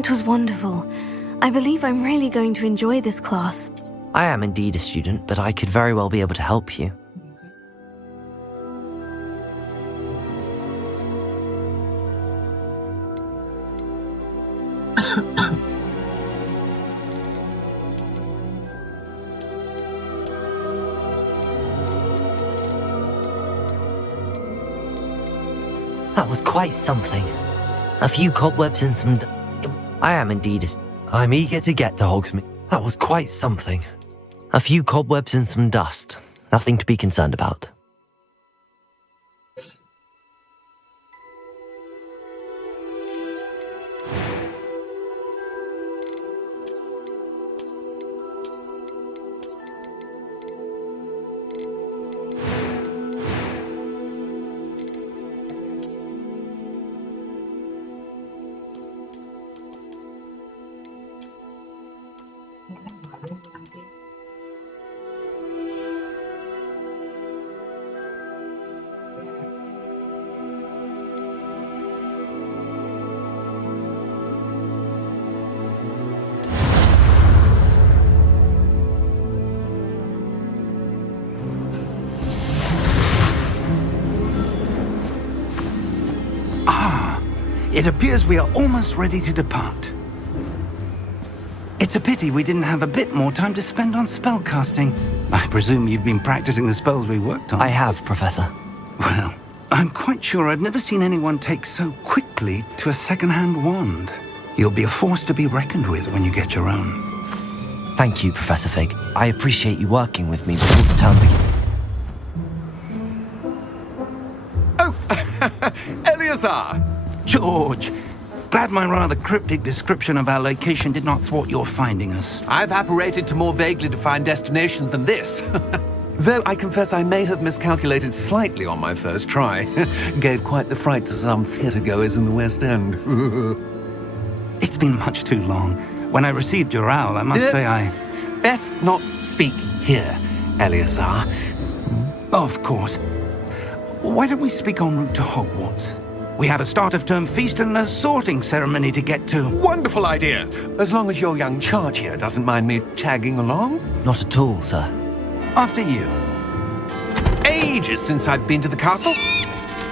It was wonderful. I believe I'm really going to enjoy this class. I am indeed a student, but I could very well be able to help you. That was quite something. A few cobwebs and some... I am indeed I'm eager to get to Hogsmeade. That was quite something. A few cobwebs and some dust. Nothing to be concerned about. It appears we are almost ready to depart. It's a pity we didn't have a bit more time to spend on spellcasting. I presume you've been practicing the spells we worked on. I have, Professor. Well, I'm quite sure I've never seen anyone take so quickly to a second-hand wand. You'll be a force to be reckoned with when you get your own. Thank you, Professor Fig. I appreciate you working with me before the term begins. Oh, Eleazar! George! Glad my rather cryptic description of our location did not thwart your finding us. I've apparated to more vaguely defined destinations than this. Though I confess I may have miscalculated slightly on my first try. Gave quite the fright to some theatre-goers in the West End. It's been much too long. When I received your owl, I must say I... Best not speak here, Eleazar. Of course. Why don't we speak en route to Hogwarts? We have a start-of-term feast and a sorting ceremony to get to. Wonderful idea! As long as your young charge here doesn't mind me tagging along. Not at all, sir. After you. Ages since I've been to the castle.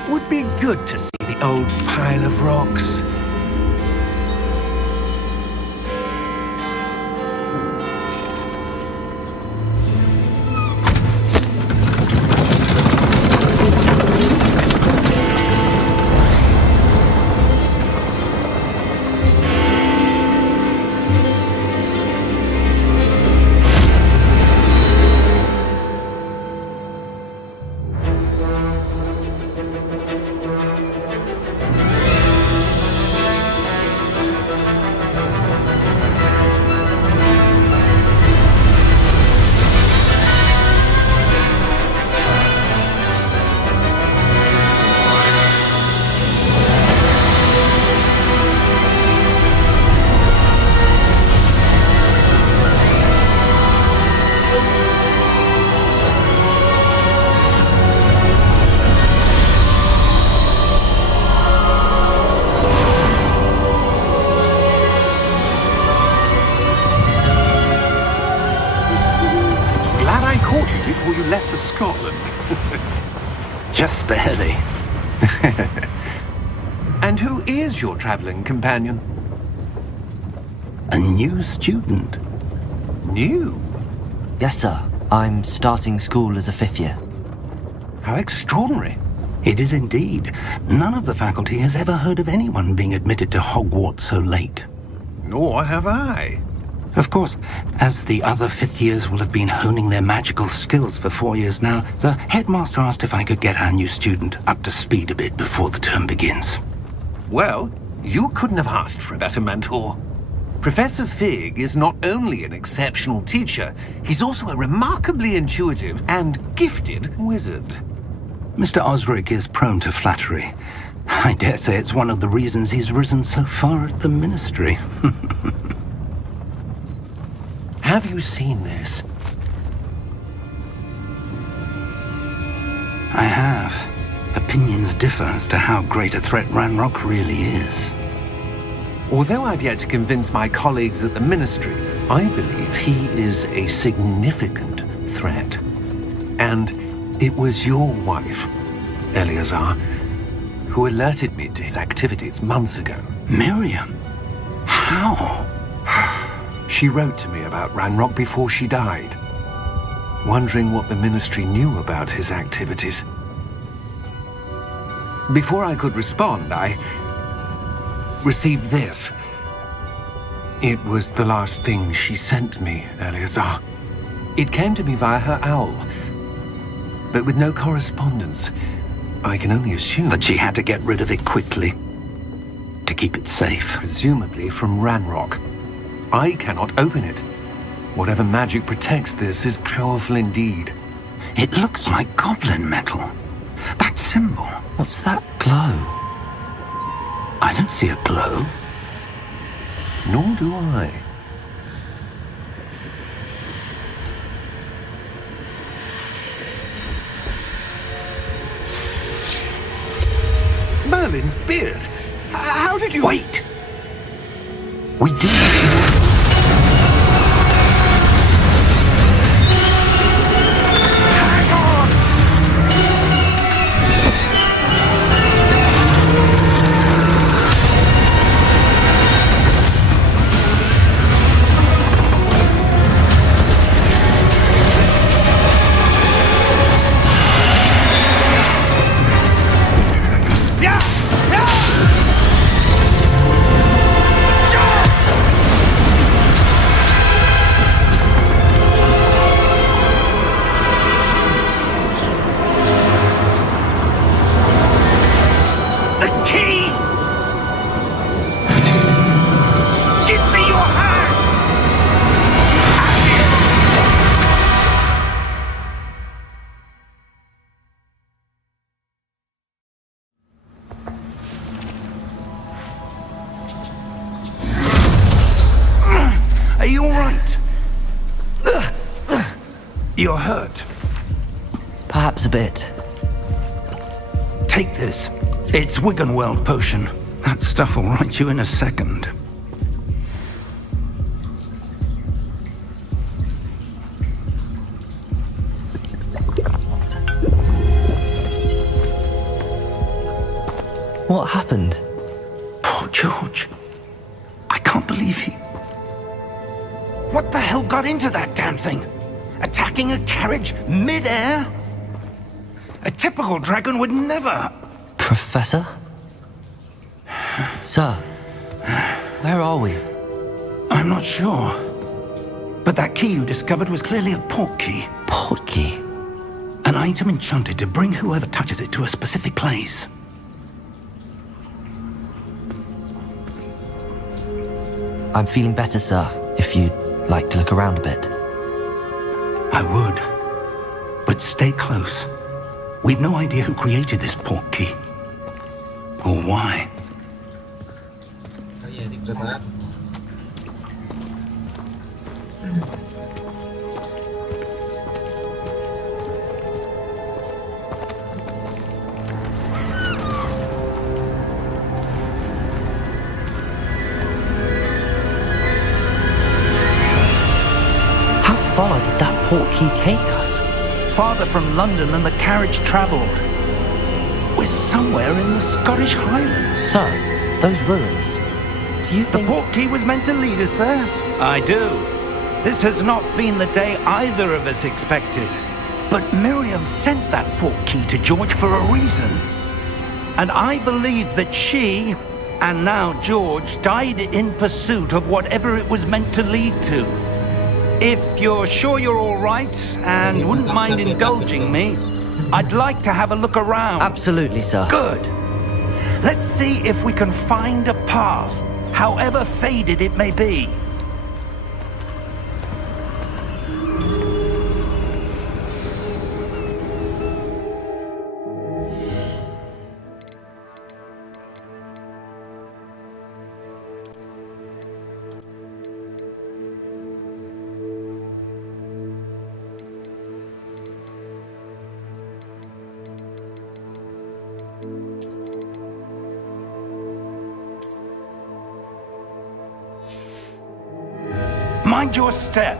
Would be good to see the old pile of rocks. Before you left for Scotland. Just barely. And who is your traveling companion? A new student. New? Yes, sir. I'm starting school as a 5th year. How extraordinary. It is indeed. None of the faculty has ever heard of anyone being admitted to Hogwarts so late. Nor have I. Of course, as the other 5th years will have been honing their magical skills for 4 years now, the headmaster asked if I could get our new student up to speed a bit before the term begins. Well, you couldn't have asked for a better mentor. Professor Fig is not only an exceptional teacher, he's also a remarkably intuitive and gifted wizard. Mr. Osric is prone to flattery. I dare say it's one of the reasons he's risen so far at the ministry. Have you seen this? I have. Opinions differ as to how great a threat Ranrock really is. Although I've yet to convince my colleagues at the Ministry, I believe he is a significant threat. And it was your wife, Eleazar, who alerted me to his activities months ago. Miriam? How? She wrote to me about Ranrock before she died, wondering what the Ministry knew about his activities. Before I could respond, I received this. It was the last thing she sent me, Eleazar. It came to me via her owl, but with no correspondence. I can only assume That she had to get rid of it quickly, to keep it safe. presumably from Ranrock. I cannot open it. Whatever magic protects this is powerful indeed. It looks like goblin metal. That symbol. What's that glow? I don't see a glow. Nor do I. Merlin's beard. How did you... Wait! We do... Hang on! You're hurt. Perhaps a bit. Take this. It's Wiggenweld potion. That stuff will right you in a second. What happened? Poor George. I can't believe he... What the hell got into that damn thing? Attacking a carriage mid-air? A typical dragon would never... Professor? Sir, where are we? I'm not sure. But that key you discovered was clearly a port key. Port key? An item enchanted to bring whoever touches it to a specific place. I'm feeling better, sir, if you'd like to look around a bit. I would. But stay close. We've no idea who created this port key. Or why. How far did that port key take us? Farther from London than the carriage travelled. We're somewhere in the Scottish Highlands. Sir, those ruins. Do you The think... port key was meant to lead us there? I do. This has not been the day either of us expected. But Miriam sent that port key to George for a reason. And I believe that she, and now George, died in pursuit of whatever it was meant to lead to. If you're sure you're all right, and wouldn't mind indulging me, I'd like to have a look around. Absolutely, sir. Good. Let's see if we can find a path, however faded it may be. Mind your step.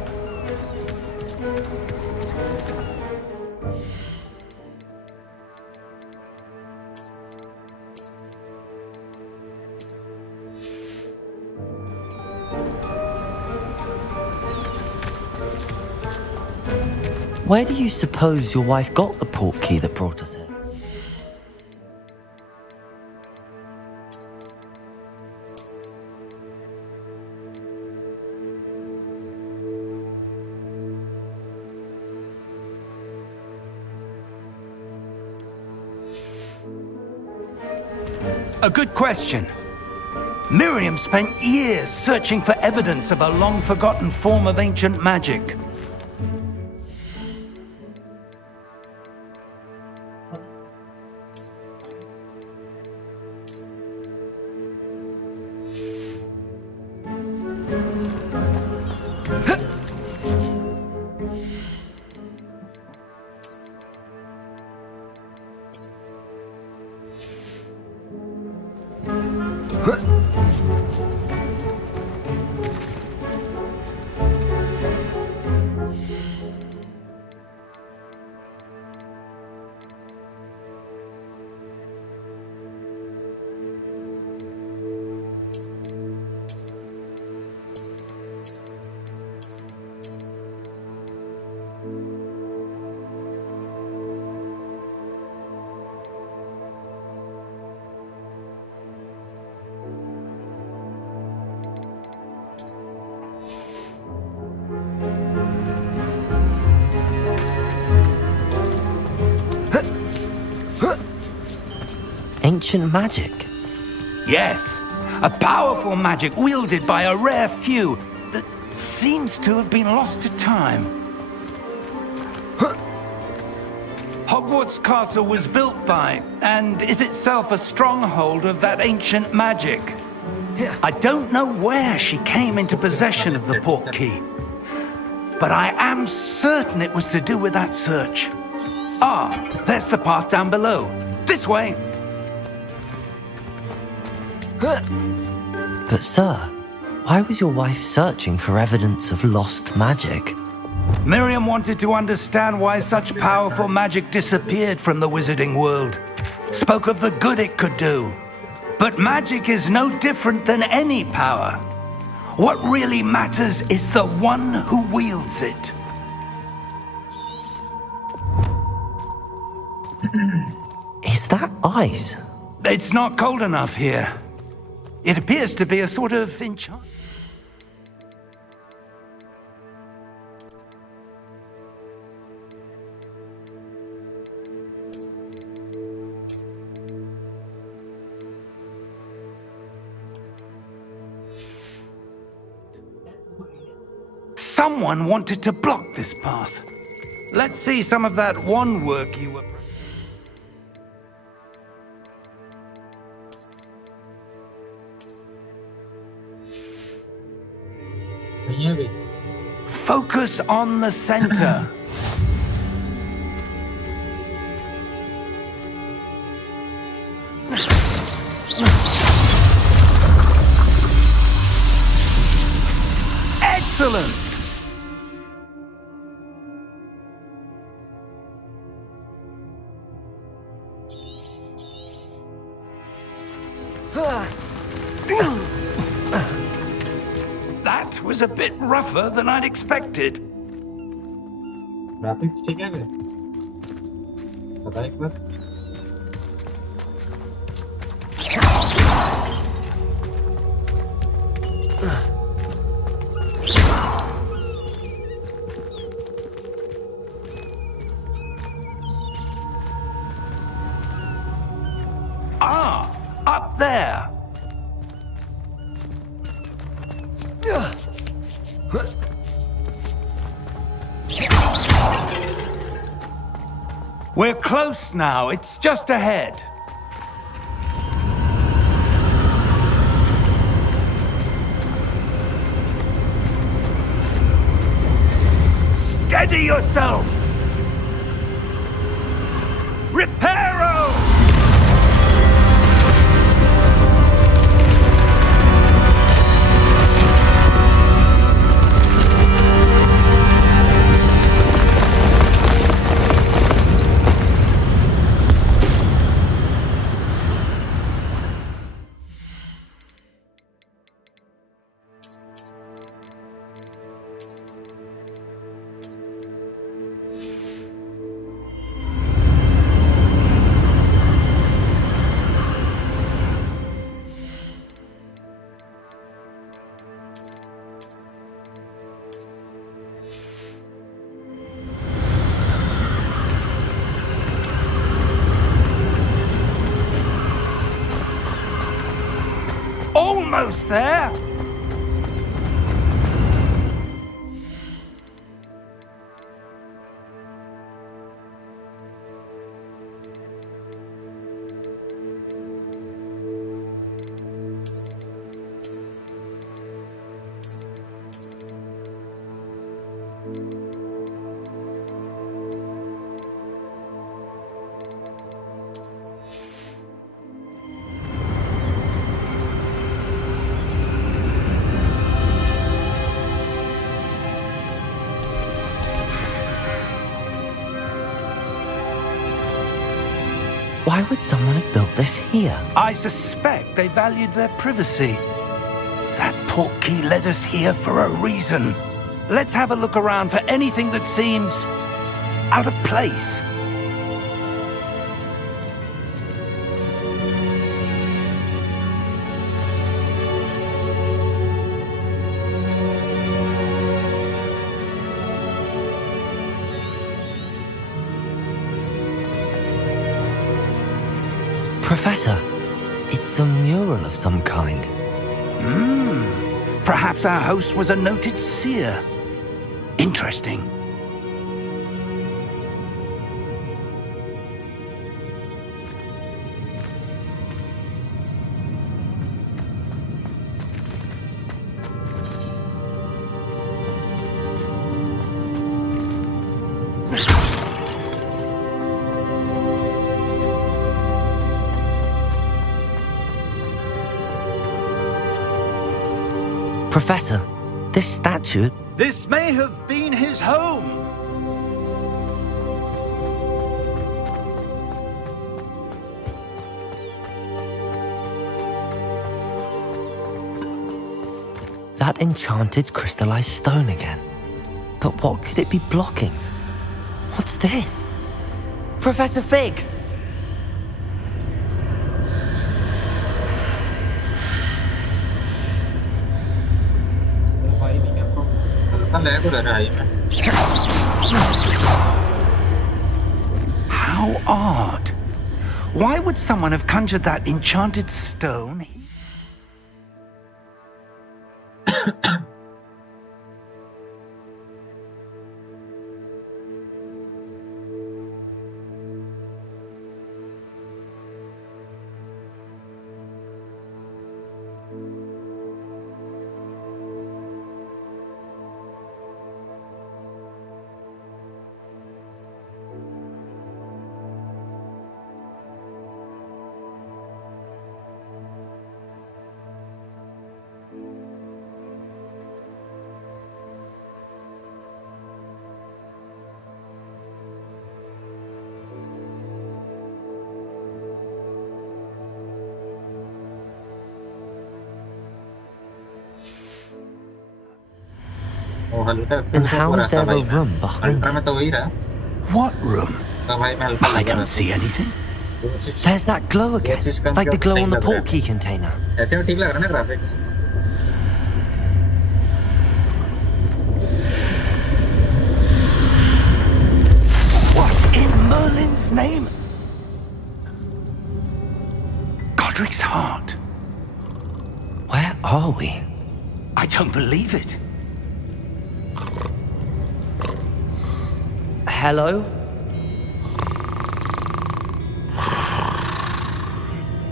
Where do you suppose your wife got the port key that brought us here? A good question. Miriam spent years searching for evidence of a long-forgotten form of ancient magic. Ancient magic? Yes, a powerful magic wielded by a rare few that seems to have been lost to time. Hogwarts Castle was built by, and is itself a stronghold of that ancient magic. I don't know where she came into possession of the port key, but I am certain it was to do with that search. Ah, there's the path down below. This way. But sir, why was your wife searching for evidence of lost magic? Miriam wanted to understand why such powerful magic disappeared from the wizarding world. Spoke of the good it could do. But magic is no different than any power. What really matters is the one who wields it. Is that ice? It's not cold enough here. It appears to be a sort of enchantment. Someone wanted to block this path. Let's see some of that wand work you were... Focus on the center. Excellent! That was a bit rougher than I'd expected. Graphics ठीक है पता एक बार Ah, up there. We're close now. It's just ahead. Steady yourself. Reparo! Almost there. Why would someone have built this here? I suspect they valued their privacy. That portkey led us here for a reason. Let's have a look around for anything that seems out of place. Professor, it's a mural of some kind. Perhaps our host was a noted seer. Interesting. Professor, this statue... This may have been his home. That enchanted crystallized stone again. But what could it be blocking? What's this? Professor Fig! Apa ini kan kok? Kan aku udah ada airnya. How odd. Why would someone have conjured that enchanted stone? And how is there a room behind it? What room? I don't see anything. There's that glow again, like the glow on the portkey container. ऐसे में ठीक लग रहा है ना graphics. What in Merlin's name? Godric's heart. Where are we? I don't believe it. Hello?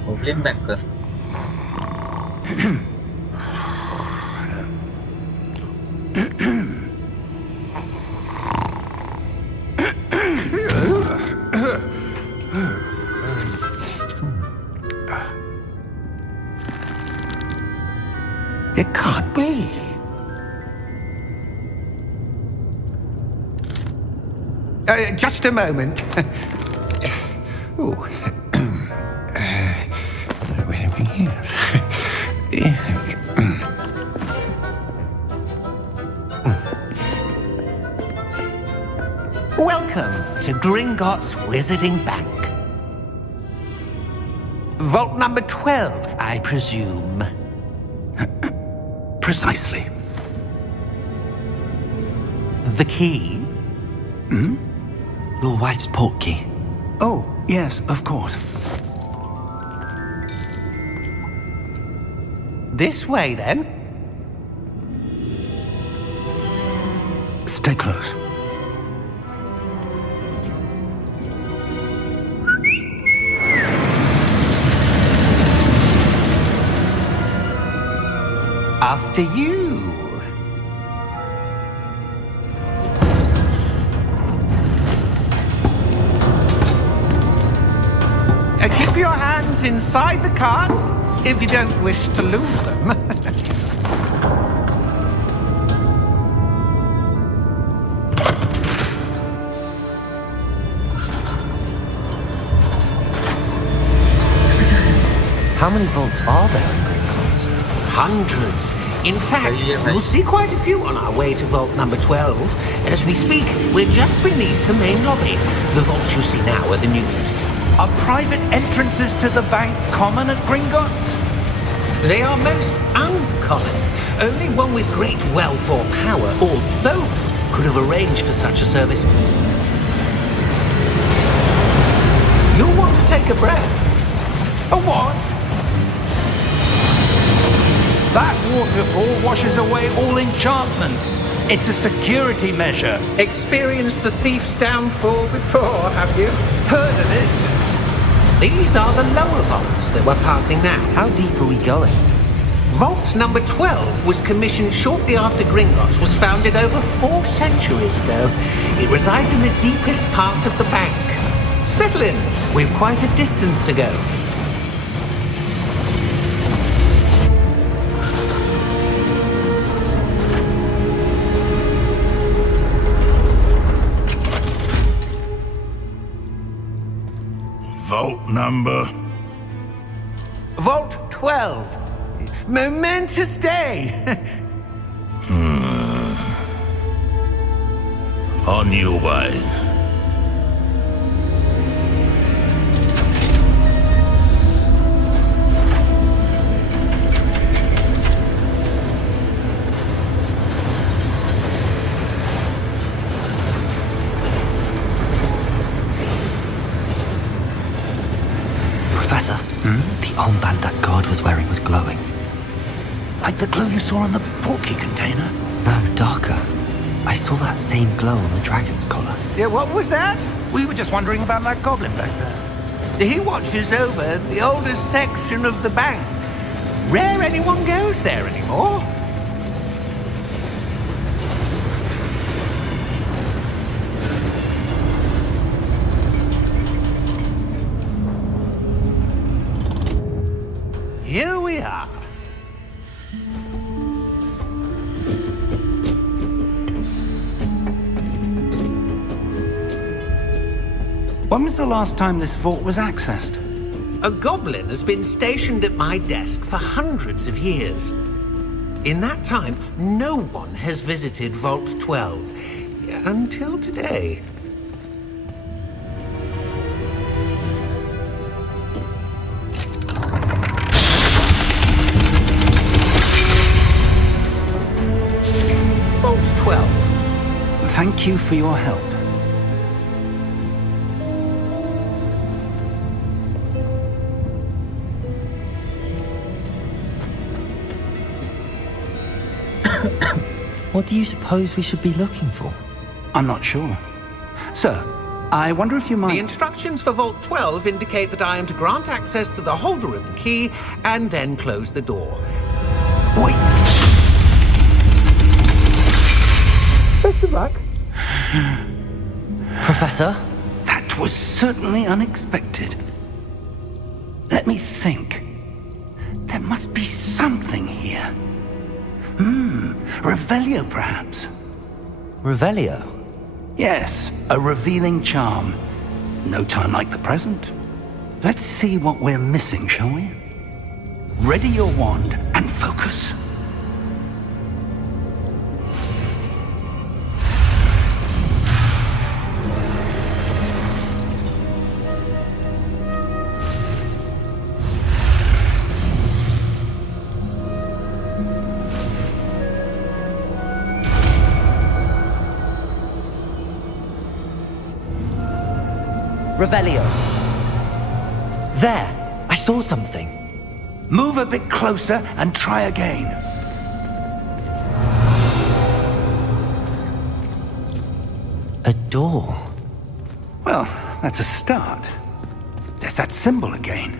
Problem banker. It can't be. Just a moment. Oh. Where are we here? Welcome to Gringotts Wizarding Bank. Vault number 12, I presume. Precisely. The key? Your wife's portkey. Oh, yes, of course. This way, then. Stay close. After you. Keep your hands inside the cart if you don't wish to lose them. How many vaults are there in Gringotts? Hundreds. In fact, we'll see quite a few on our way to vault number 12. As we speak, we're just beneath the main lobby. The vaults you see now are the newest. Are private entrances to the bank common at Gringotts? They are most uncommon. Only one with great wealth or power, or both, could have arranged for such a service. You'll want to take a breath. A what? That waterfall washes away all enchantments. It's a security measure. Experienced the thief's downfall before, have you? Heard of it? These are the lower vaults that we're passing now. How deep are we going? Vault number 12 was commissioned shortly after Gringotts was founded over 4 centuries ago. It resides in the deepest part of the bank. Settle in. We've quite a distance to go. Vault number? Vault 12. Momentous day. On your way. Professor, the armband that guard was wearing was glowing. Like the glow you saw on the portkey container? No, darker. I saw that same glow on the dragon's collar. Yeah, what was that? We were just wondering about that goblin back there. He watches over the oldest section of the bank. Rare anyone goes there anymore. Here we are. When was the last time this vault was accessed? A goblin has been stationed at my desk for hundreds of years. In that time, no one has visited Vault 12. Until today. Vault 12. Thank you for your help. What do you suppose we should be looking for? I'm not sure. Sir, I wonder if you might... The instructions for Vault 12 indicate that I am to grant access to the holder of the key and then close the door. Wait! Best of luck. Professor? That was certainly unexpected. Let me think. There must be something here. Revelio, perhaps? Revelio? Yes, a revealing charm. No time like the present. Let's see what we're missing, shall we? Ready your wand and focus. Revelio. There! I saw something. Move a bit closer and try again. A door. Well, that's a start. There's that symbol again.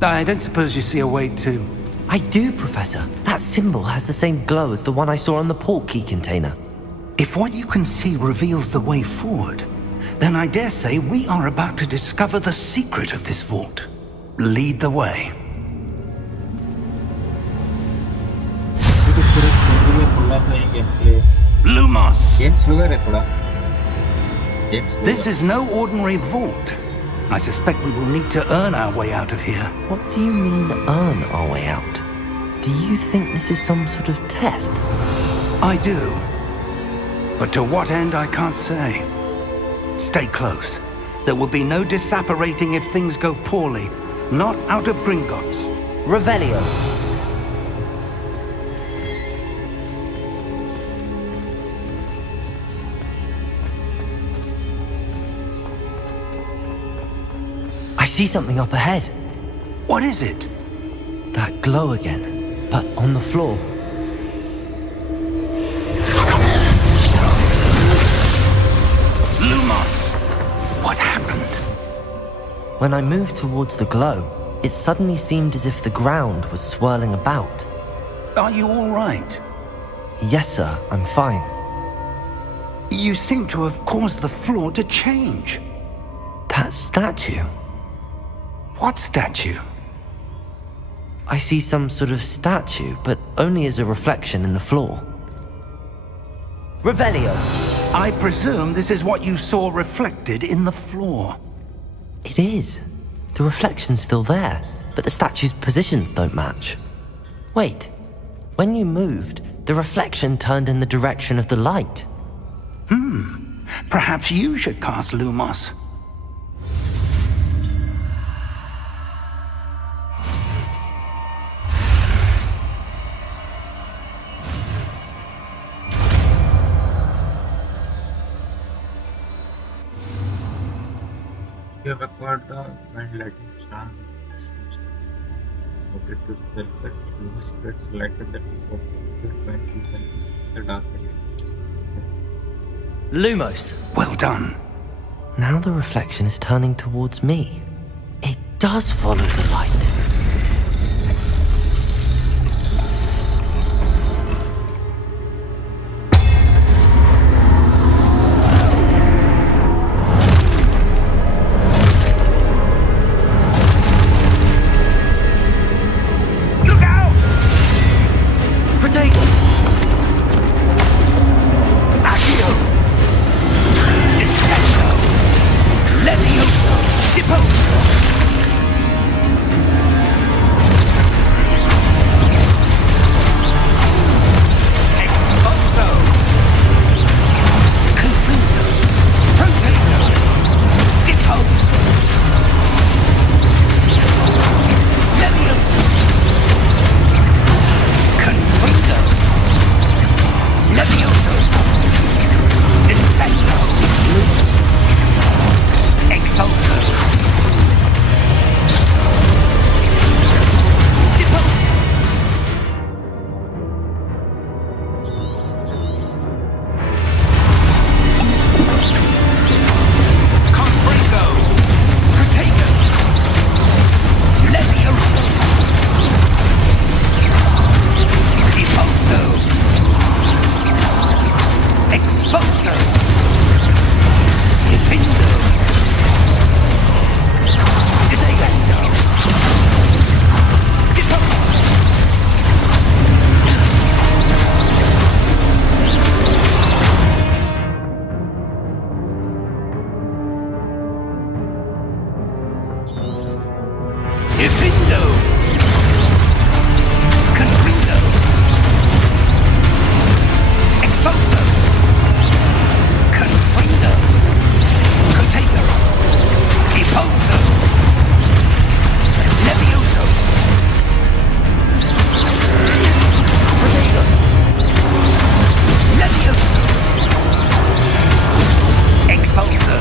I don't suppose you see a way to... I do, Professor. That symbol has the same glow as the one I saw on the portkey container. If what you can see reveals the way forward, then I dare say we are about to discover the secret of this vault. Lead the way. Lumos! This is no ordinary vault. I suspect we will need to earn our way out of here. What do you mean, earn our way out? Do you think this is some sort of test? I do. But to what end, I can't say. Stay close. There will be no disapparating if things go poorly. Not out of Gringotts. Revelio. I see something up ahead. What is it? That glow again, but on the floor. Lumos! What happened? When I moved towards the glow, it suddenly seemed as if the ground was swirling about. Are you all right? Yes, sir, I'm fine. You seem to have caused the floor to change. That statue? What statue? I see some sort of statue, but only as a reflection in the floor. Revelio! I presume this is what you saw reflected in the floor. It is. The reflection's still there, but the statue's positions don't match. Wait, when you moved, the reflection turned in the direction of the light. Perhaps you should cast Lumos. You have acquired the Mind Lighting Charm. Okay, this spell set Lumos spreads light at the tip of your point to help you see the dark area. Lumos! Well done. Now the reflection is turning towards me. It does follow the light. Look out! Protego! Accio! Descendo! Levioso! Deposo! Exposo! Confundo! Protego! Deposo! Levioso! Confundo! Levioso! Descendo! Exposo! Deposo! Confringo! Protego! Levioso! Deposo! Exposo! Defendo! Detendo! Deposo! Defendo! Confrindo! Exposo! Confrindo! Container! Deposo! Levioso! Protego! Levioso! Exposo!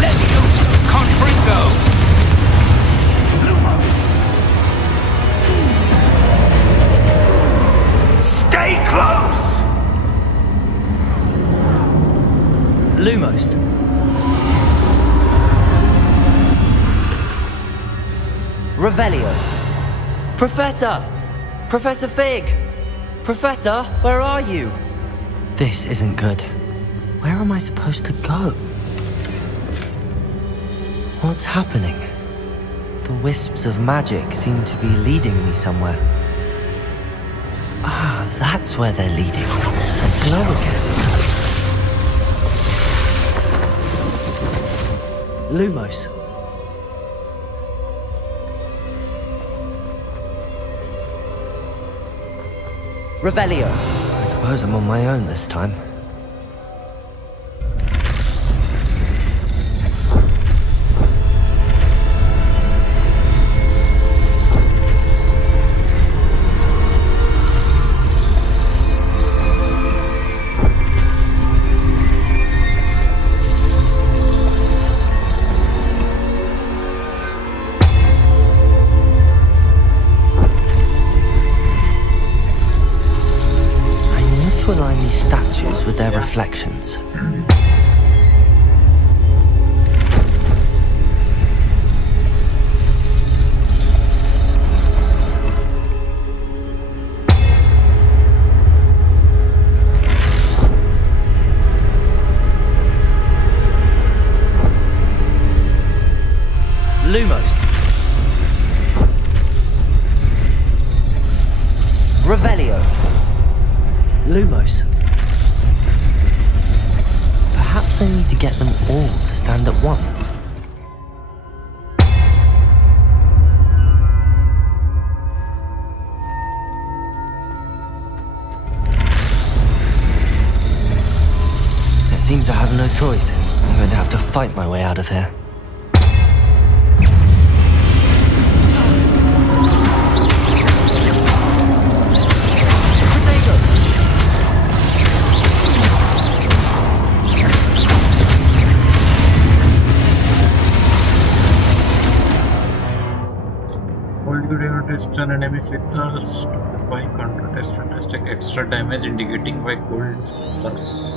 Levioso! Confringo! Lumos! Stay close! Lumos. Revelio. Professor! Professor Fig! Professor, where are you? This isn't good. Where am I supposed to go? What's happening? The wisps of magic seem to be leading me somewhere. Ah, that's where they're leading. A glow again. Lumos. Revelio. I suppose I'm on my own this time. Align these statues with their reflections. Lumos. Revelio. Lumos. Perhaps I need to get them all to stand at once. seems I have no choice. I'm going to have to fight my way out of here. Hold you during a test on enemies with thrust. By counter test and test take extra damage indicating by gold stars.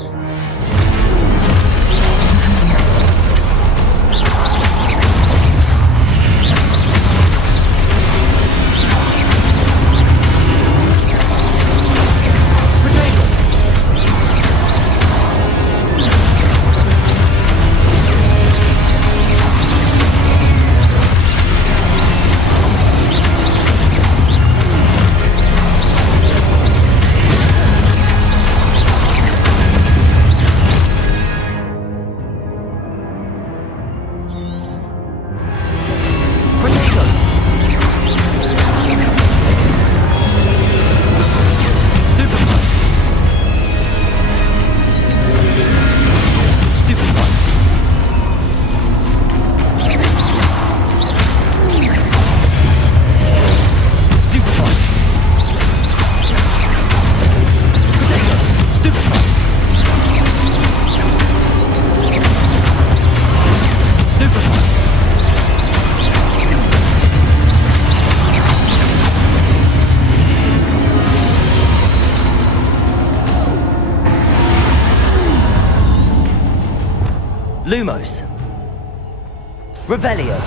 Lumos. Revelio.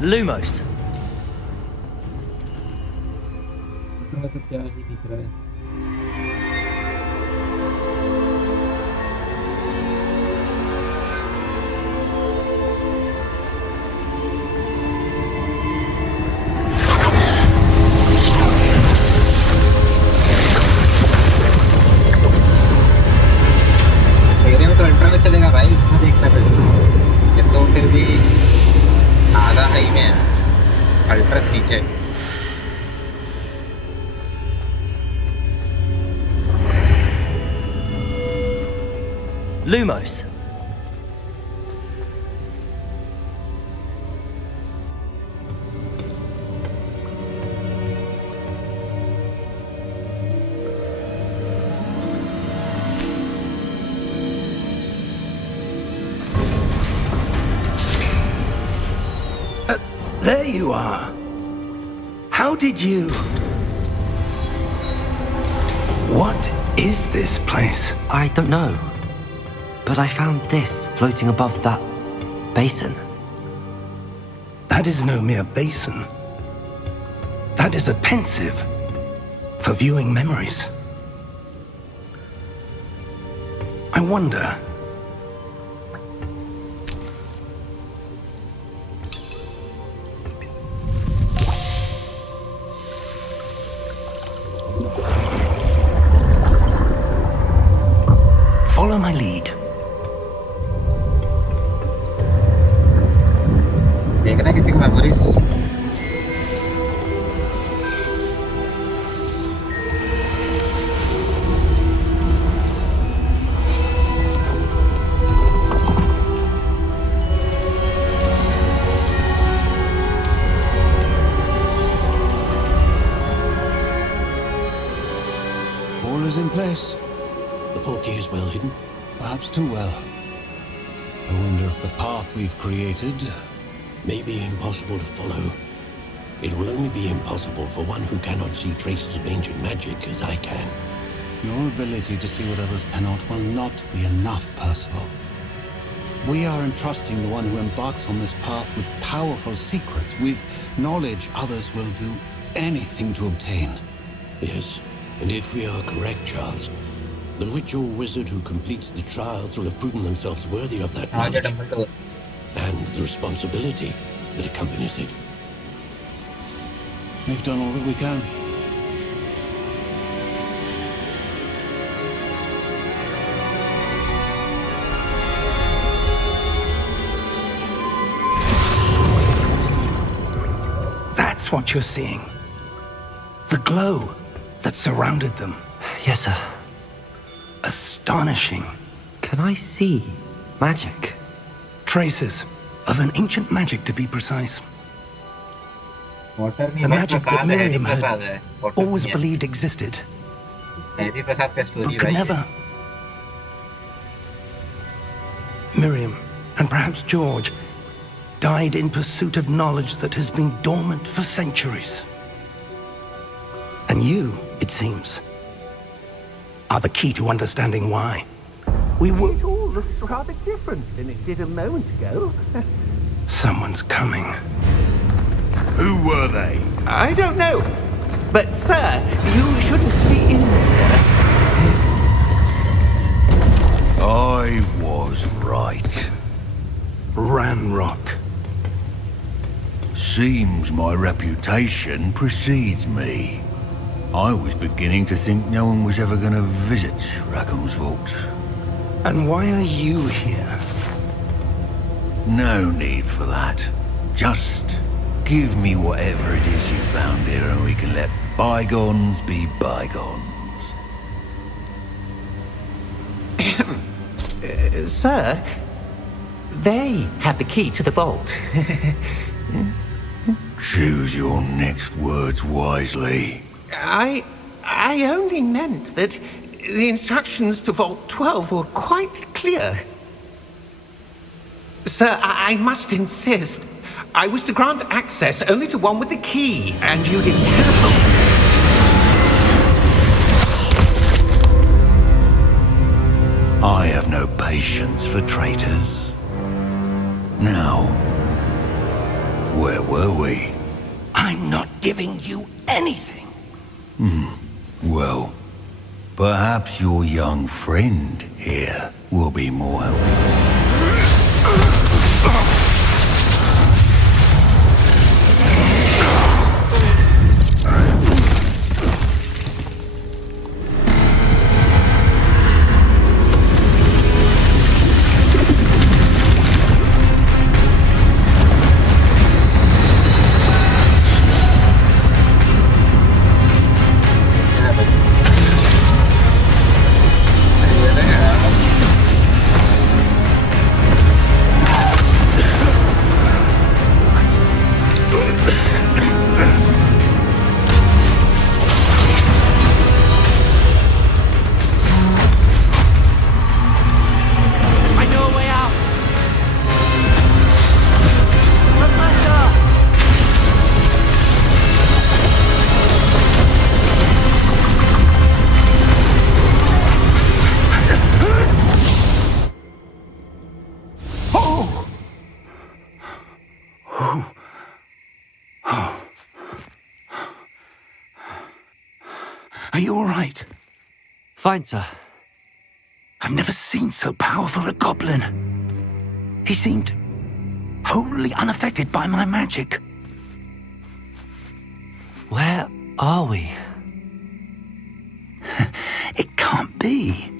Lumos. तो क्या ही दिख रहा है मेरे में तो ultra में चलेगा भाई इसमें देखता फिर ये तो फिर भी आधा हाई में है अल्ट्रा नीचे Lumos. There you are. How did you... What is this place? I don't know. But I found this floating above that basin. That is no mere basin. That is a pensive for viewing memories. I wonder... Follow my lead. देखना किसी को memories All is in place. The portkey is well hidden. Perhaps too well. I wonder if the path we've created... May be impossible to follow. It will only be impossible for one who cannot see traces of ancient magic as I can. Your ability to see what others cannot will not be enough, Percival. We are entrusting the one who embarks on this path with powerful secrets, with knowledge others will do anything to obtain. Yes, and if we are correct, Charles, the witch or wizard who completes the trials will have proven themselves worthy of that आगे knowledge Dumbledore and the responsibility that accompanies it. We've done all that we can. That's what you're seeing. The glow that surrounded them. Yes, sir. Astonishing. Can I see magic? Traces of an ancient magic, to be precise. Water में The भाई magic that प्रसाद है, हरी Miriam Prasad had है water always में believed existed, हरी प्रसाद का story but could भाई है। never. Miriam, and perhaps George, died in pursuit of knowledge that has been dormant for centuries. And you, it seems, are the key to understanding why. We were... It all looks rather different than it did a moment ago. Someone's coming. Who were they? I don't know. But, sir, you shouldn't be in there. I was right. Ranrock. Seems my reputation precedes me. I was beginning to think no one was ever going to visit Rackham's vault. And why are you here? No need for that. Just give me whatever it is you found here and we can let bygones be bygones. Sir, they have the key to the vault. Choose your next words wisely. I only meant that the instructions to Vault 12 were quite clear. Sir, I must insist. I was to grant access only to one with the key, and you didn't have. I have no patience for traitors. Now, where were we? I'm not giving you anything. Well, perhaps your young friend here will be more helpful. Are you all right? Fine, sir. I've never seen so powerful a goblin. He seemed wholly unaffected by my magic. Where are we? It can't be.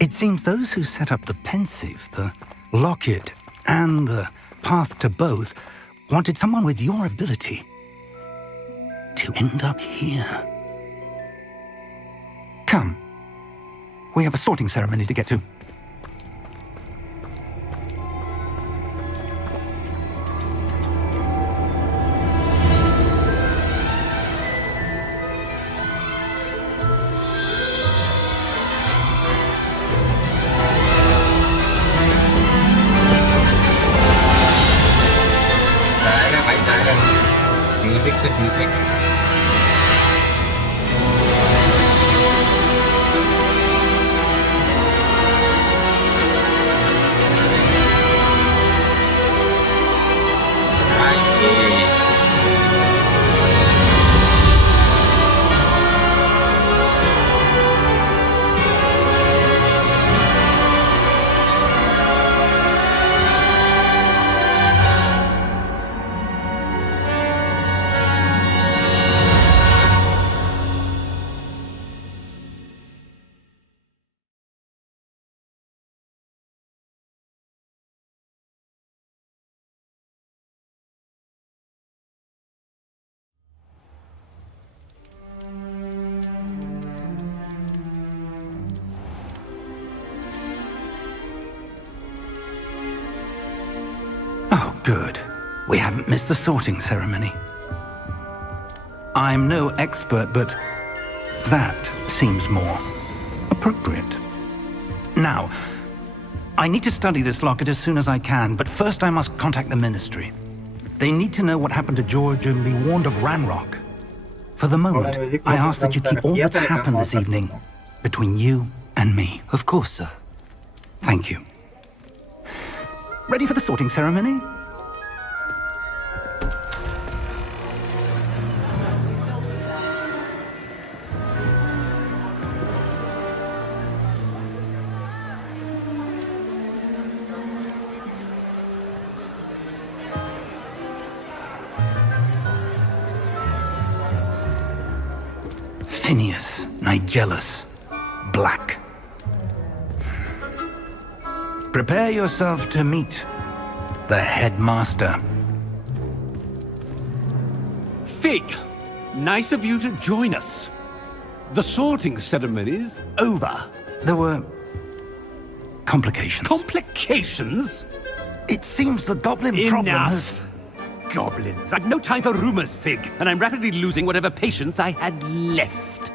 It seems those who set up the pensive, the locket, and the path to both wanted someone with your ability to end up here. Come. We have a sorting ceremony to get to. जाएगा भाई जाएगा music से music Good. We haven't missed the sorting ceremony. I'm no expert, but that seems more appropriate. Now, I need to study this locket as soon as I can, but first I must contact the Ministry. They need to know what happened to George and be warned of Ranrock. For the moment, I ask that you keep all that's happened this evening between you and me. Of course, sir. Thank you. Ready for the sorting ceremony? Phineas, Nigellus, Black. Prepare yourself to meet the headmaster. Fig, nice of you to join us. The sorting ceremony's over. There were complications. Complications? It seems the goblin problem has... Goblins. I've no time for rumors, Fig, and I'm rapidly losing whatever patience I had left.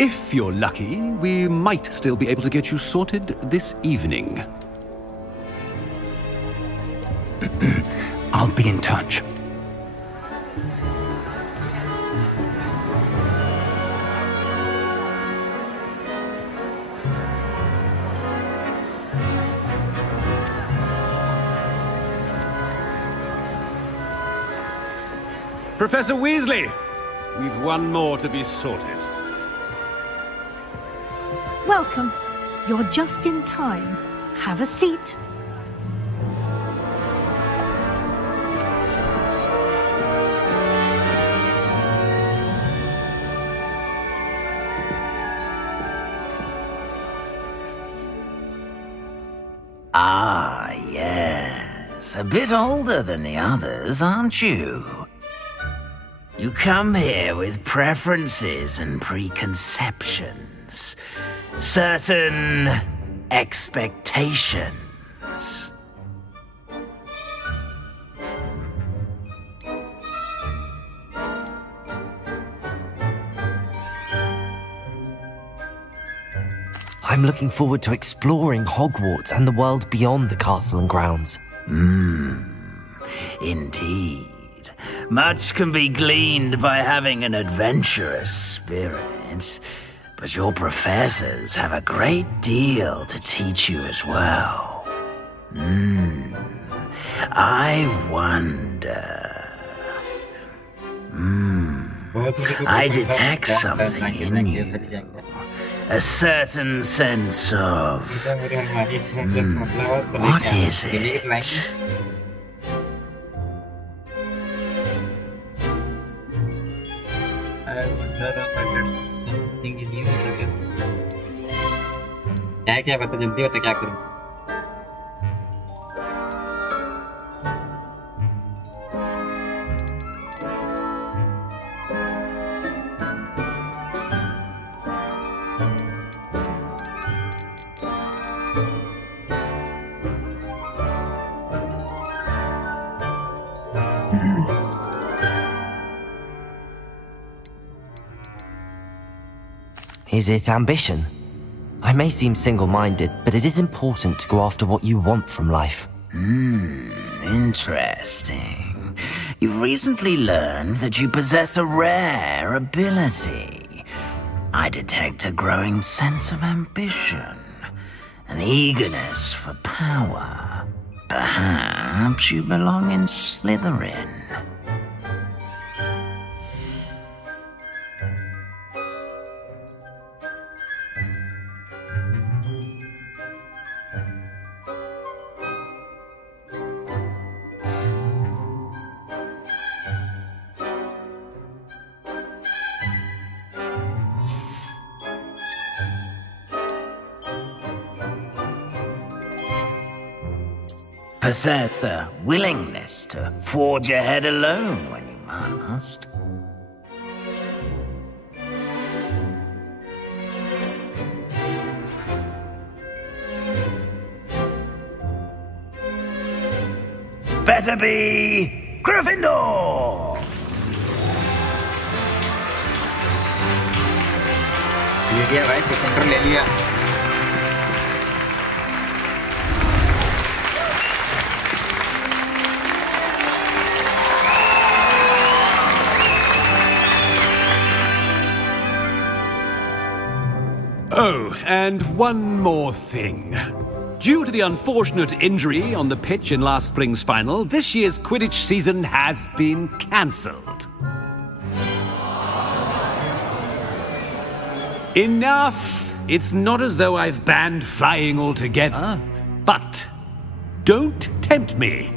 If you're lucky, we might still be able to get you sorted this evening. I'll be in touch. Professor Weasley, we've one more to be sorted. Welcome. You're just in time. Have a seat. Ah, yes. A bit older than the others, aren't you? You come here with preferences and preconceptions. Certain expectations. I'm looking forward to exploring Hogwarts and the world beyond the castle and grounds. Indeed. Much can be gleaned by having an adventurous spirit, but your professors have a great deal to teach you as well. I wonder... I detect something in you. A certain sense of... what is it? I wonder if there's something in you, so let's see. क्या पता जल्दी बता क्या करूं. Is it ambition? I may seem single-minded, but it is important to go after what you want from life. Interesting. You've recently learned that you possess a rare ability. I detect a growing sense of ambition, an eagerness for power. Perhaps you belong in Slytherin. Possess a willingness to forge ahead alone when you must. better be Gryffindor! ये लिया भाई, सेकेंडर ले लिया। Oh, and one more thing. Due to the unfortunate injury on the pitch in last spring's final, this year's Quidditch season has been cancelled. Enough! It's not as though I've banned flying altogether, but don't tempt me.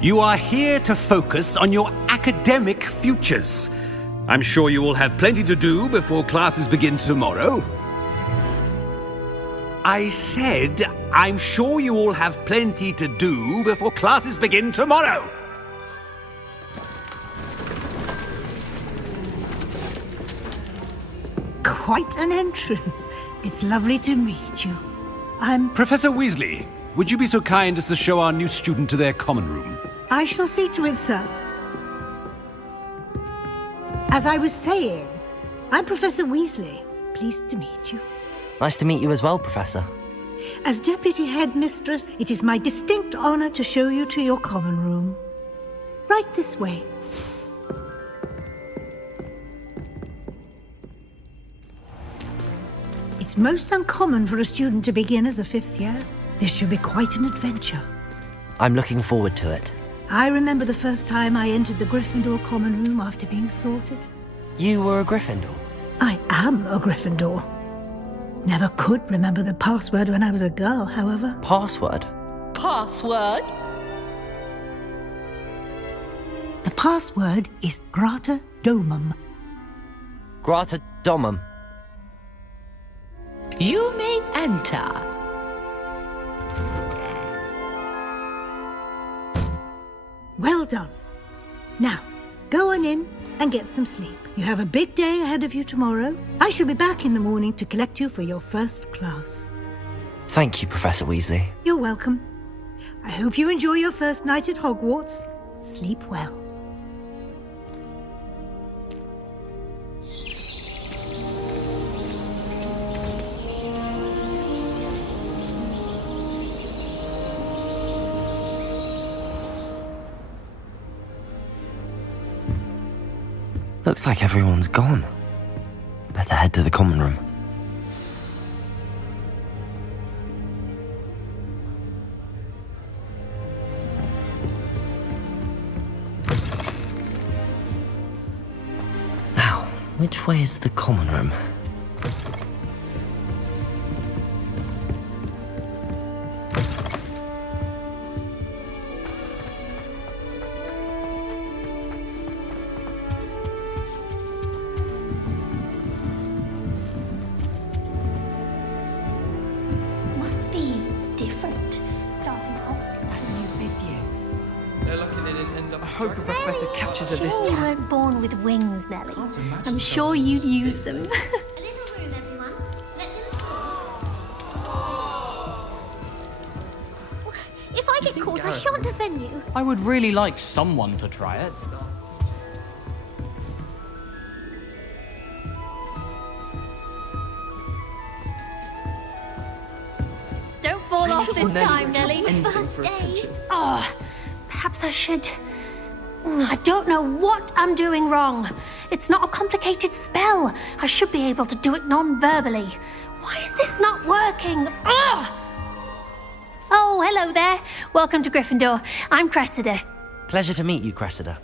You are here to focus on your academic futures. I'm sure you will have plenty to do before classes begin tomorrow. I said, I'm sure you all have plenty to do before classes begin tomorrow. Quite an entrance. It's lovely to meet you. I'm... Professor Weasley, would you be so kind as to show our new student to their common room? I shall see to it, sir. As I was saying, I'm Professor Weasley. Pleased to meet you. Nice to meet you as well, Professor. As Deputy Headmistress, it is my distinct honor to show you to your common room. Right this way. It's most uncommon for a student to begin as a fifth year. This should be quite an adventure. I'm looking forward to it. I remember the first time I entered the Gryffindor common room after being sorted. You were a Gryffindor? I am a Gryffindor. Never could remember the password when I was a girl, however. Password? Password? The password is Grata Domum. Grata Domum. You may enter. Well done. Now, go on in and get some sleep. You have a big day ahead of you tomorrow. I shall be back in the morning to collect you for your first class. Thank you, Professor Weasley. You're welcome. I hope you enjoy your first night at Hogwarts. Sleep well. Looks like everyone's gone. Better head to the common room. Now, which way is the common room? Sure you weren't born with wings, Nellie. I'm sure you'd use them. If I get caught, I shan't offend you. I would really like someone to try it. Don't fall off this time, Nellie. First day. Oh, perhaps I should... I don't know what I'm doing wrong. It's not a complicated spell. I should be able to do it non-verbally. Why is this not working? Oh, hello there. Welcome to Gryffindor. I'm Cressida. Pleasure to meet you, Cressida.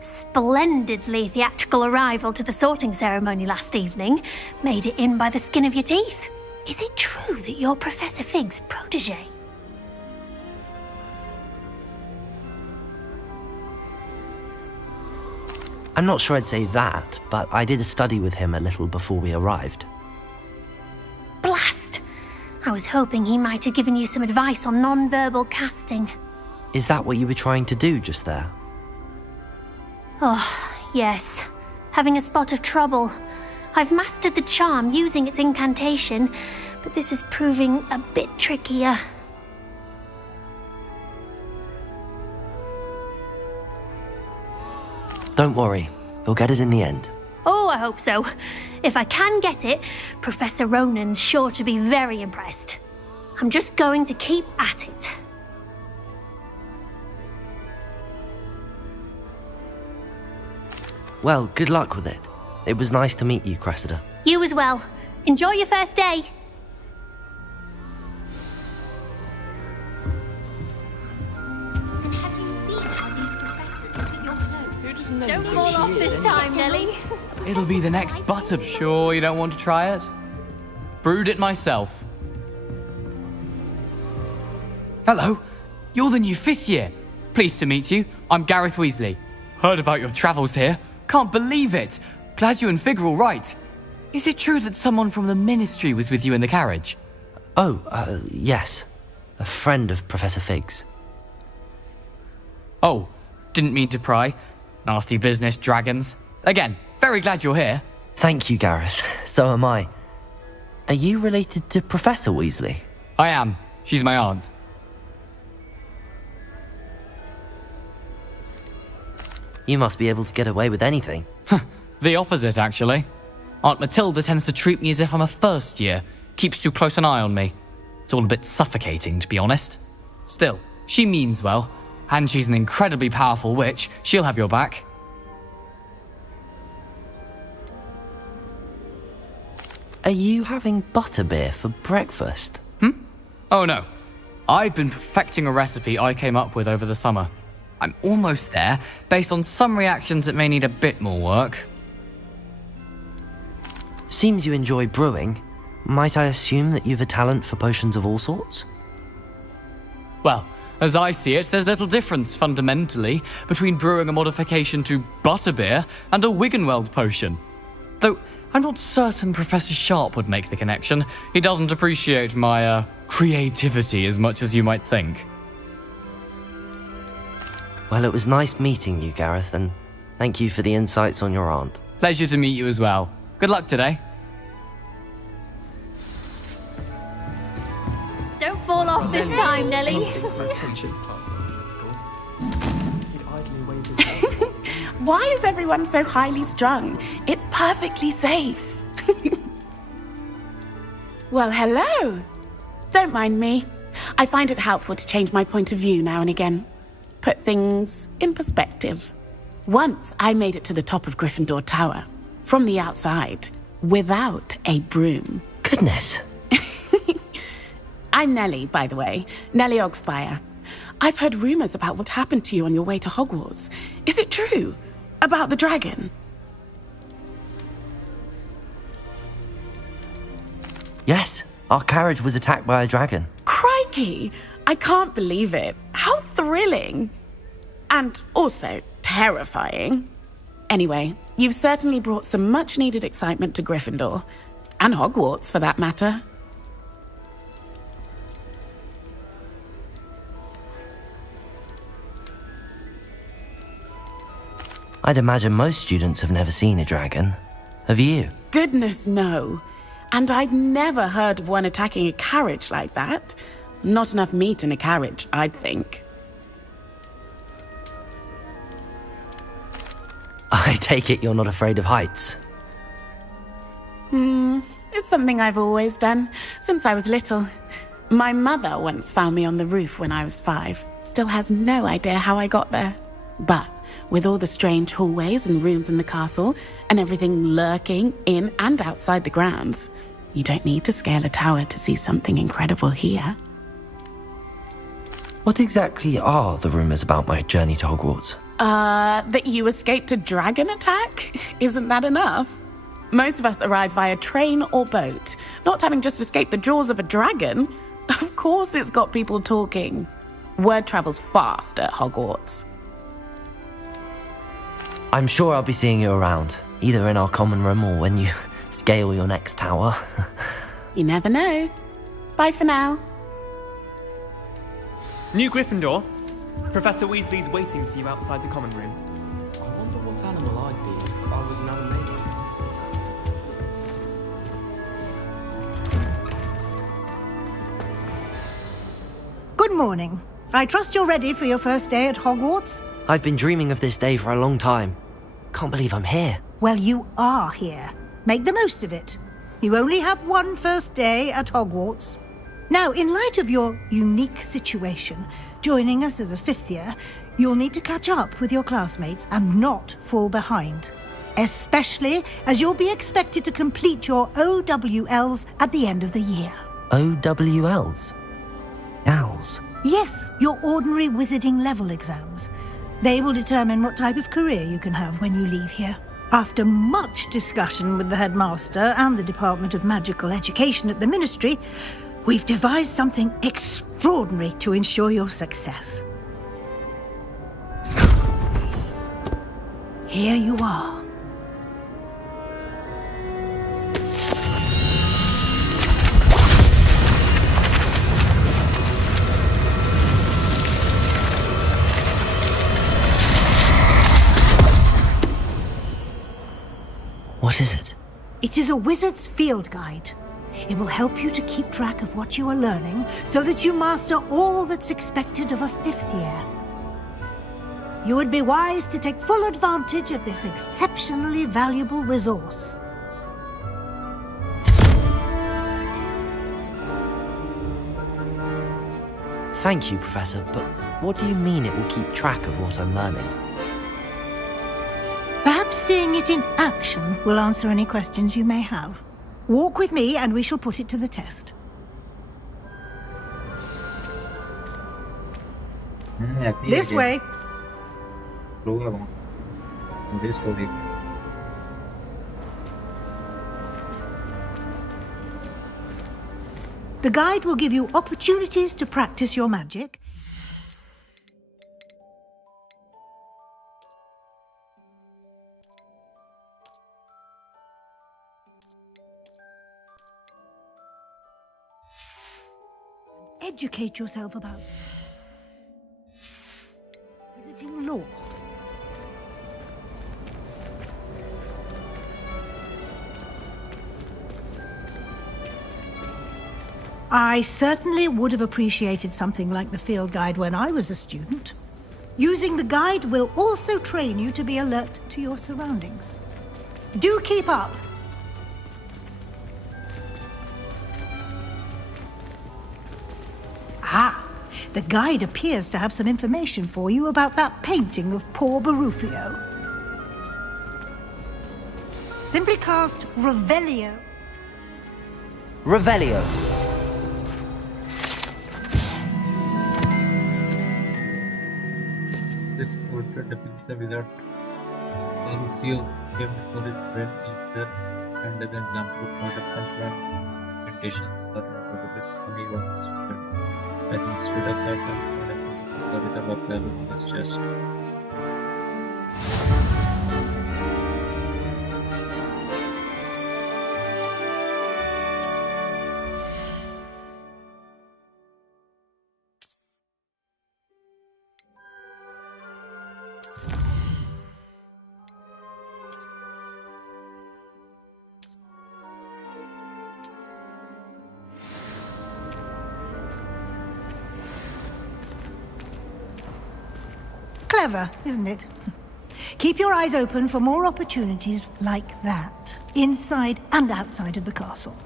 Splendidly theatrical arrival to the sorting ceremony last evening. Made it in by the skin of your teeth. Is it true that you're Professor Fig's protege? I'm not sure I'd say that, but I did study with him a little before we arrived. Blast! I was hoping he might have given you some advice on non-verbal casting. Is that what you were trying to do just there? Oh, yes. Having a spot of trouble. I've mastered the charm using its incantation, but this is proving a bit trickier. Don't worry, you'll get it in the end. Oh, I hope so. If I can get it, Professor Ronan's sure to be very impressed. I'm just going to keep at it. Well, good luck with it. It was nice to meet you, Cressida. You as well. Enjoy your first day. And have you seen how these professors look at your clothes? Don't fall off this time, Nelly. It'll be the next butter. Sure you don't want to try it? Brewed it myself. Hello, you're the new 5th year. Pleased to meet you. I'm Gareth Weasley. Heard about your travels here. Can't believe it. Glad you and Fig are all right. Is it true that someone from the Ministry was with you in the carriage? Oh, yes. A friend of Professor Fig's. Oh, didn't mean to pry. Nasty business, dragons. Again, very glad you're here. Thank you, Gareth. So am I. Are you related to Professor Weasley? I am. She's my aunt. You must be able to get away with anything. The opposite, actually. Aunt Matilda tends to treat me as if I'm a first year. Keeps too close an eye on me. It's all a bit suffocating, to be honest. Still, she means well. And she's an incredibly powerful witch. She'll have your back. Are you having butterbeer for breakfast? Oh no. I've been perfecting a recipe I came up with over the summer. I'm almost there, based on some reactions that may need a bit more work. Seems you enjoy brewing. Might I assume that you've a talent for potions of all sorts? Well, as I see it, there's little difference, fundamentally, between brewing a modification to butterbeer and a Wiggenweld potion. Though, I'm not certain Professor Sharp would make the connection. He doesn't appreciate my, creativity as much as you might think. Well, it was nice meeting you, Gareth, and thank you for the insights on your aunt. Pleasure to meet you as well. Good luck today. Don't fall off this time, Nelly. Why is everyone so highly strung? It's perfectly safe. Well, hello. Don't mind me. I find it helpful to change my point of view now and again. Put things in perspective. Once I made it to the top of Gryffindor Tower, from the outside, without a broom. Goodness. I'm Nellie, by the way. Nellie Ogspire. I've heard rumors about what happened to you on your way to Hogwarts. Is it true? About the dragon? Yes, our carriage was attacked by a dragon. Crikey! I can't believe it. How thrilling! And also terrifying. Anyway, you've certainly brought some much-needed excitement to Gryffindor. And Hogwarts, for that matter. I'd imagine most students have never seen a dragon. Have you? Goodness, no. And I've never heard of one attacking a carriage like that. Not enough meat in a carriage, I'd think. I take it you're not afraid of heights. It's something I've always done, since I was little. My mother once found me on the roof when I was 5. Still has no idea how I got there. But with all the strange hallways and rooms in the castle, and everything lurking in and outside the grounds, you don't need to scale a tower to see something incredible here. What exactly are the rumors about my journey to Hogwarts? That you escaped a dragon attack? Isn't that enough? Most of us arrive via train or boat, not having just escaped the jaws of a dragon. Of course it's got people talking. Word travels fast at Hogwarts. I'm sure I'll be seeing you around, either in our common room or when you scale your next tower. You never know. Bye for now. New Gryffindor. Professor Weasley's waiting for you outside the common room. I wonder what animal I'd be if I was an animated. Good morning. I trust you're ready for your first day at Hogwarts? I've been dreaming of this day for a long time. Can't believe I'm here. Well, you are here. Make the most of it. You only have one first day at Hogwarts. Now, in light of your unique situation, joining us as a fifth year, you'll need to catch up with your classmates and not fall behind. Especially as you'll be expected to complete your OWLs at the end of the year. OWLs? Owls? Yes, your ordinary wizarding level exams. They will determine what type of career you can have when you leave here. After much discussion with the headmaster and the Department of Magical Education at the Ministry, we've devised something extraordinary to ensure your success. Here you are. What is it? It is a wizard's field guide. It will help you to keep track of what you are learning so that you master all that's expected of a fifth year. You would be wise to take full advantage of this exceptionally valuable resource. Thank you, Professor, but what do you mean it will keep track of what I'm learning? Perhaps seeing it in action will answer any questions you may have. Walk with me and we shall put it to the test. This way. The guide will give you opportunities to practice your magic. Educate yourself about visiting law. I certainly would have appreciated something like the field guide when I was a student. Using the guide will also train you to be alert to your surroundings. Do keep up! Ah, the guide appears to have some information for you about that painting of poor Barufio. Simply cast Revelio. Revelio. This portrait depicts the wizard Barufio came before his friend Ether and as an example of what happens when temptations are not his only one student. As he stood up, I found the little lapel on his chest. Clever, isn't it? Keep your eyes open for more opportunities like that, inside and outside of the castle.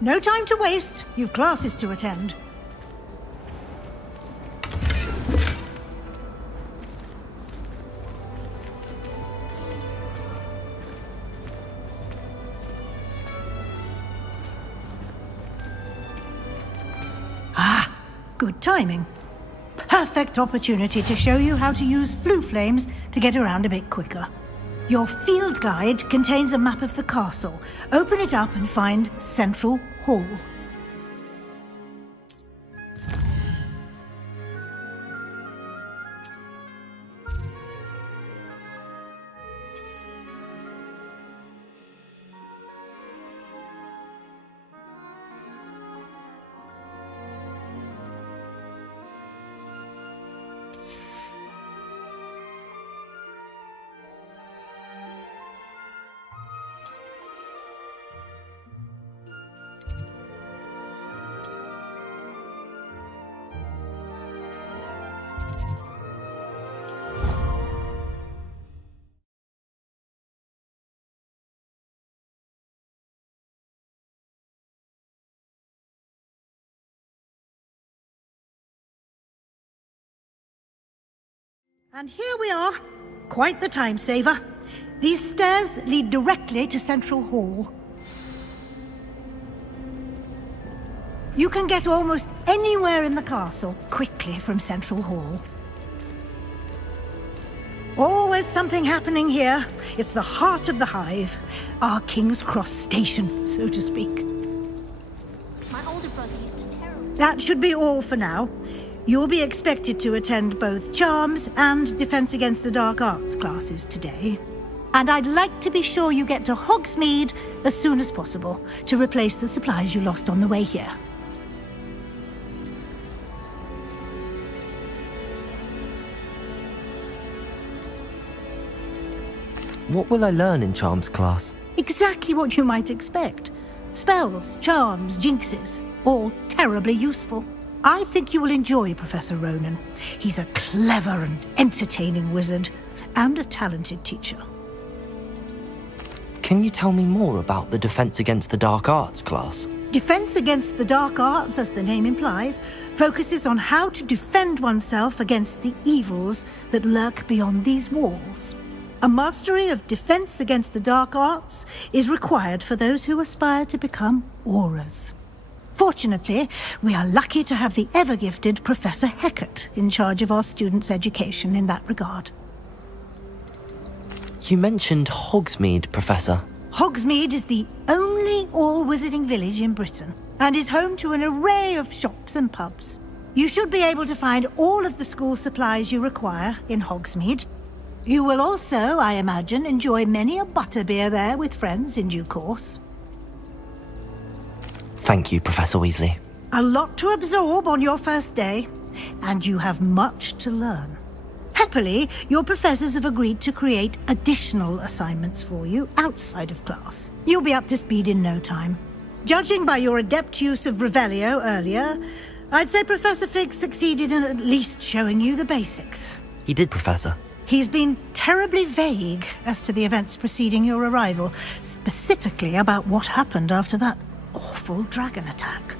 No time to waste. You've classes to attend. Good timing. Perfect opportunity to show you how to use flue flames to get around a bit quicker. Your field guide contains a map of the castle. Open it up and find Central Hall. And here we are. Quite the time saver. These stairs lead directly to Central Hall. You can get almost anywhere in the castle quickly from Central Hall. Always something happening here. It's the heart of the hive. Our King's Cross station, so to speak. My older brother used to terrorize. That should be all for now. You'll be expected to attend both Charms and Defense Against the Dark Arts classes today. And I'd like to be sure you get to Hogsmeade as soon as possible to replace the supplies you lost on the way here. What will I learn in Charms class? Exactly what you might expect. Spells, charms, jinxes, all terribly useful. I think you will enjoy Professor Ronan. He's a clever and entertaining wizard, and a talented teacher. Can you tell me more about the Defense Against the Dark Arts class? Defense Against the Dark Arts, as the name implies, focuses on how to defend oneself against the evils that lurk beyond these walls. A mastery of Defense Against the Dark Arts is required for those who aspire to become auras. Fortunately, we are lucky to have the ever-gifted Professor Hecat in charge of our students' education in that regard. You mentioned Hogsmeade, Professor. Hogsmeade is the only all-wizarding village in Britain, and is home to an array of shops and pubs. You should be able to find all of the school supplies you require in Hogsmeade. You will also, I imagine, enjoy many a butterbeer there with friends in due course. Thank you, Professor Weasley. A lot to absorb on your first day, and you have much to learn. Happily, your professors have agreed to create additional assignments for you outside of class. You'll be up to speed in no time. Judging by your adept use of Revelio earlier, I'd say Professor Fig succeeded in at least showing you the basics. He did, Professor. He's been terribly vague as to the events preceding your arrival, specifically about what happened after that awful dragon attack.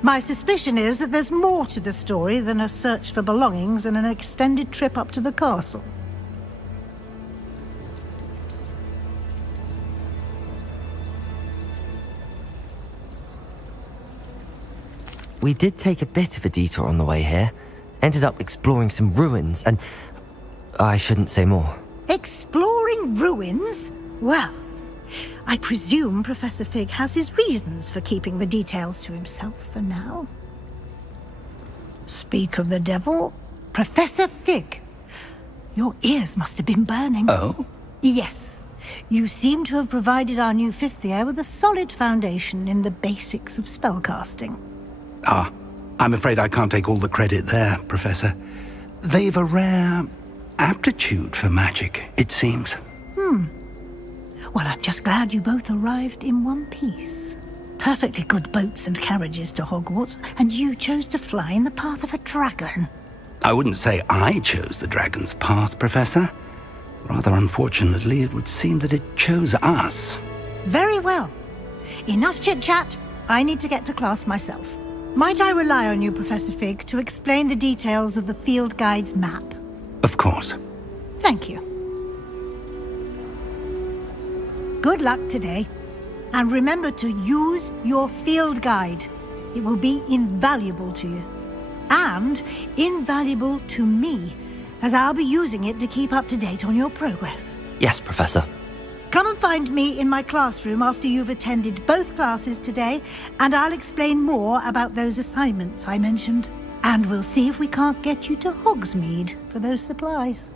My suspicion is that there's more to the story than a search for belongings and an extended trip up to the castle. We did take a bit of a detour on the way here. Ended up exploring some ruins and... I shouldn't say more. Exploring ruins? Well, I presume Professor Fig has his reasons for keeping the details to himself for now. Speak of the devil, Professor Fig. Your ears must have been burning. Oh? Yes. You seem to have provided our new fifth year with a solid foundation in the basics of spellcasting. Ah, I'm afraid I can't take all the credit there, Professor. They've a rare aptitude for magic, it seems. Well, I'm just glad you both arrived in one piece. Perfectly good boats and carriages to Hogwarts, and you chose to fly in the path of a dragon. I wouldn't say I chose the dragon's path, Professor. Rather unfortunately, it would seem that it chose us. Very well. Enough chit-chat. I need to get to class myself. Might I rely on you, Professor Fig, to explain the details of the field guide's map? Of course. Thank you. Good luck today. And remember to use your field guide. It will be invaluable to you. And invaluable to me, as I'll be using it to keep up to date on your progress. Yes, Professor. Come and find me in my classroom after you've attended both classes today, and I'll explain more about those assignments I mentioned. And we'll see if we can't get you to Hogsmeade for those supplies.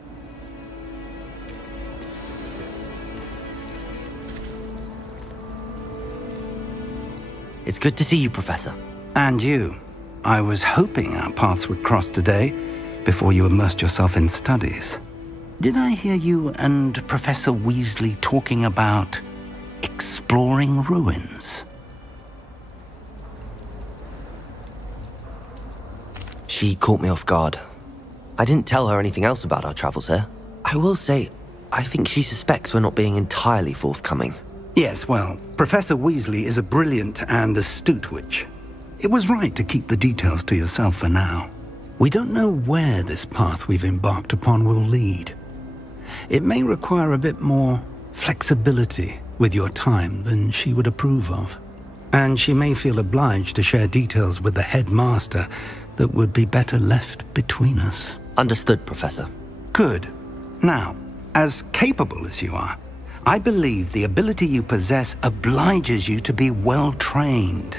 It's good to see you, Professor. And you. I was hoping our paths would cross today, before you immersed yourself in studies. Did I hear you and Professor Weasley talking about exploring ruins? She caught me off guard. I didn't tell her anything else about our travels here. I will say, I think she suspects we're not being entirely forthcoming. Yes, well, Professor Weasley is a brilliant and astute witch. It was right to keep the details to yourself for now. We don't know where this path we've embarked upon will lead. It may require a bit more flexibility with your time than she would approve of. And she may feel obliged to share details with the headmaster that would be better left between us. Understood, Professor. Good. Now, as capable as you are, I believe the ability you possess obliges you to be well-trained.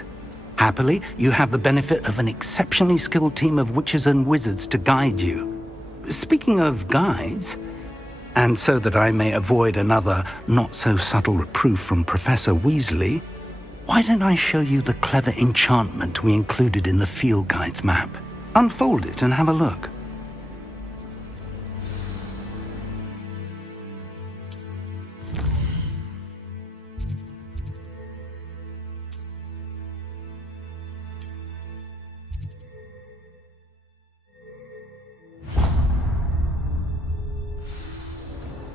Happily, you have the benefit of an exceptionally skilled team of witches and wizards to guide you. Speaking of guides, and so that I may avoid another not-so-subtle reproof from Professor Weasley, why don't I show you the clever enchantment we included in the field guide's map? Unfold it and have a look.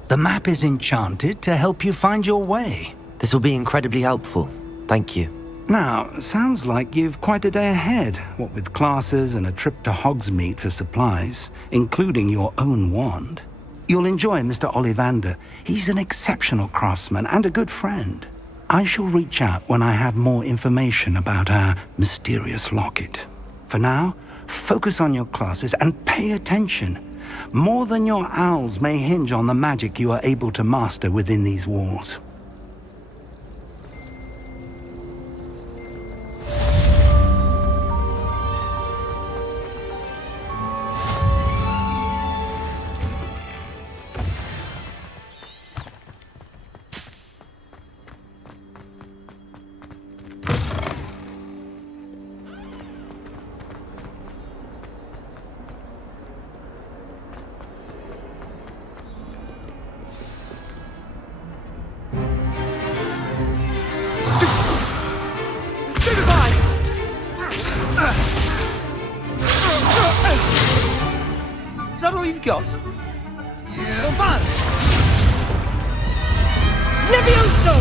The map is enchanted to help you find your way. This will be incredibly helpful. Thank you. Now, sounds like you've quite a day ahead, what with classes and a trip to Hogsmeade for supplies, including your own wand. You'll enjoy Mr. Ollivander. He's an exceptional craftsman and a good friend. I shall reach out when I have more information about our mysterious locket. For now, focus on your classes and pay attention. More than your owls may hinge on the magic you are able to master within these walls. Is that all you've got? Yeah. Levioso!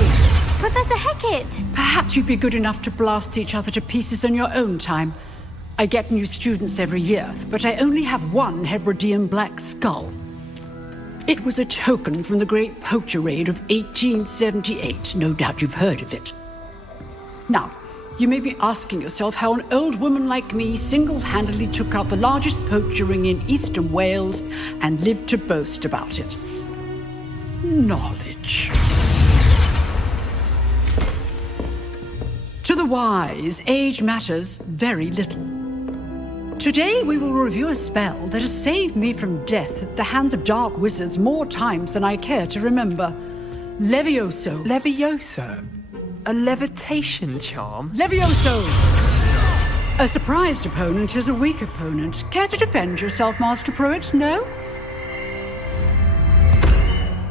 Professor Hecat! Perhaps you'd be good enough to blast each other to pieces on your own time. I get new students every year, but I only have one Hebridean black skull. It was a token from the Great Poacher Raid of 1878. No doubt you've heard of it. Now, you may be asking yourself how an old woman like me single-handedly took out the largest poacher ring in eastern Wales and lived to boast about it. Knowledge. To the wise, age matters very little. Today we will review a spell that has saved me from death at the hands of dark wizards more times than I care to remember. Levioso. Levioso? A levitation charm? Levioso! A surprised opponent is a weak opponent. Care to defend yourself, Master Pruitt? No?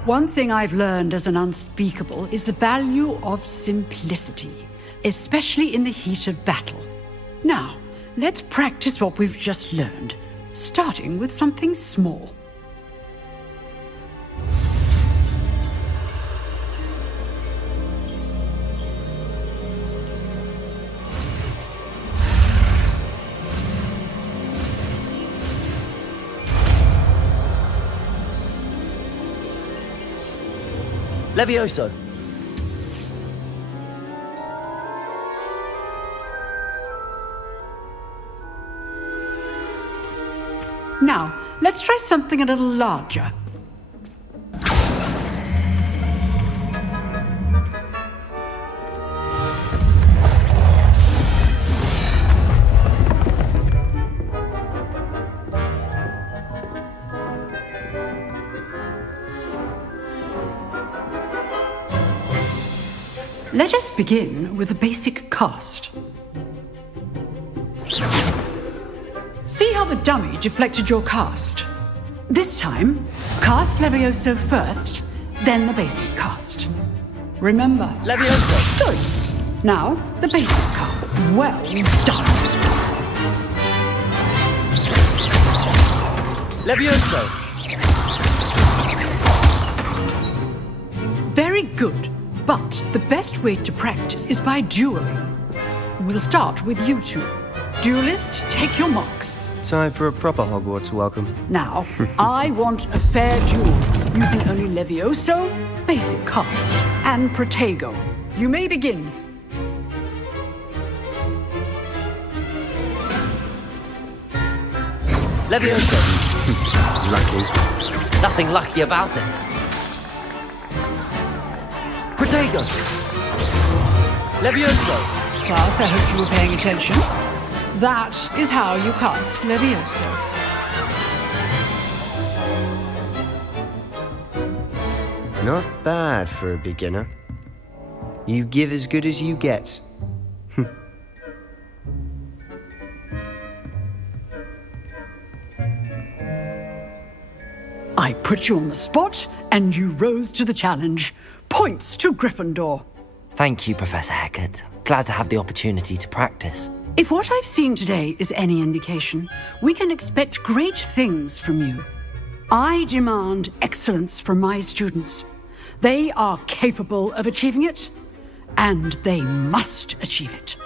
One thing I've learned as an unspeakable is the value of simplicity, especially in the heat of battle. Now, let's practice what we've just learned, starting with something small. Levioso! Now, let's try something a little larger. Let us begin with the basic cast. See how the dummy deflected your cast? This time, cast Levioso first, then the basic cast. Remember, Levioso! Good. Now, the basic cast. Well done. Levioso! Very good. But the best way to practice is by dueling. We'll start with you two. Duelists, take your marks. Time for a proper Hogwarts welcome. Now, I want a fair duel, using only Levioso, basic cast, and Protego. You may begin. Levioso! Lucky. Nothing lucky about it. Protego! Levioso! Class, I hope you were paying attention. That is how you cast Levioso. Not bad for a beginner. You give as good as you get. I put you on the spot, and you rose to the challenge. Points to Gryffindor. Thank you, Professor Hecat. Glad to have the opportunity to practice. If what I've seen today is any indication, we can expect great things from you. I demand excellence from my students. They are capable of achieving it, and they must achieve it.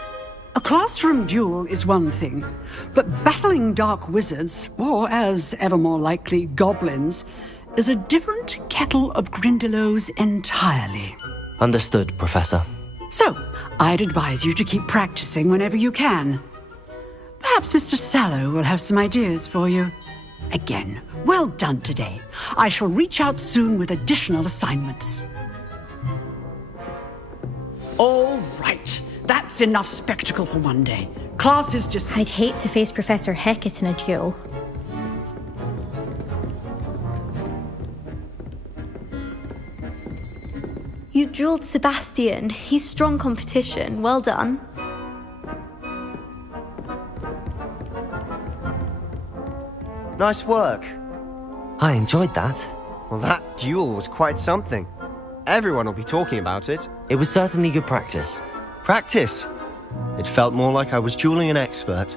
A classroom duel is one thing, but battling dark wizards, or as ever more likely, goblins, is a different kettle of Grindylows entirely. Understood, Professor. So, I'd advise you to keep practicing whenever you can. Perhaps Mr. Sallow will have some ideas for you. Again, well done today. I shall reach out soon with additional assignments. All right. That's enough spectacle for one day. Class is just... I'd hate to face Professor Hecat in a duel. You dueled Sebastian. He's strong competition. Well done. Nice work. I enjoyed that. Well, that duel was quite something. Everyone will be talking about it. It was certainly good practice. Practice? It felt more like I was dueling an expert.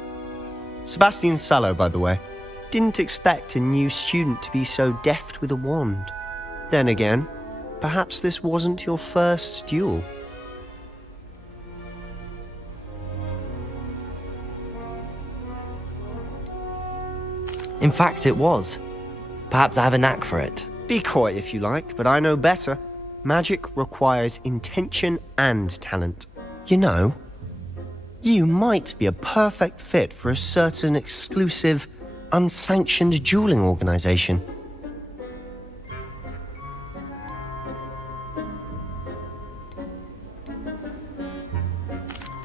Sebastian Sallow, by the way. Didn't expect a new student to be so deft with a wand. Then again, perhaps this wasn't your first duel. In fact, it was. Perhaps I have a knack for it. Be coy if you like, but I know better. Magic requires intention and talent. You know, you might be a perfect fit for a certain exclusive, unsanctioned dueling organization.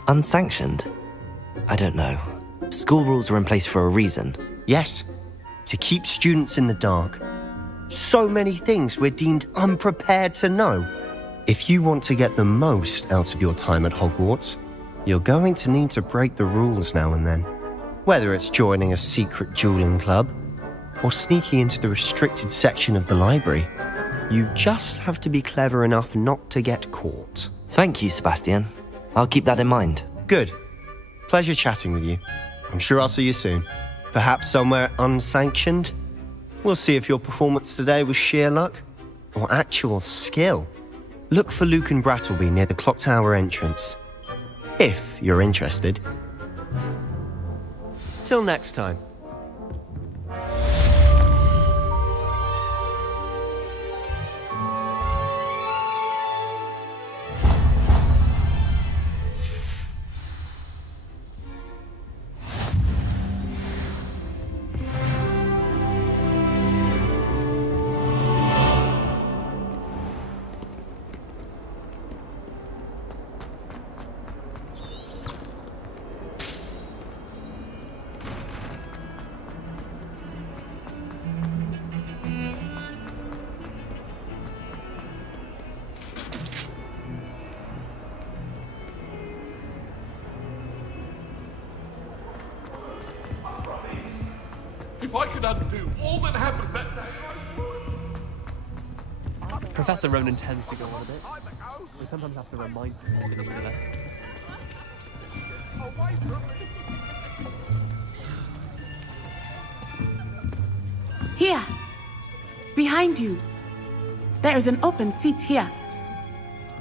Unsanctioned? I don't know. School rules are in place for a reason. Yes, to keep students in the dark. So many things we're deemed unprepared to know. If you want to get the most out of your time at Hogwarts, you're going to need to break the rules now and then. Whether it's joining a secret dueling club or sneaking into the restricted section of the library, you just have to be clever enough not to get caught. Thank you, Sebastian. I'll keep that in mind. Good. Pleasure chatting with you. I'm sure I'll see you soon. Perhaps somewhere unsanctioned? We'll see if your performance today was sheer luck or actual skill. Look for Luke and Brattleby near the clock tower entrance, if you're interested. Till next time. If I could undo all that happened that day, Professor Ronan tends to go on a bit. We sometimes have to remind him to finish the lesson. away from me. Here. Behind you. There is an open seat here.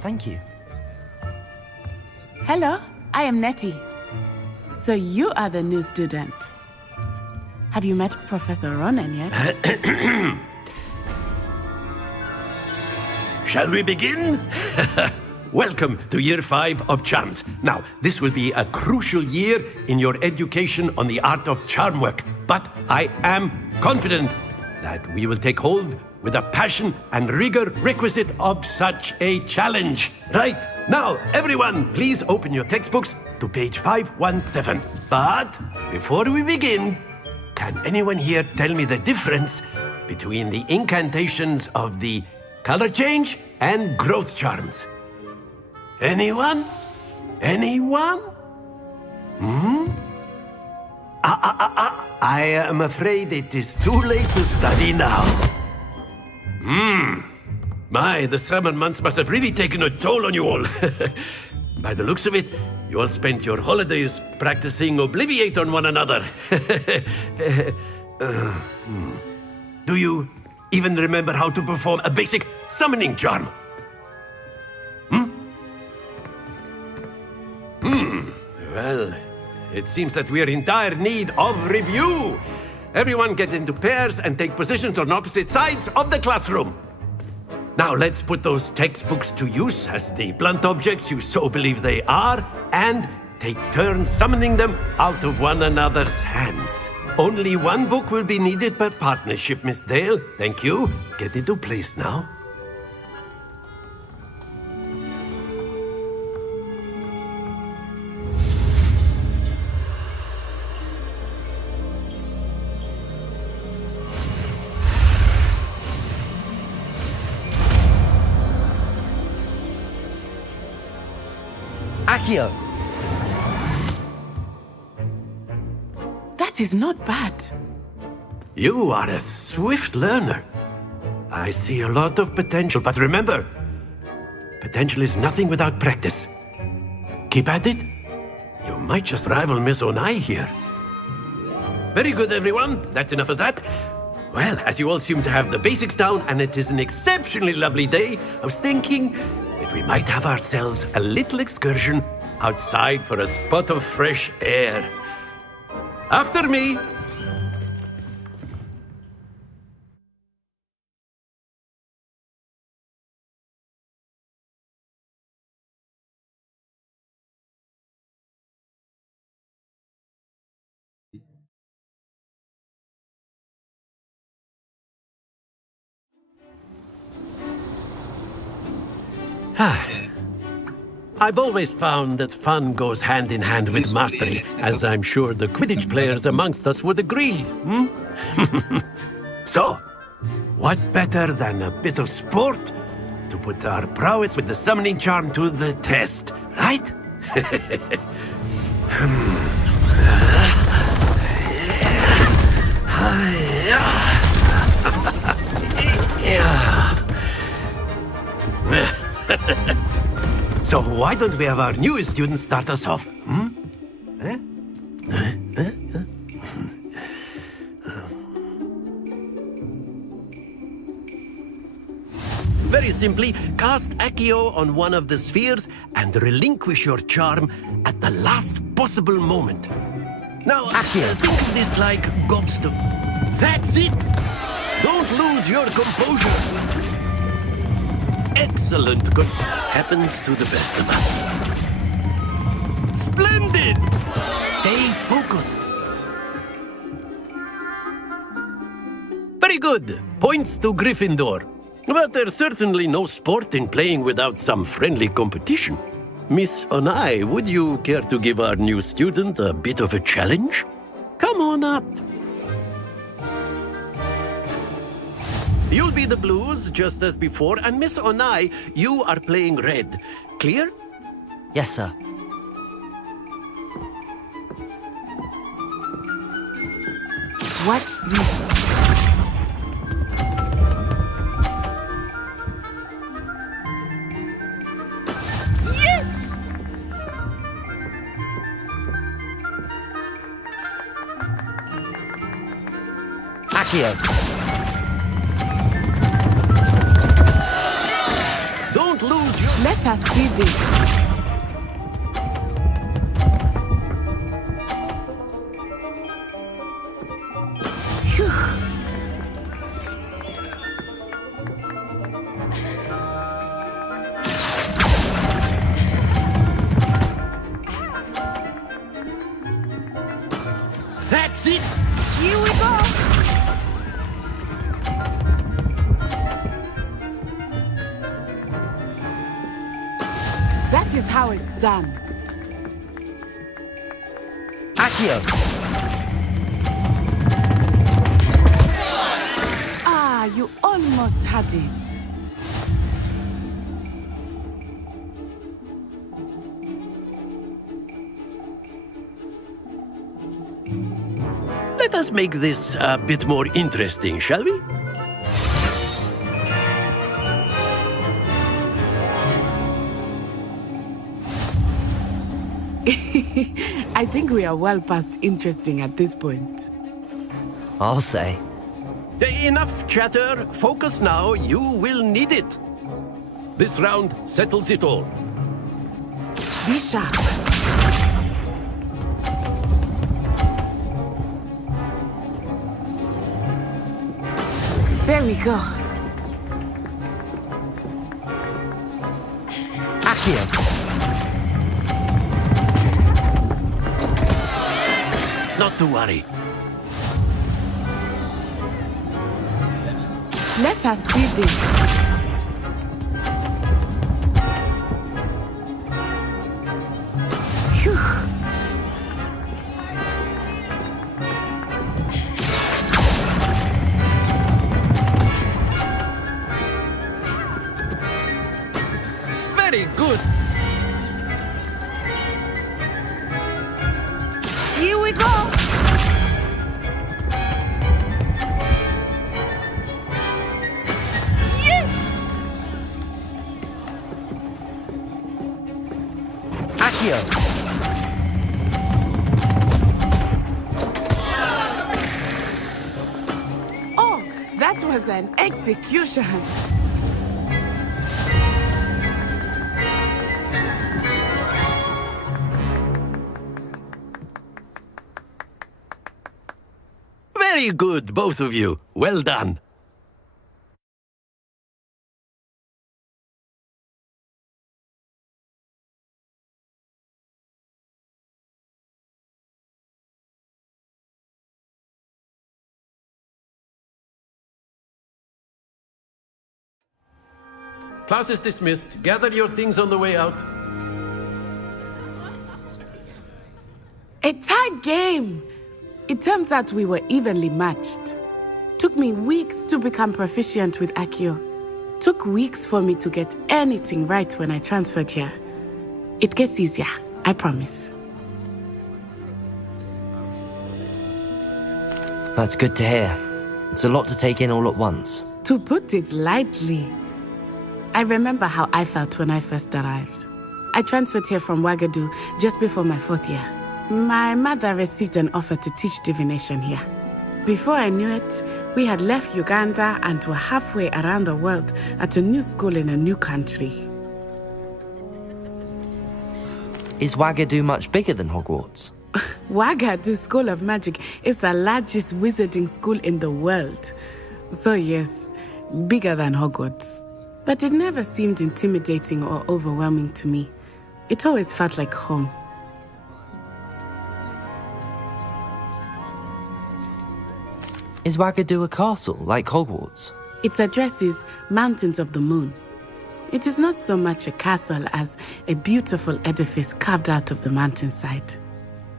Thank you. Hello, I am Nettie. So you are the new student. Have you met Professor Ronan yet? Shall we begin? Welcome to Year 5 of Charms. Now, this will be a crucial year in your education on the art of charm work, but I am confident that we will take hold with the passion and rigor requisite of such a challenge. Right, now, everyone, please open your textbooks to page 517. But before we begin, can anyone here tell me the difference between the incantations of the color change and growth charms? Anyone? Anyone? I am afraid it is too late to study now. My, the summer months must have really taken a toll on you all. By the looks of it, you all spent your holidays practicing Obliviate on one another. Do you even remember how to perform a basic summoning charm? Well, it seems that we are in dire need of review. Everyone get into pairs and take positions on opposite sides of the classroom. Now let's put those textbooks to use as the blunt objects you so believe they are, and take turns summoning them out of one another's hands. Only one book will be needed per partnership, Miss Dale. Thank you. Get into place now. Accio! That is not bad. You are a swift learner. I see a lot of potential, but remember, potential is nothing without practice. Keep at it. You might just rival Miss Onai here. Very good, everyone. That's enough of that. Well, as you all seem to have the basics down, and it is an exceptionally lovely day, I was thinking that we might have ourselves a little excursion outside for a spot of fresh air. After me. I've always found that fun goes hand in hand with mastery, as I'm sure the Quidditch players amongst us would agree. So, what better than a bit of sport to put our prowess with the summoning charm to the test, right? So why don't we have our newest student start us off? Very simply, cast Accio on one of the spheres and relinquish your charm at the last possible moment. Now, Accio, think of this like gobstone. That's it! Don't lose your composure. Excellent. Good. Happens to the best of us. Splendid! Stay focused. Very good. Points to Gryffindor. But there's certainly no sport in playing without some friendly competition. Miss Onai, would you care to give our new student a bit of a challenge? Come on up. You'll be the blues, just as before, and Miss Onai, you are playing red. Clear? Yes, sir. What's this? Accio! Let us see this. Phew. That's it! Here we go! That is how it's done. Accio! Ah, you almost had it. Let us make this a bit more interesting, shall we? I think we are well past interesting at this point. I'll say. Enough chatter. Focus now. You will need it. This round settles it all. Be sharp. There we go. Accio! Not to worry. Let us see this. Phew. Very good. Here we go. Yes! Accio! Oh, that was an execution. Very good, both of you. Well done. Class is dismissed. Gather your things on the way out. A tight game. It turns out we were evenly matched. Took me weeks to become proficient with Accio. Took weeks for me to get anything right when I transferred here. It gets easier, I promise. That's good to hear. It's a lot to take in all at once. To put it lightly, I remember how I felt when I first arrived. I transferred here from Ouagadougou just before my 4th year. My mother received an offer to teach divination here. Before I knew it, we had left Uganda and were halfway around the world at a new school in a new country. Is Ouagadougou much bigger than Hogwarts? Ouagadougou School of Magic is the largest wizarding school in the world. So yes, bigger than Hogwarts. But it never seemed intimidating or overwhelming to me. It always felt like home. Is Ouagadougou a castle, like Hogwarts? Its address is Mountains of the Moon. It is not so much a castle as a beautiful edifice carved out of the mountainside.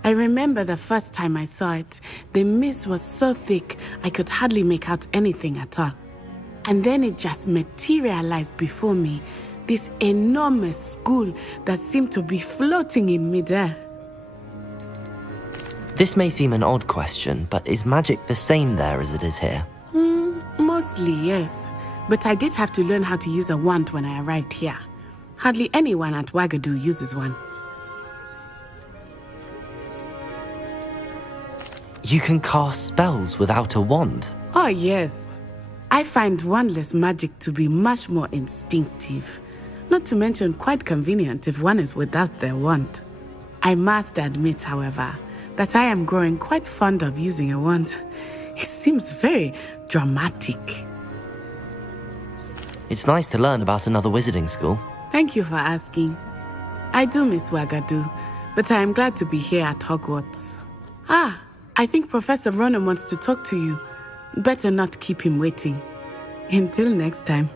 I remember the first time I saw it, the mist was so thick I could hardly make out anything at all. And then it just materialized before me, this enormous school that seemed to be floating in midair. This may seem an odd question, but is magic the same there as it is here? Mostly, yes. But I did have to learn how to use a wand when I arrived here. Hardly anyone at Ouagadougou uses one. You can cast spells without a wand? Oh, yes. I find wandless magic to be much more instinctive. Not Not to mention quite convenient if one is without their wand. I must admit, however, that I am growing quite fond of using a wand. It seems very dramatic. It's nice to learn about another wizarding school. Thank you for asking. I do miss Wagadu, but I am glad to be here at Hogwarts. Ah, I think Professor Ronan wants to talk to you. Better not keep him waiting. Until next time.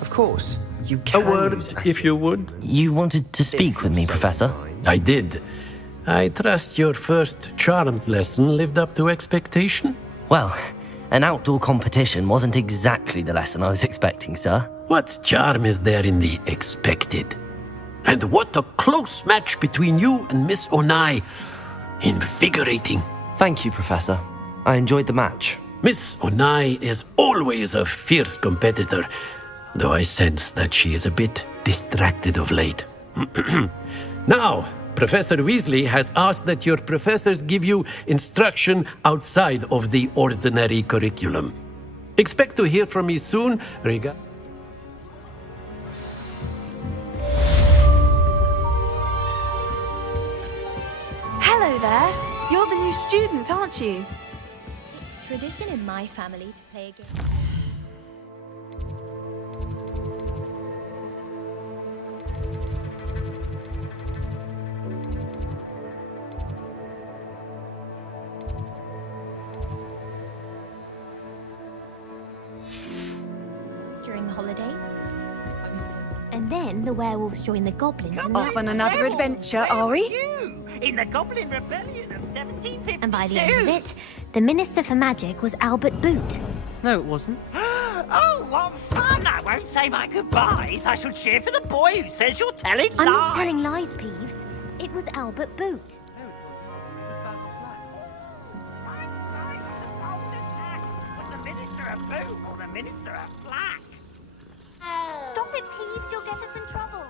Of course, you can. A word, if you would. You wanted to speak with me, Professor? I did. I trust your first charms lesson lived up to expectation? Well, an outdoor competition wasn't exactly the lesson I was expecting, sir. What charm is there in the expected? And what a close match between you and Miss Onai. Invigorating. Thank you, Professor. I enjoyed the match. Miss Onai is always a fierce competitor, though I sense that she is a bit distracted of late. Now, Professor Weasley has asked that your professors give you instruction outside of the ordinary curriculum. Expect to hear from me soon. Hello there. You're the new student, aren't you? It's tradition in my family to play a game. During the holidays. And then the werewolves join the goblins. Off on another adventure, are we? In the Goblin Rebellion of 1752. And by the end of it, the Minister for Magic was Albert Boot. No, it wasn't. Oh, what fun! I won't say my goodbyes. I shall cheer for the boy who says you're telling lies. I'm not telling lies, Peeves. It was Albert Boot. The Minister of Boot or the Minister of Black? Stop it, Peeves. You'll get us in trouble.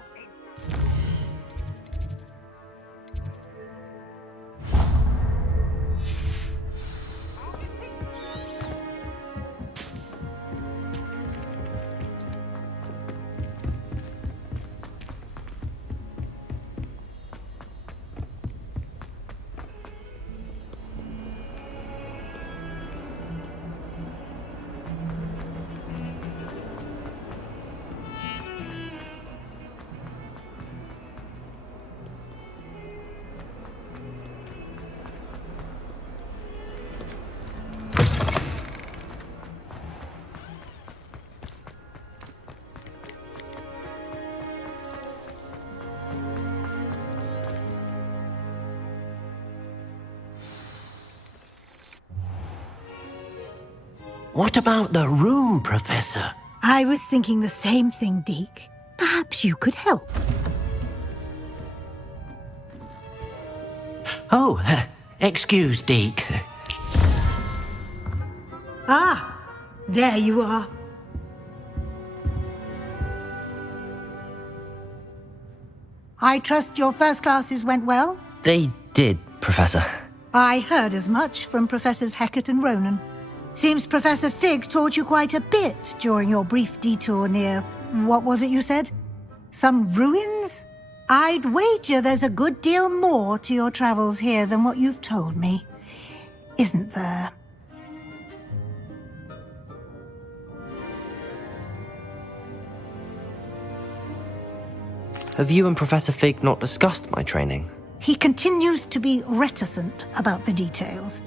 What about the room, Professor? I was thinking the same thing, Deke. Perhaps you could help. Oh, excuse, Deke. Ah, there you are. I trust your first classes went well? They did, Professor. I heard as much from Professors Hecat and Ronan. Seems Professor Fig taught you quite a bit during your brief detour near... what was it you said? Some ruins? I'd wager there's a good deal more to your travels here than what you've told me. Isn't there? Have you and Professor Fig not discussed my training? He continues to be reticent about the details,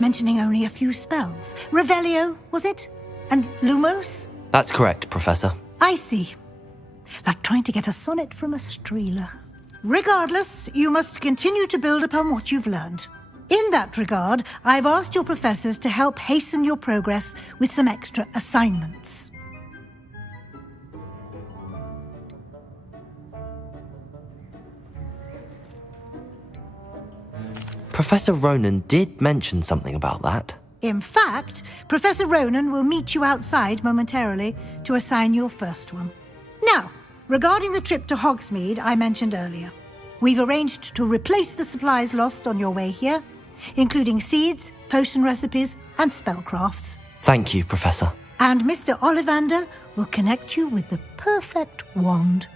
mentioning only a few spells. Revelio, was it? And Lumos? That's correct, Professor. I see. Like trying to get a sonnet from a streeler. Regardless, you must continue to build upon what you've learned. In that regard, I've asked your professors to help hasten your progress with some extra assignments. Professor Ronan did mention something about that. In fact, Professor Ronan will meet you outside momentarily to assign your first one. Now, regarding the trip to Hogsmeade I mentioned earlier, we've arranged to replace the supplies lost on your way here, including seeds, potion recipes, and spellcrafts. Thank you, Professor. And Mr. Ollivander will connect you with the perfect wand.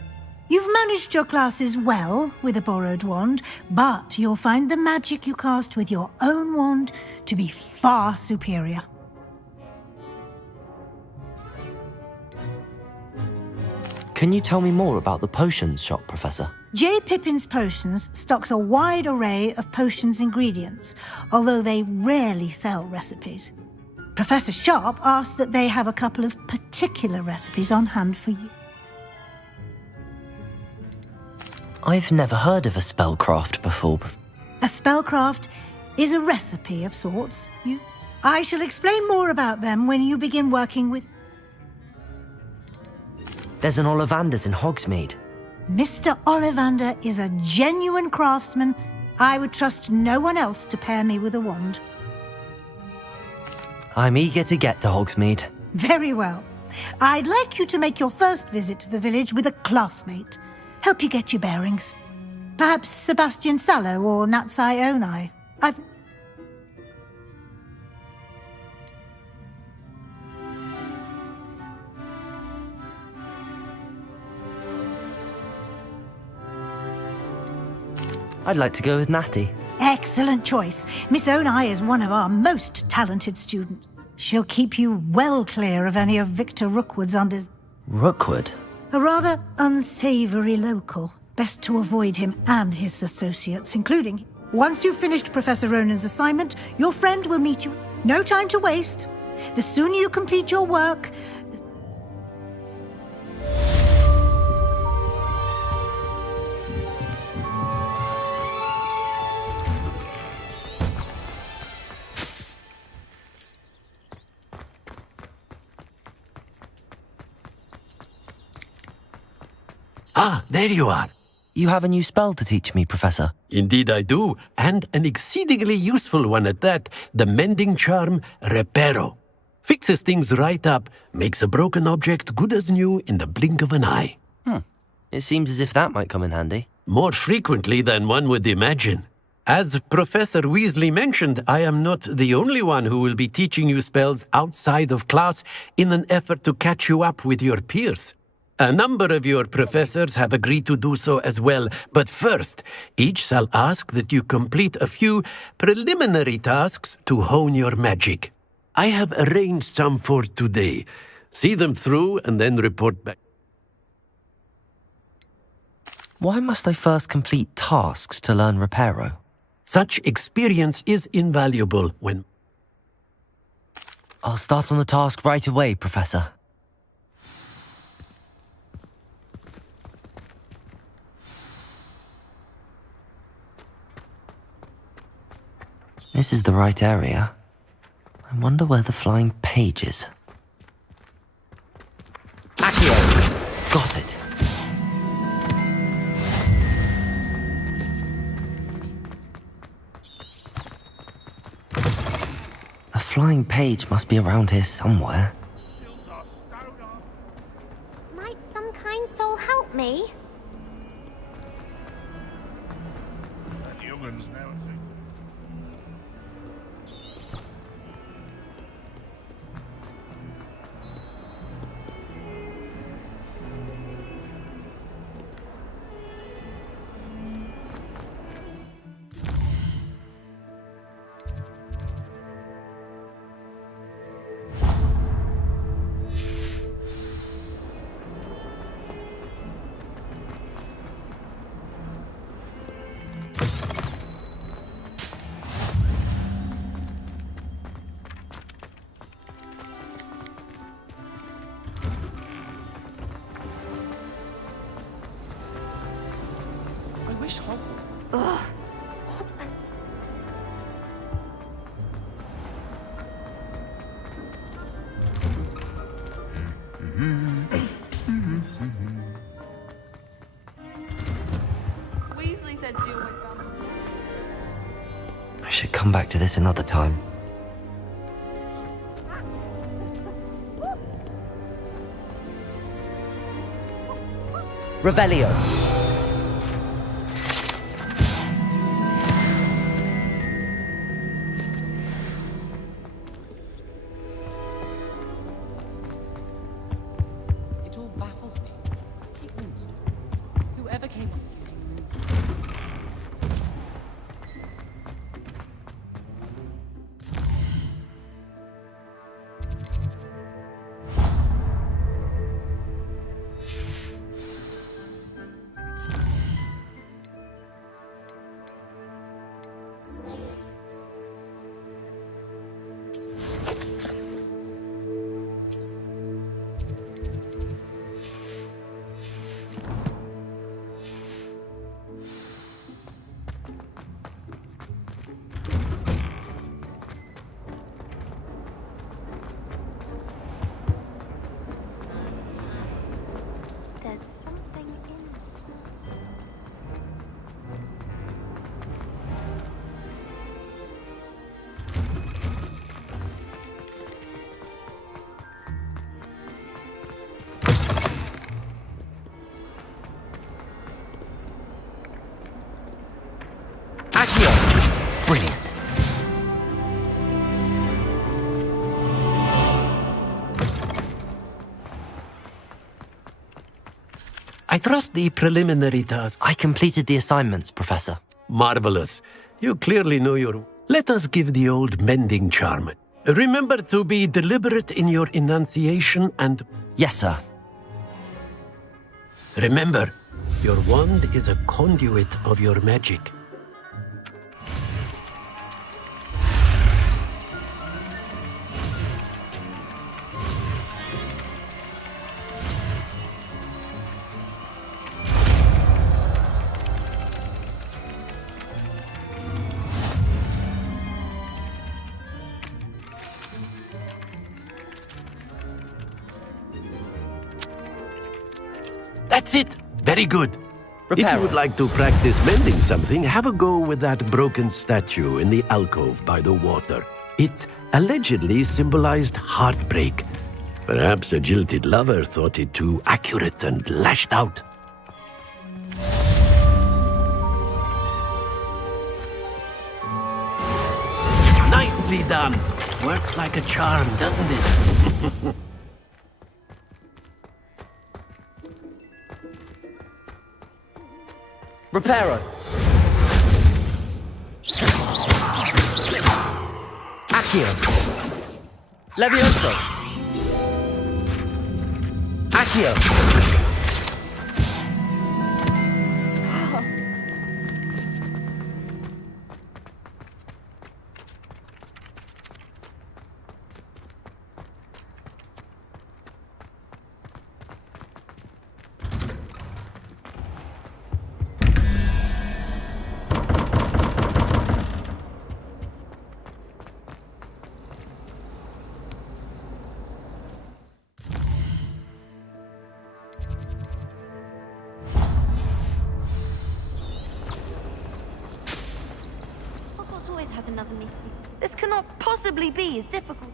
You've managed your classes well with a borrowed wand, but you'll find the magic you cast with your own wand to be far superior. Can you tell me more about the potions shop, Professor? J. Pippin's Potions stocks a wide array of potions ingredients, although they rarely sell recipes. Professor Sharp asks that they have a couple of particular recipes on hand for you. I've never heard of a spellcraft before. A spellcraft is a recipe of sorts. I shall explain more about them when you begin working with... There's an Ollivander's in Hogsmeade. Mr. Ollivander is a genuine craftsman. I would trust no one else to pair me with a wand. I'm eager to get to Hogsmeade. Very well. I'd like you to make your first visit to the village with a classmate. Help you get your bearings. Perhaps Sebastian Sallow or Natsai Onai. I'd like to go with Natty. Excellent choice. Miss Onai is one of our most talented students. She'll keep you well clear of any of Victor Rookwood's Rookwood? A rather unsavoury local. Best to avoid him and his associates, including... Once you've finished Professor Ronan's assignment, your friend will meet you. No time to waste. The sooner you complete your work... Ah, there you are. You have a new spell to teach me, Professor. Indeed I do, and an exceedingly useful one at that. The mending charm, Reparo. Fixes things right up, makes a broken object good as new in the blink of an eye. It seems as if that might come in handy. More frequently than one would imagine. As Professor Weasley mentioned, I am not the only one who will be teaching you spells outside of class in an effort to catch you up with your peers. A number of your professors have agreed to do so as well, but first, each shall ask that you complete a few preliminary tasks to hone your magic. I have arranged some for today. See them through and then report back. Why must I first complete tasks to learn Reparo? Such experience is invaluable when... I'll start on the task right away, Professor. This is the right area. I wonder where the flying page is. Accio! Got it. A flying page must be around here somewhere. Might some kind soul help me? Humans now. Ugh. Weasley said you would come. I should come back to this another time. Revelio. I trust the preliminary task. I completed the assignments, Professor. Marvelous. You clearly know your... Let us give the old mending charm. Remember to be deliberate in your enunciation and... Yes, sir. Remember, your wand is a conduit of your magic. That's it! Very good. If you would like to practice mending something, have a go with that broken statue in the alcove by the water. It allegedly symbolized heartbreak. Perhaps a jilted lover thought it too accurate and lashed out. Nicely done. Works like a charm, doesn't it? Reparo. Accio. Levioso. Accio. Hogwarts always has another meeting. This cannot possibly be as difficult.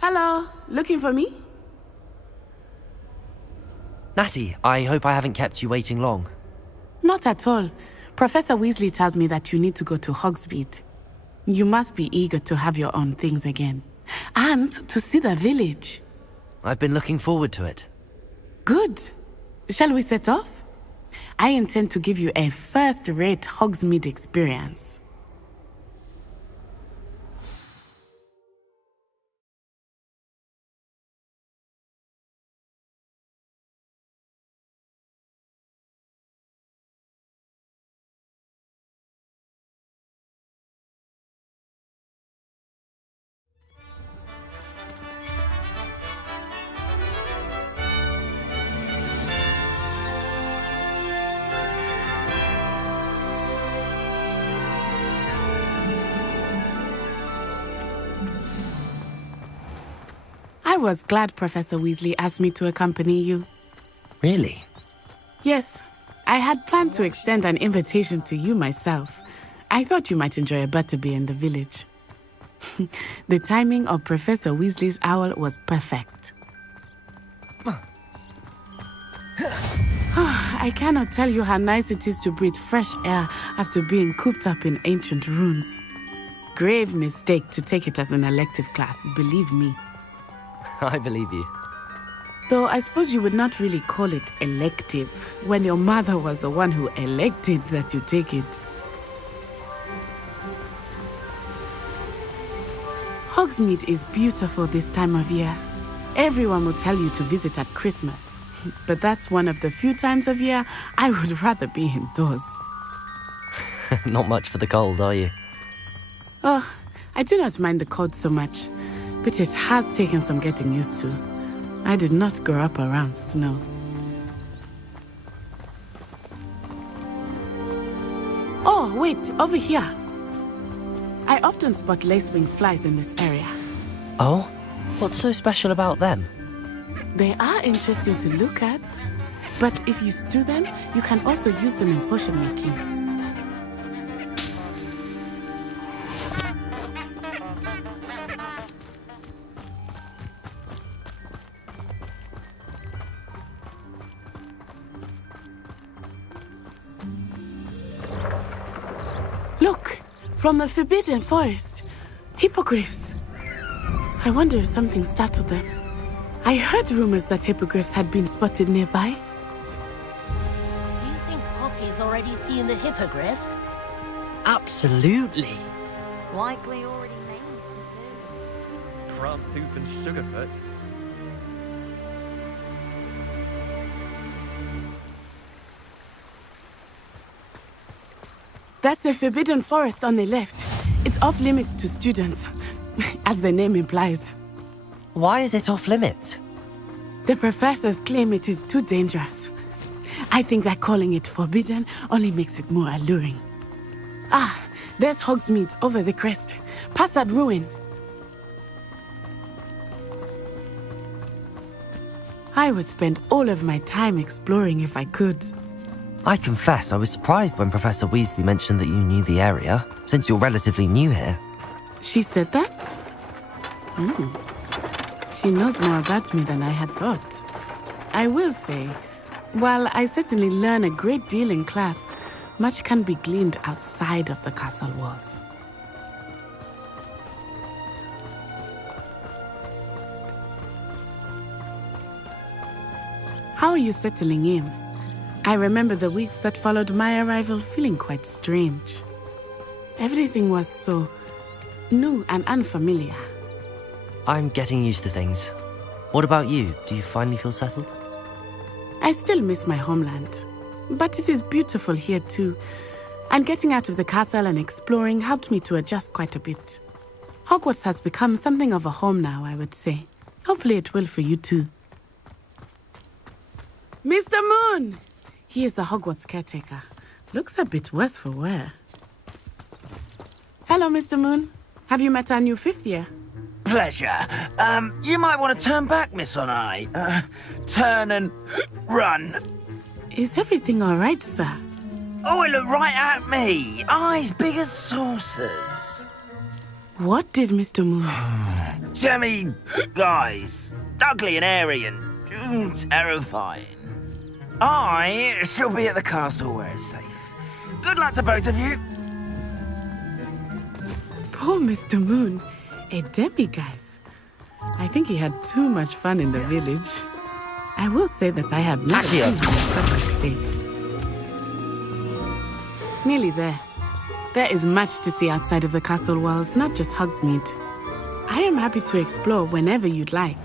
Hello, looking for me? Natty, I hope I haven't kept you waiting long. Not at all. Professor Weasley tells me that you need to go to Hogsmeade. You must be eager to have your own things again. And to see the village. I've been looking forward to it. Good. Shall we set off? I intend to give you a first-rate Hogsmeade experience. I was glad Professor Weasley asked me to accompany you. Really? Yes, I had planned to extend an invitation to you myself. I thought you might enjoy a butterbeer in the village. The timing of Professor Weasley's owl was perfect. I cannot tell you how nice it is to breathe fresh air after being cooped up in ancient ruins. Grave mistake to take it as an elective class, believe me. I believe you. Though I suppose you would not really call it elective when your mother was the one who elected that you take it. Hogsmeade is beautiful this time of year. Everyone will tell you to visit at Christmas. But that's one of the few times of year I would rather be indoors. Not much for the cold, are you? Oh, I do not mind the cold so much. But it has taken some getting used to. I did not grow up around snow. Oh, wait, over here. I often spot lacewing flies in this area. Oh? What's so special about them? They are interesting to look at. But if you stew them, you can also use them in potion making. From the Forbidden Forest. Hippogriffs. I wonder if something startled them. I heard rumors that hippogriffs had been spotted nearby. Do you think Poppy's already seen the hippogriffs? Absolutely. Likely already named them. Crantooth and Sugarfoot. That's the Forbidden Forest on the left. It's off limits to students, as the name implies. Why is it off limits? The professors claim it is too dangerous. I think that calling it forbidden only makes it more alluring. Ah, there's Hogsmeade over the crest. Past that ruin. I would spend all of my time exploring if I could. I confess I was surprised when Professor Weasley mentioned that you knew the area, since you're relatively new here. She said that? She knows more about me than I had thought. I will say, while I certainly learn a great deal in class, much can be gleaned outside of the castle walls. How are you settling in? I remember the weeks that followed my arrival feeling quite strange. Everything was so new and unfamiliar. I'm getting used to things. What about you? Do you finally feel settled? I still miss my homeland, but it is beautiful here too. And getting out of the castle and exploring helped me to adjust quite a bit. Hogwarts has become something of a home now, I would say. Hopefully it will for you too. Mr. Moon! He is the Hogwarts caretaker. Looks a bit worse for wear. Hello, Mr. Moon. Have you met our new fifth year? Pleasure. You might want to turn back, Miss Onai. Turn and run. Is everything all right, sir? Oh, it looked right at me. Eyes big as saucers. What did Mr. Moon? Jemmy guys. Ugly and airy and terrifying. I shall be at the castle where it's safe. Good luck to both of you. Poor Mr. Moon. A demiguise. I think he had too much fun in the village. I will say that I have never seen him in such a state. Nearly there. There is much to see outside of the castle walls, not just Hogsmeade. I am happy to explore whenever you'd like.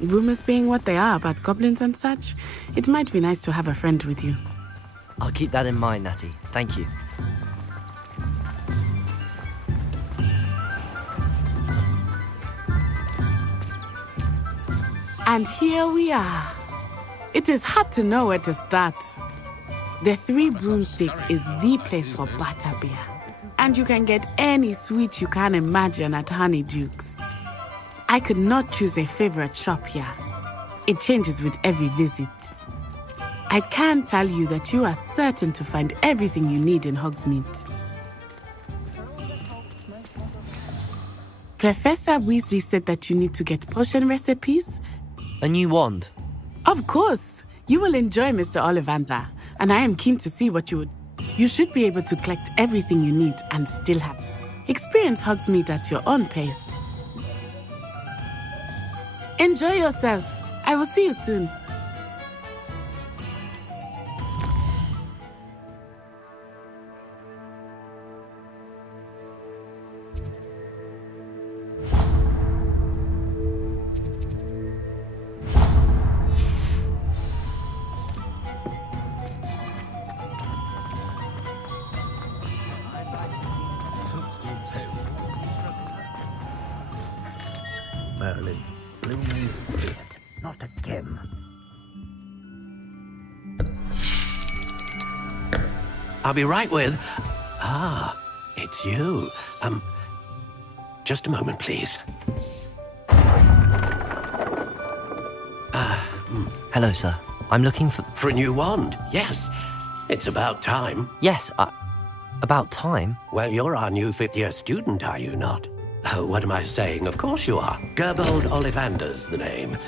Rumors being what they are about goblins and such, it might be nice to have a friend with you. I'll keep that in mind, Natty. Thank you. And here we are. It is hard to know where to start. The Three Broomsticks is the place for butterbeer. And you can get any sweet you can imagine at Honeydukes. I could not choose a favorite shop here. It changes with every visit. I can tell you that you are certain to find everything you need in Hogsmeade. Professor Weasley said that you need to get potion recipes. A new wand? Of course. You will enjoy Mr. Ollivander, and I am keen to see what you would. You should be able to collect everything you need and still have. Experience Hogsmeade at your own pace. Enjoy yourself. I will see you soon. Merlin, blooming beard, not a gem. I'll be right with... Ah, it's you. Just a moment, please. Hello, sir. I'm looking for... For a new wand, yes. It's about time. Yes, about time? Well, you're our new fifth-year student, are you not? Oh, what am I saying? Of course you are. Gerbold Ollivander's the name.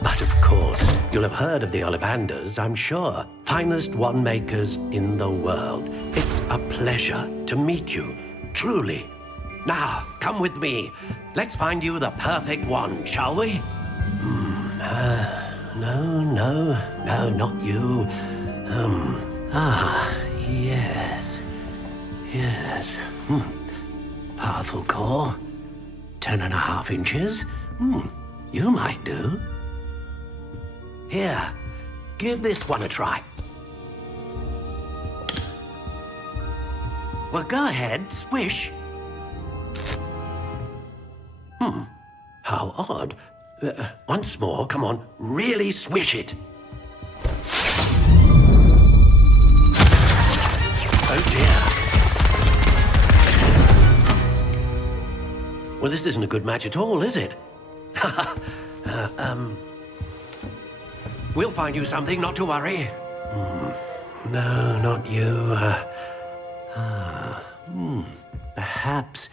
But of course, you'll have heard of the Ollivanders, I'm sure. Finest wand makers in the world. It's a pleasure to meet you. truly. Now, come with me. Let's find you the perfect wand, shall we? No, not you. Yes. Powerful core. 10.5 inches. You might do. Here, give this one a try. Well, go ahead, swish. How odd. Once more, come on, really swish it. Oh dear. Well, this isn't a good match at all, is it? We'll find you something, not to worry. No, not you. Perhaps.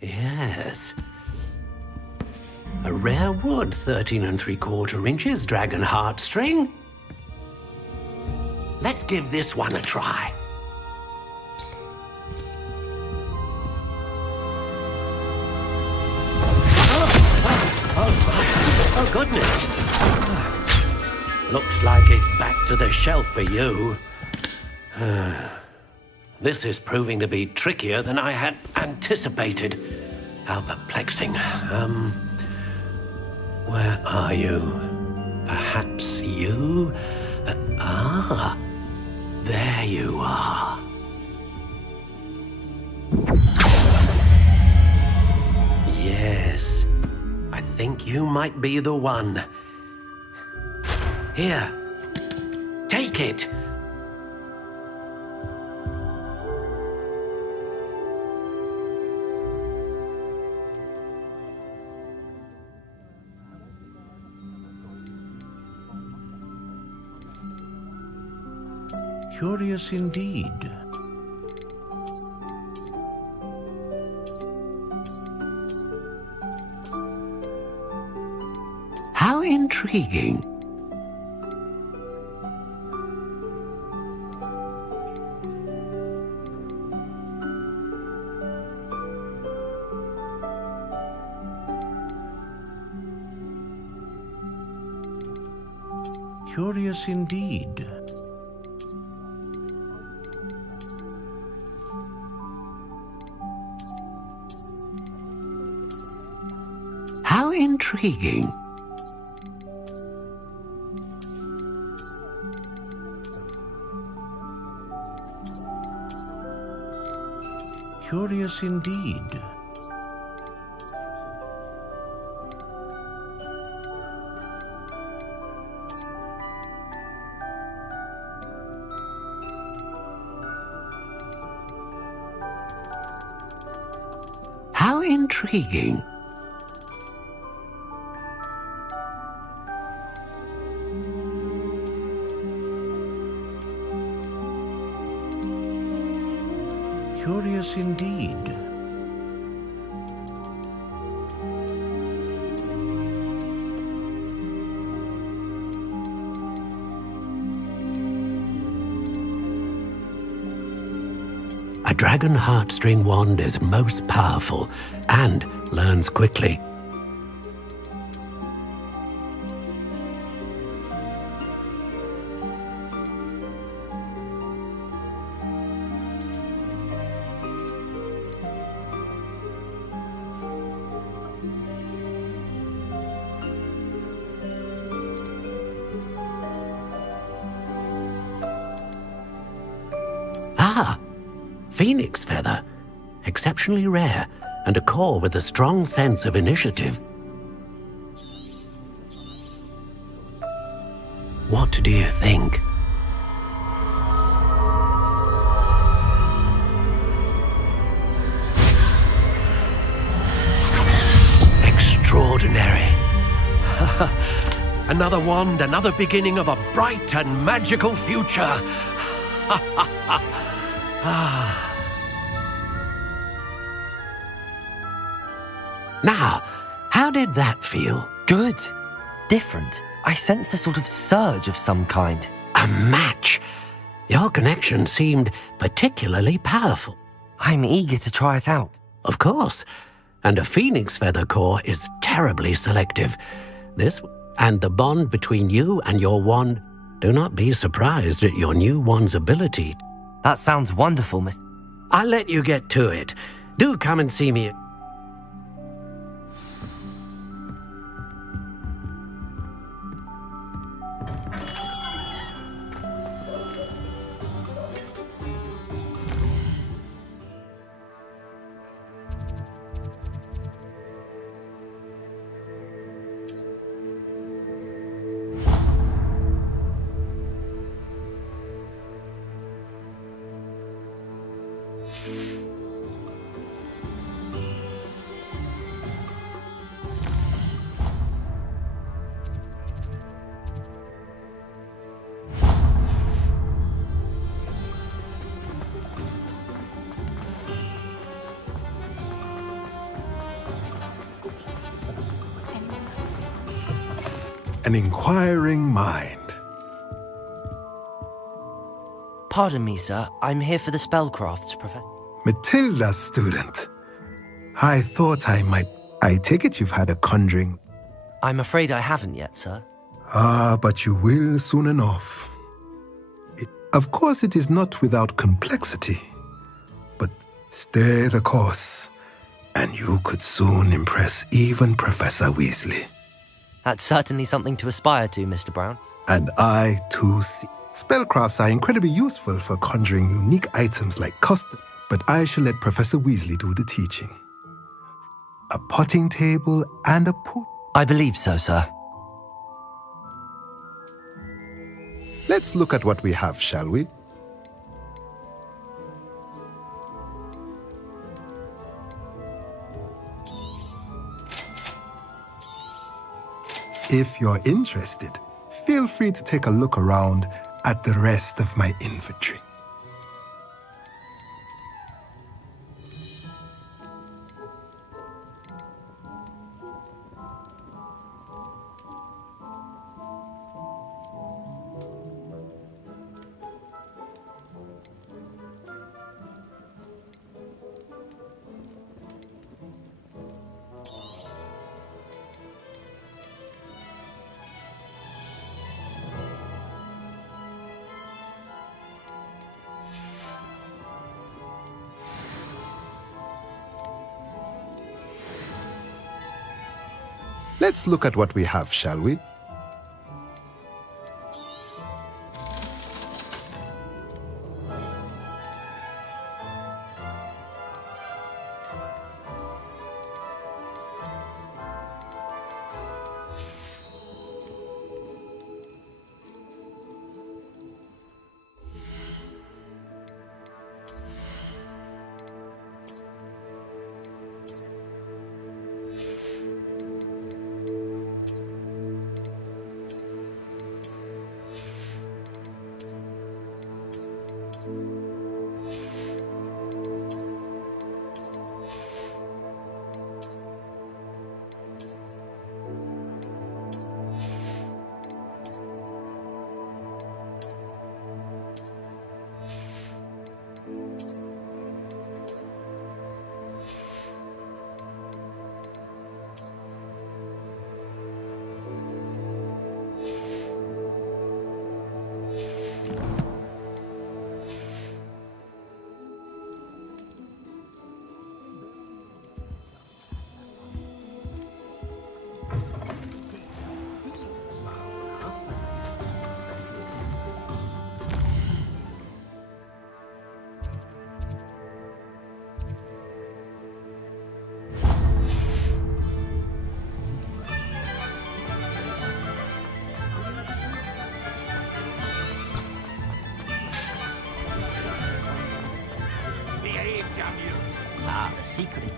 Yes. A rare wood, 13 3/4 inches, dragon heartstring. Let's give this one a try. Oh, goodness. Looks like it's back to the shelf for you. This is proving to be trickier than I had anticipated. How perplexing. Where are you? Perhaps you? There you are. Yes, I think you might be the one. Here, take it. Curious indeed. How intriguing. Curious indeed. How intriguing. Curious indeed. How intriguing. Curious indeed. A dragon heartstring wand is most powerful and learns quickly. Phoenix feather. Exceptionally rare, and a core with a strong sense of initiative. What do you think? Extraordinary. Another wand, another beginning of a bright and magical future. Now, how did that feel? Good. Different. I sensed a sort of surge of some kind. A match. Your connection seemed particularly powerful. I'm eager to try it out. Of course. And a phoenix feather core is terribly selective. This and the bond between you and your wand. Do not be surprised at your new wand's ability. That sounds wonderful, Miss. I'll let you get to it. Do come and see me. An inquiring mind. Pardon me, sir. I'm here for the spellcrafts, Professor. Matilda, student. I thought I might. I take it you've had a conjuring. I'm afraid I haven't yet, sir. But you will soon enough. Of course, it is not without complexity. But stay the course, and you could soon impress even Professor Weasley. That's certainly something to aspire to, Mr. Brown. And I, too, see. Spellcrafts are incredibly useful for conjuring unique items like custom, but I shall let Professor Weasley do the teaching. A potting table and a pool. I believe so, sir. Let's look at what we have, shall we? If you're interested, feel free to take a look around at the rest of my inventory. Let's look at what we have, shall we? The secret.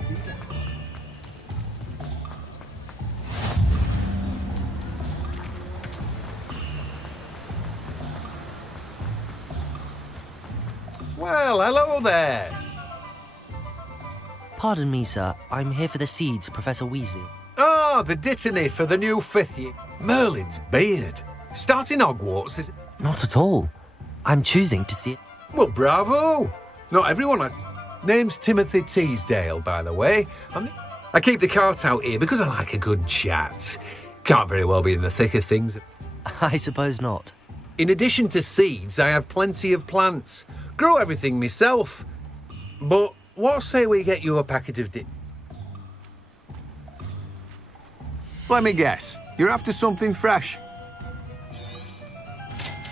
Well, hello there. Pardon me, sir. I'm here for the seeds, Professor Weasley. Ah, the dittany for the new 5th year. Merlin's beard. Starting Hogwarts is... Not at all. I'm choosing to see it. Well, bravo. Not everyone has... Name's Timothy Teasdale, by the way. I keep the cart out here because I like a good chat. Can't very well be in the thick of things. I suppose not. In addition to seeds, I have plenty of plants. Grow everything myself. But what say we get you a packet of Let me guess. You're after something fresh.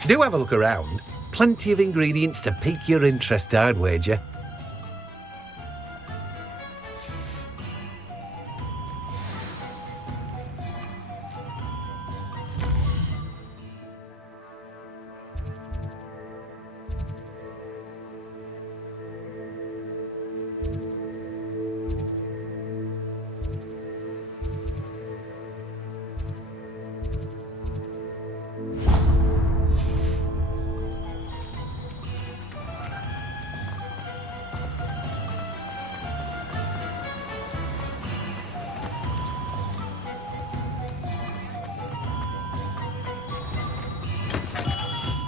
Do have a look around. Plenty of ingredients to pique your interest, I'd wager.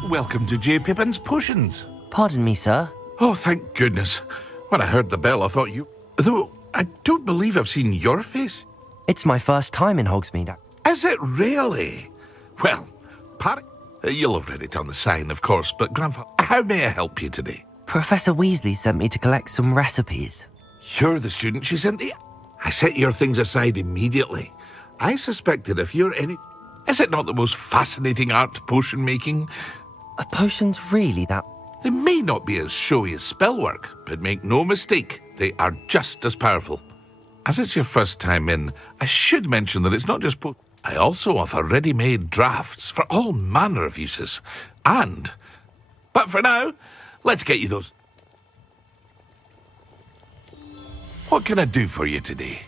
Welcome to J. Pippin's Potions. Pardon me, sir. Oh, thank goodness. When I heard the bell, I thought you... Though, I don't believe I've seen your face. It's my first time in Hogsmeade. Is it really? Well, you'll have read it on the sign, of course, but Grandfather, how may I help you today? Professor Weasley sent me to collect some recipes. You're the student she sent the... I set your things aside immediately. I suspected if you're any... Is it not the most fascinating art potion making? Are potions really that... They may not be as showy as spellwork, but make no mistake, they are just as powerful. As it's your first time in, I should mention that it's not just I also offer ready-made drafts for all manner of uses. But for now, let's get you those. What can I do for you today?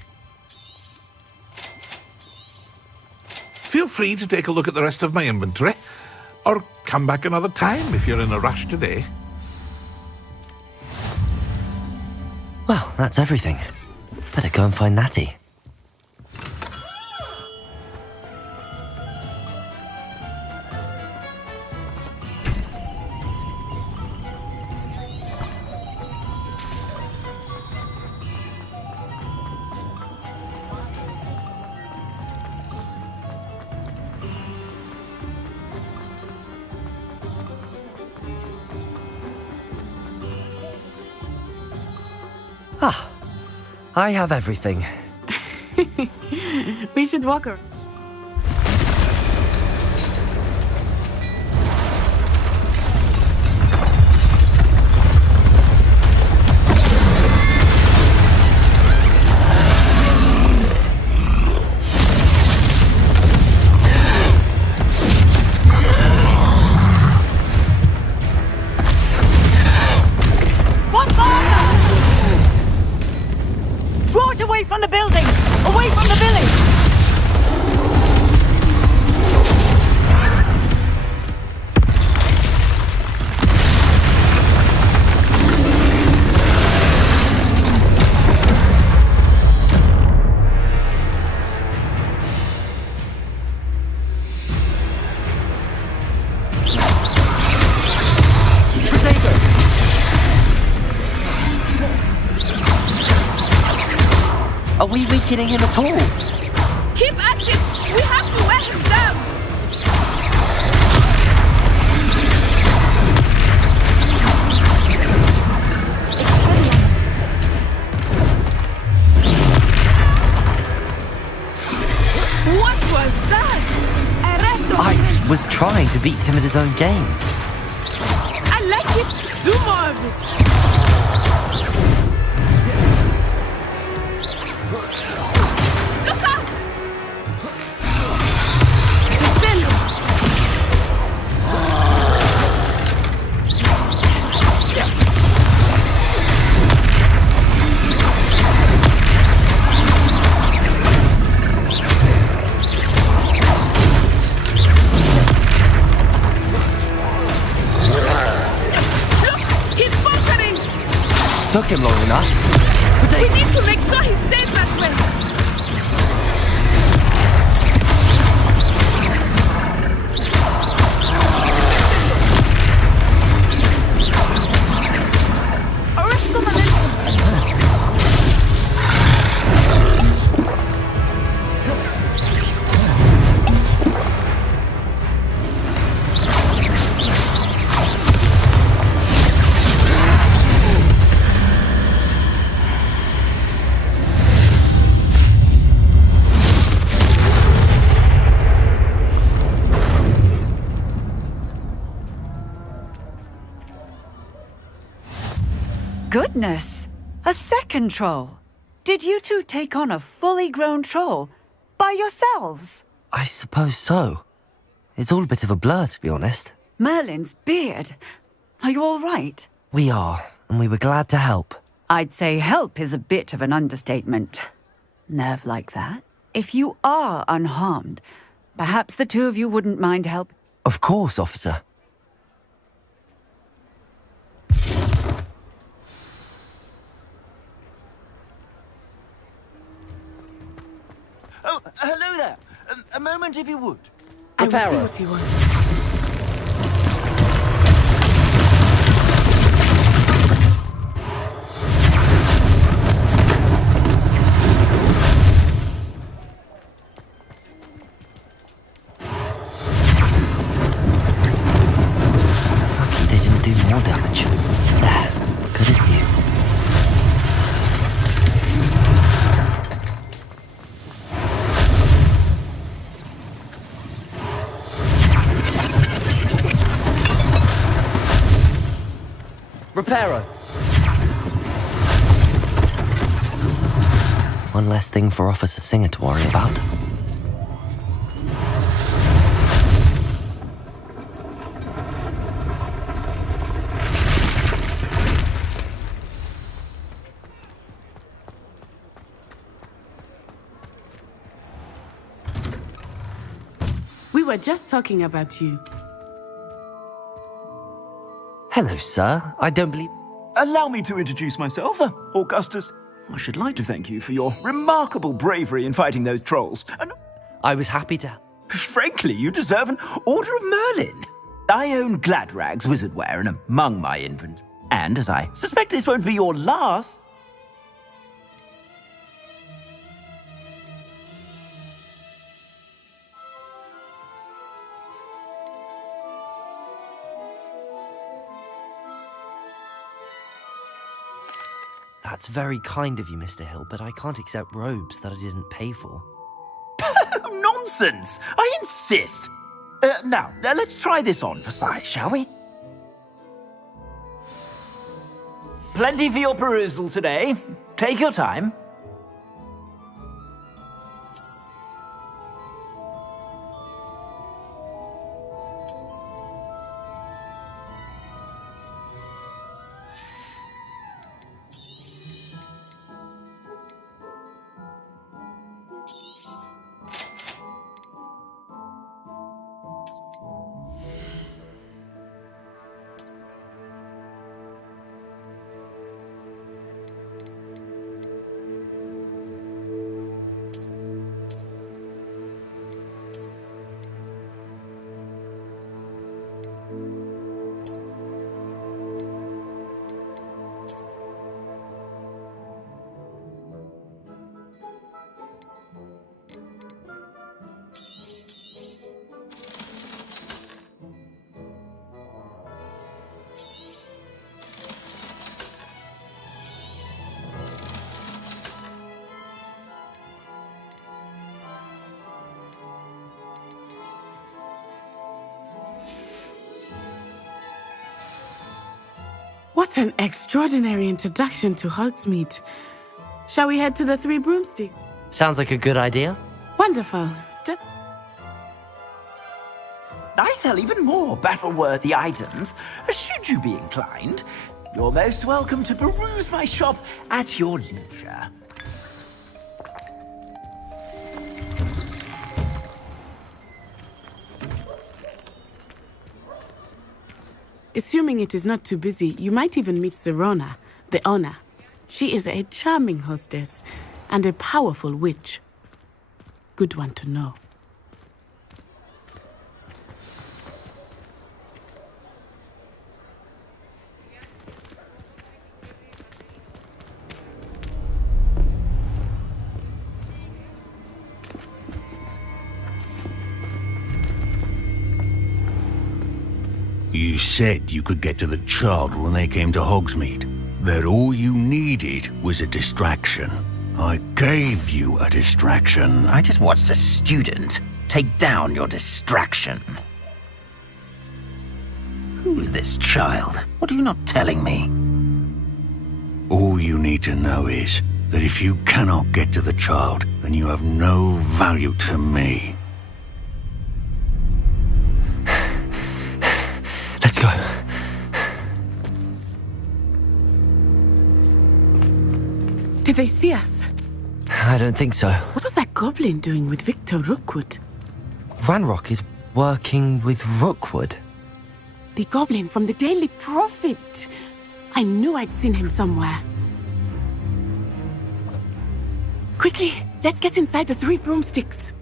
Feel free to take a look at the rest of my inventory. Or come back another time if you're in a rush today. Well, that's everything. Better go and find Natty. Ah, I have everything. We should walk around. Away from the building! Away from the village! Are we weakening him at all? Keep at it! We have to wear him down! What was that? I was trying to beat him at his own game. I like it! Do more of it! Took him long enough. But we need to make sure he stays that way. Arrest the momentum. goodness! A second troll! Did you two take on a fully grown troll? By yourselves? I suppose so. It's all a bit of a blur, to be honest. Merlin's beard. Are you all right? We are, and we were glad to help. I'd say help is a bit of an understatement. Nerve like that? If you are unharmed, perhaps the two of you wouldn't mind help. Of course, officer. Oh, hello there. A moment, if you would. I will see Reparo. what he wants. Lucky they didn't do more damage. There, good as new. Reparo. One less thing for Officer Singer to worry about. We were just talking about you. Hello, sir. I don't believe... Allow me to introduce myself, Augustus. I should like to thank you for your remarkable bravery in fighting those trolls. And I was happy to... frankly, you deserve an Order of Merlin. I own Gladrag's wizardware and among my inventory. And as I suspect this won't be your last... That's very kind of you, Mr. Hill, but I can't accept robes that I didn't pay for. Nonsense! I insist! Now, let's try this on for size, shall we? Plenty for your perusal today. Take your time. What an extraordinary introduction to Hogsmeade. Shall we head to the Three Broomsticks? Sounds like a good idea. Wonderful. Just... I sell even more battle-worthy items. Should you be inclined, you're most welcome to peruse my shop at your leisure. Assuming it is not too busy, you might even meet Serona, the owner. She is a charming hostess and a powerful witch. Good one to know. You said you could get to the child when they came to Hogsmeade. That all you needed was a distraction. I gave you a distraction. I just watched a student take down your distraction. Who's this child? What are you not telling me? All you need to know is that if you cannot get to the child, then you have no value to me. Let's go. Did they see us? I don't think so. What was that goblin doing with Victor Rookwood? Ranrock is working with Rookwood. The goblin from the Daily Prophet. I knew I'd seen him somewhere. Quickly, let's get inside the 3 broomsticks.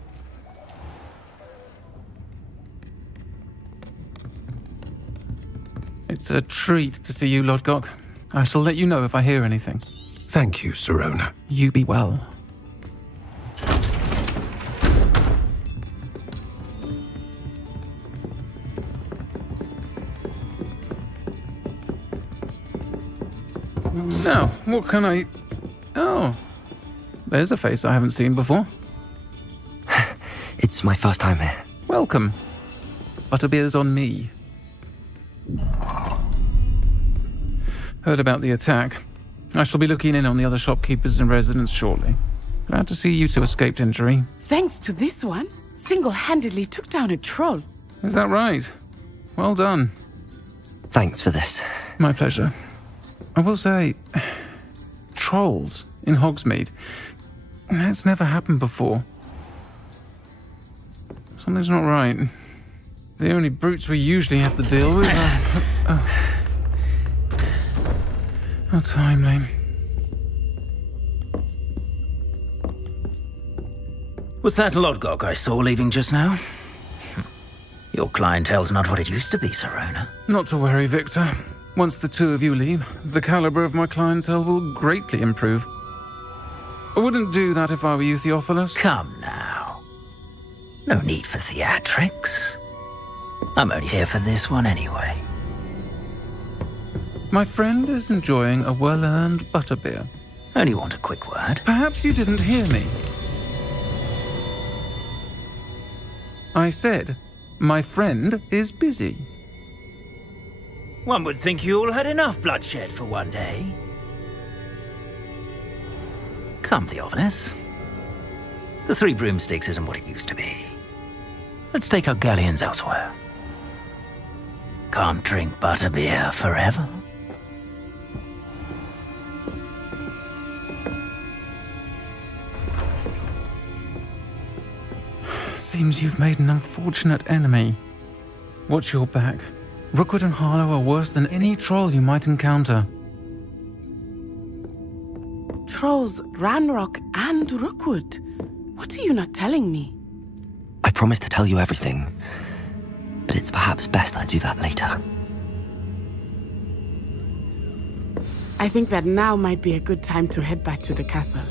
It's a treat to see you, Lodgok. I shall let you know if I hear anything. Thank you, Sirona. You be well. Now, what can I... Oh, there's a face I haven't seen before. It's my first time here. Welcome. Butterbeer's on me. Heard about the attack. I shall be looking in on the other shopkeepers and residents shortly. Glad to see you two escaped injury. Thanks to this one, single-handedly took down a troll. Is that right? Well done. Thanks for this. My pleasure. I will say, trolls in Hogsmeade. That's never happened before. Something's not right. The only brutes we usually have to deal with are... How timely. Was that Lodgok I saw leaving just now? Your clientele's not what it used to be, Sirona. Not to worry, Victor. Once the two of you leave, the caliber of my clientele will greatly improve. I wouldn't do that if I were you, Theophilus. Come now. No need for theatrics. I'm only here for this one anyway. My friend is enjoying a well-earned butterbeer. Only want a quick word. Perhaps you didn't hear me. I said, my friend is busy. One would think you all had enough bloodshed for one day. Come, Theophilus. The 3 broomsticks isn't what it used to be. Let's take our galleons elsewhere. Can't drink butterbeer forever. Seems you've made an unfortunate enemy. Watch your back. Rookwood and Harlow are worse than any troll you might encounter. Trolls, Ranrock, and Rookwood. What are you not telling me? I promised to tell you everything, but it's perhaps best I do that later. I think that now might be a good time to head back to the castle.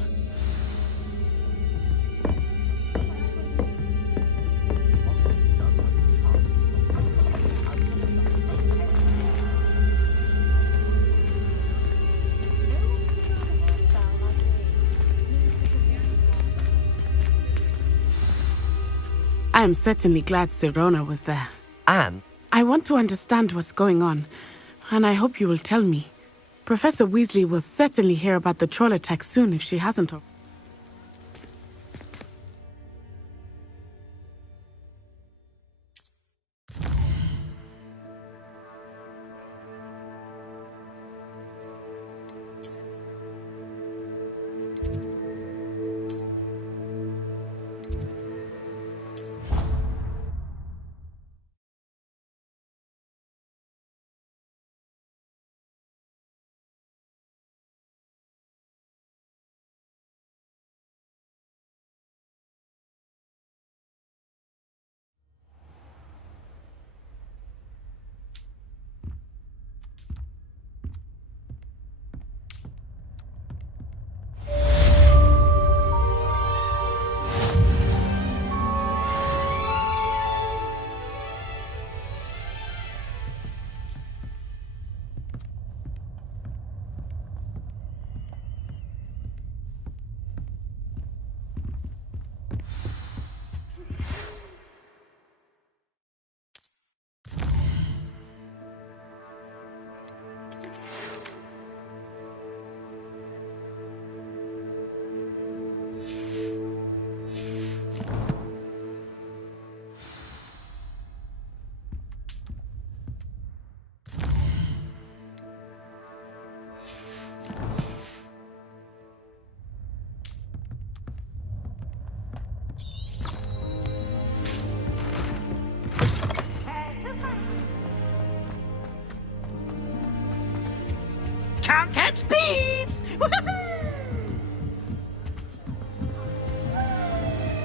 I am certainly glad Sirona was there. Anne? I want to understand what's going on, and I hope you will tell me. Professor Weasley will certainly hear about the troll attack soon if she hasn't already.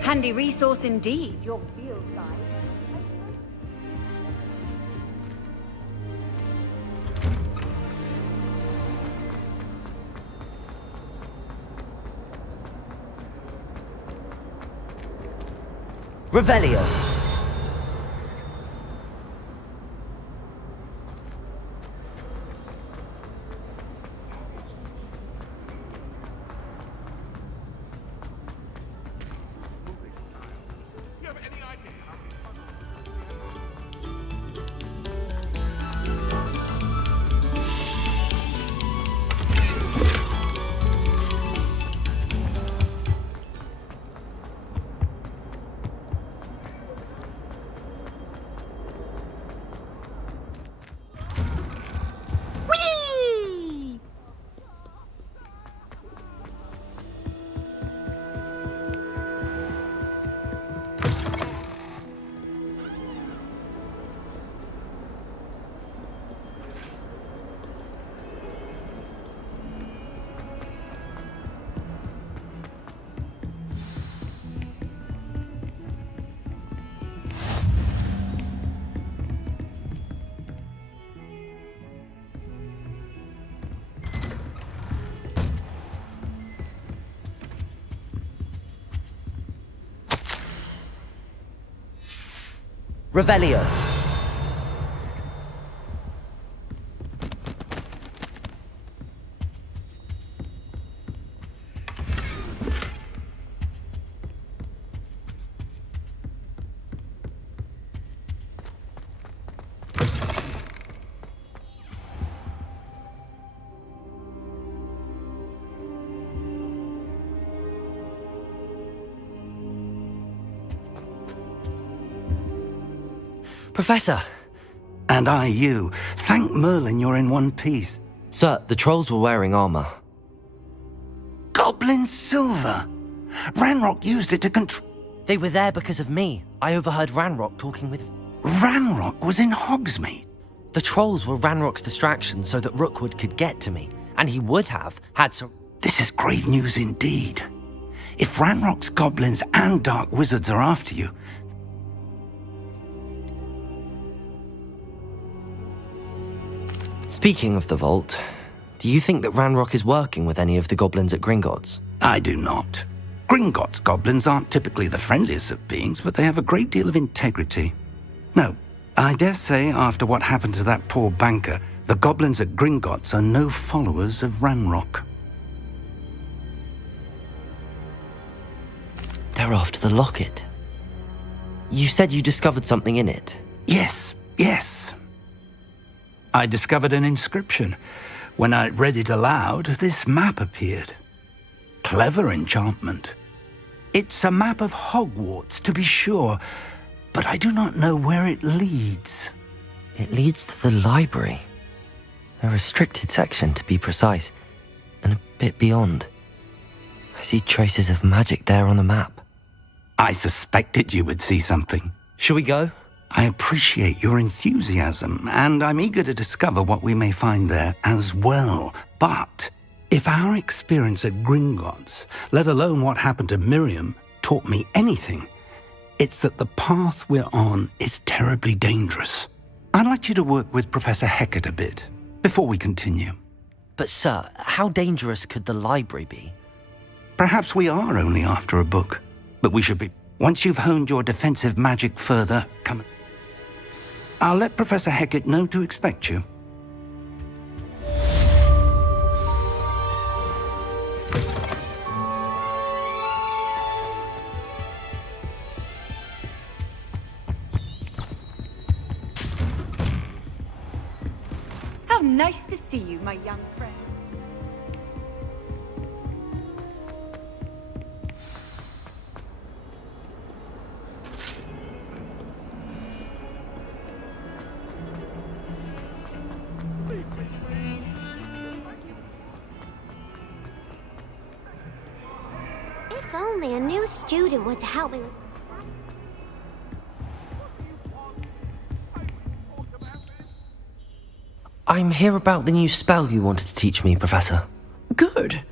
Handy resource indeed, your field guide. Revelio. Revelio. Professor! And I you. Thank Merlin you're in one piece. Sir, the trolls were wearing armor. Goblin silver! Ranrock used it to control... They were there because of me. I overheard Ranrock talking with... Ranrock was in Hogsmeade? The trolls were Ranrock's distraction so that Rookwood could get to me. And he would have, had so... This is grave news indeed. If Ranrock's goblins and dark wizards are after you... Speaking of the vault, do you think that Ranrock is working with any of the goblins at Gringotts? I do not. Gringotts goblins aren't typically the friendliest of beings, but they have a great deal of integrity. No, I dare say after what happened to that poor banker, the goblins at Gringotts are no followers of Ranrock. They're after the locket. You said you discovered something in it. Yes. I discovered an inscription. When I read it aloud, this map appeared. Clever enchantment. It's a map of Hogwarts, to be sure, but I do not know where it leads. It leads to the library. A restricted section, to be precise, and a bit beyond. I see traces of magic there on the map. I suspected you would see something. Shall we go? I appreciate your enthusiasm, and I'm eager to discover what we may find there as well. But if our experience at Gringotts, let alone what happened to Miriam, taught me anything, it's that the path we're on is terribly dangerous. I'd like you to work with Professor Hecat a bit before we continue. But sir, how dangerous could the library be? Perhaps we are only after a book, but we should be. Once you've honed your defensive magic further, come. I'll let Professor Hecat know to expect you. How nice to see you, my young friend. If only a new student were to help me. I'm here about the new spell you wanted to teach me, Professor. Good.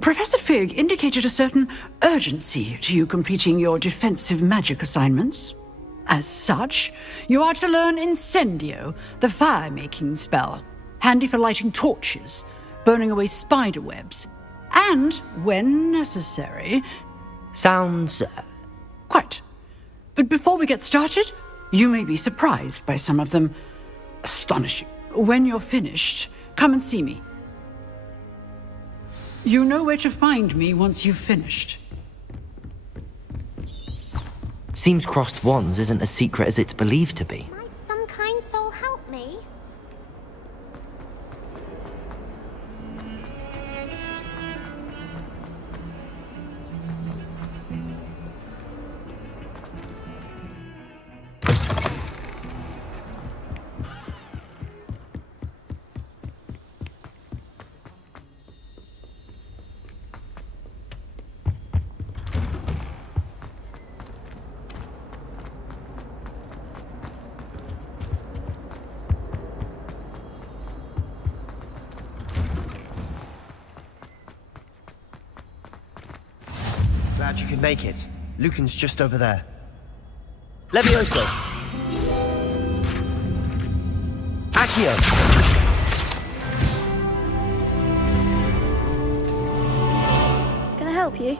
Professor Fig indicated a certain urgency to you completing your defensive magic assignments. As such, you are to learn Incendio, the fire-making spell, handy for lighting torches, burning away spider webs, and, when necessary... Sounds... Quite. But before we get started, you may be surprised by some of them. Astonishing. When you're finished, come and see me. You know where to find me once you've finished. Seems crossed wands isn't as secret as it's believed to be. Might some kind soul help me? Glad you could make it. Lucan's just over there. Levioso! Accio! Can I help you?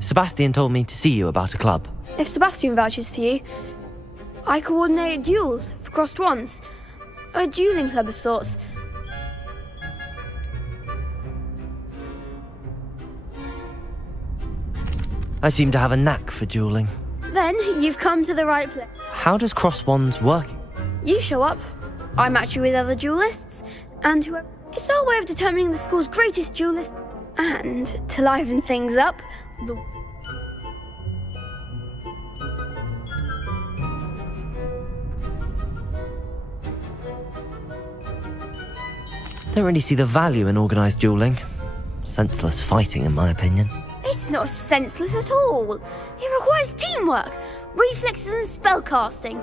Sebastian told me to see you about a club. If Sebastian vouches for you, I coordinate duels for crossed wands. A dueling club of sorts. I seem to have a knack for dueling. Then you've come to the right place. How does cross wands work? You show up, I match you with other duelists, and whoever... It's our way of determining the school's greatest duelist. And, to liven things up, the... Don't really see the value in organised dueling. Senseless fighting, in my opinion. It's not senseless at all. It requires teamwork, reflexes and spellcasting.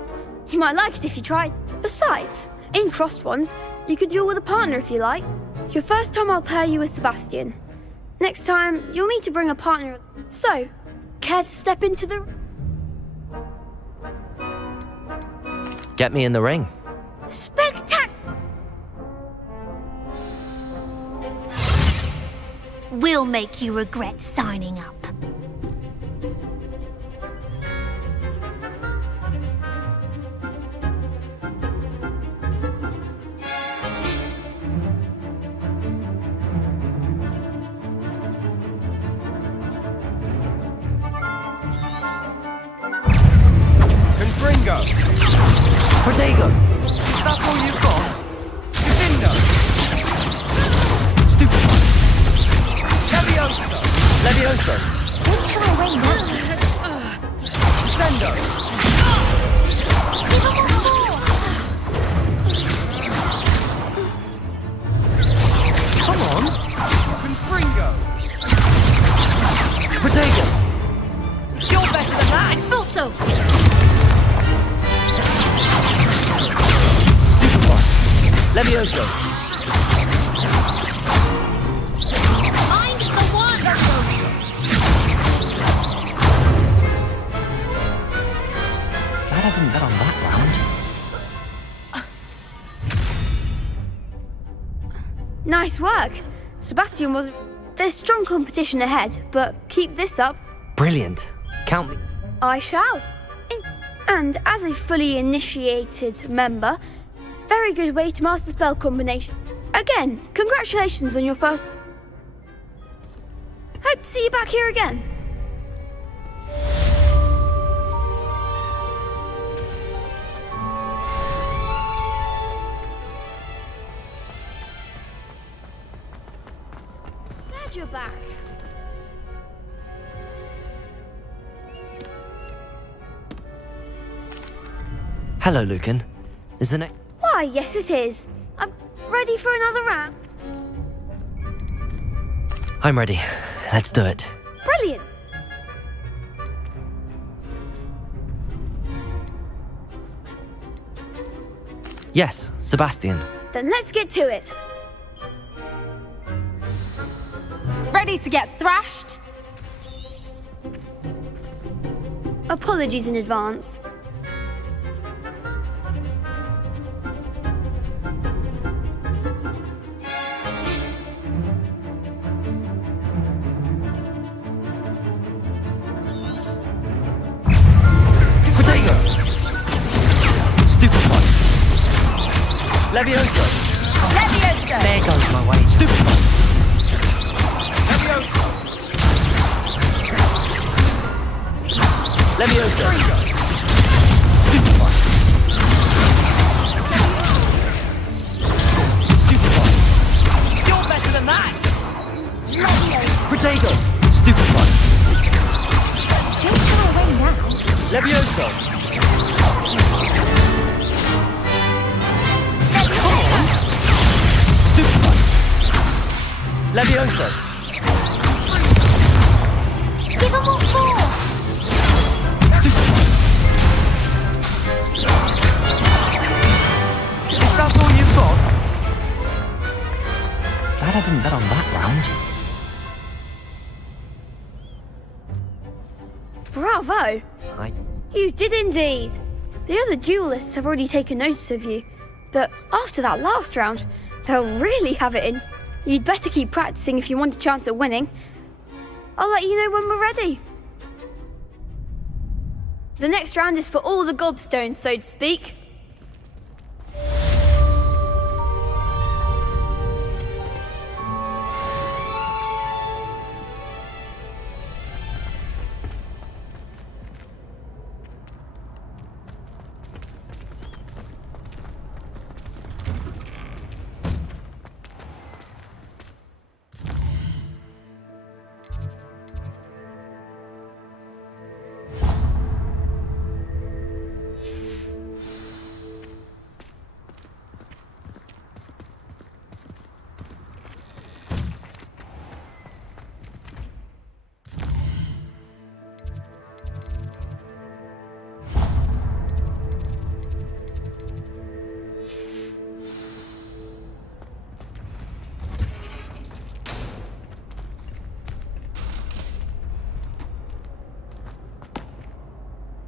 You might like it if you tried. Besides, in crossed ones, you could duel with a partner if you like. Your first time I'll pair you with Sebastian. Next time, you'll need to bring a partner. So, care to step into the... Get me in the ring. Spectac... We'll make you regret signing up. Confringo! Protego! Is that all you've got? Divindo! Stupefy! Levioso! Levioso! Which way now? Sendo! Come on! Confringo! Protego! You're better than that! I thought so! Stupefy! Levioso! Mind the water! Glad I didn't bet on that round. Nice work. Sebastian was... There's strong competition ahead, but keep this up. Brilliant. Count me. I shall. And as a fully initiated member, very good way to master spell combination. Again, congratulations on your first... Hope to see you back here again. Glad you're back. Hello, Lucan. Is the next... Why, yes it is. I'm ready for another round. I'm ready. Let's do it. Brilliant. Yes, Sebastian. Then let's get to it. Ready to get thrashed? Apologies in advance. Potato! Stupid one. Levioso! Levioso! There goes my way. Stupid one. Levioso! Levioso! Stupid one. Stupid one. You're better than that! Potato! Stupid one. Don't go away now. Levioso! Stupid one. Levioso! Give him what for! Is that all you've got? Glad I didn't bet on that round. Bravo! You did indeed. The other duelists have already taken notice of you, but after that last round, they'll really have it in. You'd better keep practicing if you want a chance at winning. I'll let you know when we're ready. The next round is for all the gobstones, so to speak.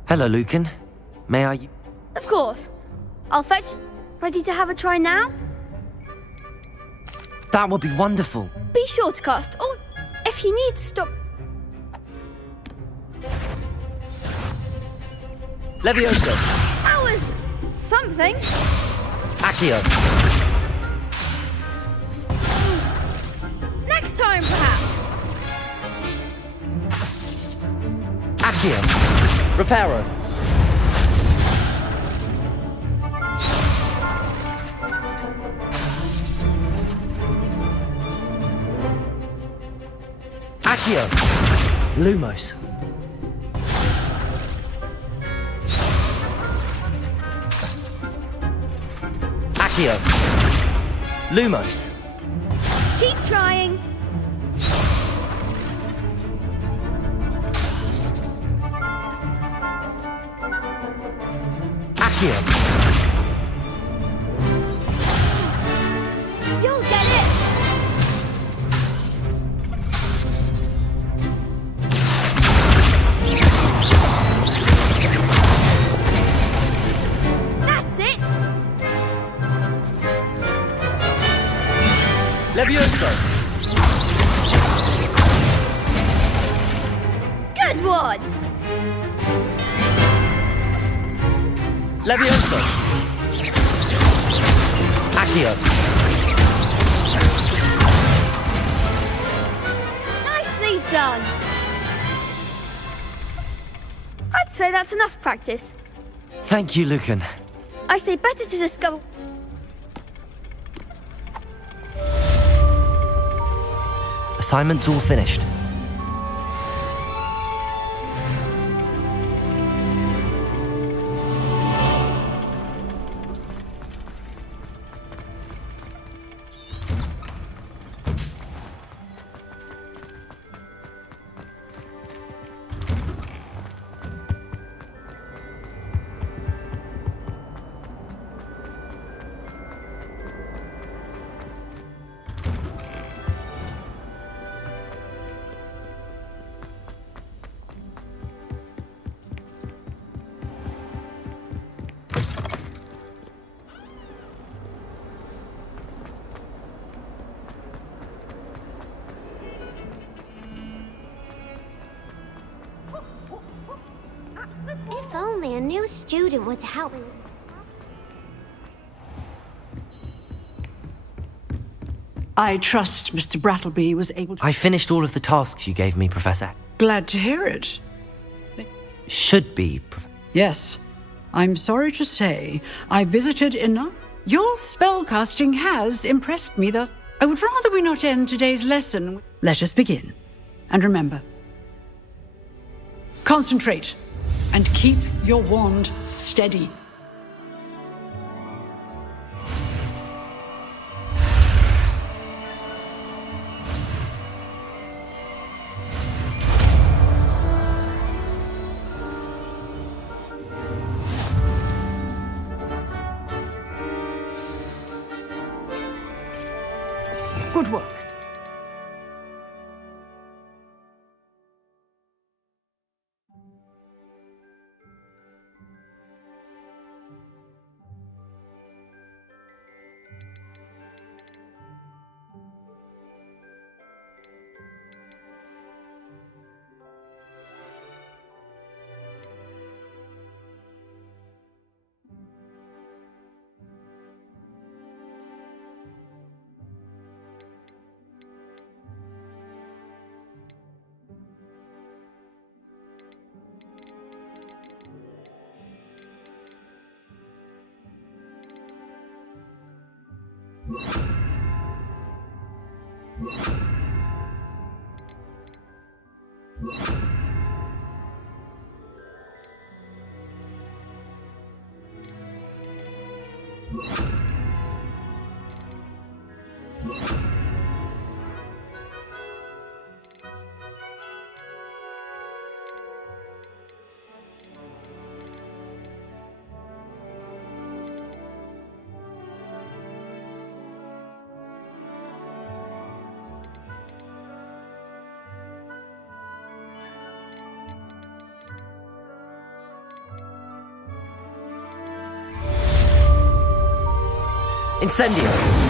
Hello, Lucan. May I... Of course. I'll fetch. Ready to have a try now? That would be wonderful. Be sure to cast, or if you need to stop. Levioso! That was something. Accio! Next time, perhaps. Accio! Reparo! Accio! Lumos! Accio! Lumos! Keep trying. Accio! You'll get it. That's it. Levioso! Good one. Levioso! Accio! Nicely done. I'd say that's enough practice. Thank you, Lucan. I say better to discover. Assignment's all finished. new student were to help me. I trust Mr. Brattleby was able to... I finished all of the tasks you gave me, Professor. Glad to hear it. Should be, Professor. Yes. I'm sorry to say, I visited enough. Your spellcasting has impressed me thus. I would rather we not end today's lesson. Let us begin. And remember, concentrate and keep your wand steady. Good work. Incendio!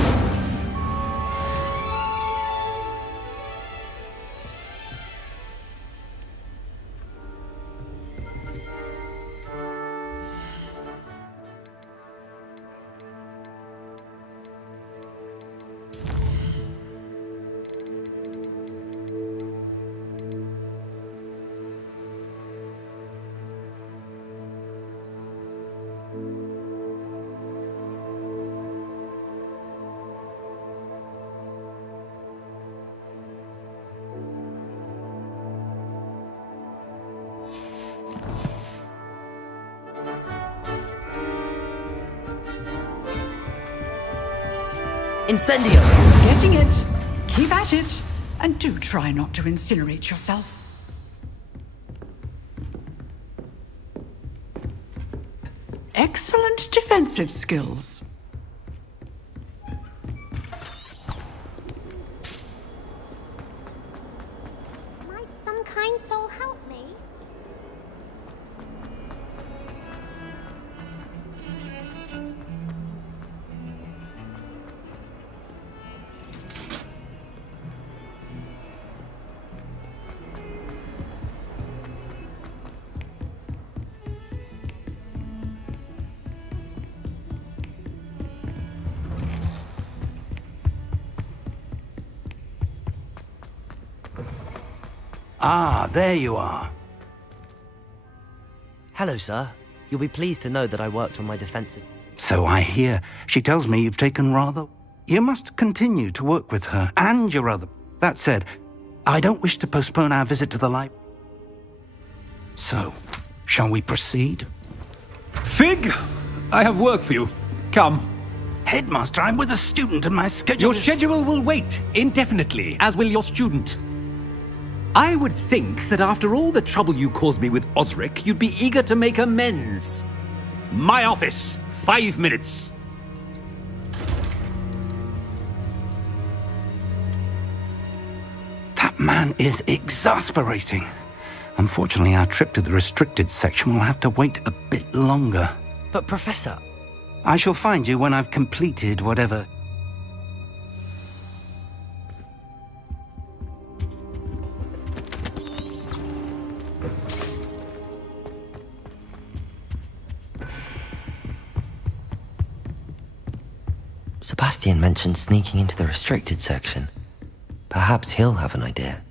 Incendio! Getting it. Keep at it. And do try not to incinerate yourself. Excellent defensive skills. Might some kind soul help me? Ah, there you are. Hello, sir. You'll be pleased to know that I worked on my defensive. So I hear. She tells me you've taken rather... You must continue to work with her and your other... That said, I don't wish to postpone our visit to the library. So, shall we proceed? Fig! I have work for you. Come. Headmaster, I'm with a student and my schedule Your schedule will wait indefinitely, as will your student. I would think that after all the trouble you caused me with Osric, you'd be eager to make amends. My office, 5 minutes. That man is exasperating. Unfortunately, our trip to the restricted section will have to wait a bit longer. But, Professor... I shall find you when I've completed whatever... Sebastian mentioned sneaking into the restricted section. Perhaps he'll have an idea.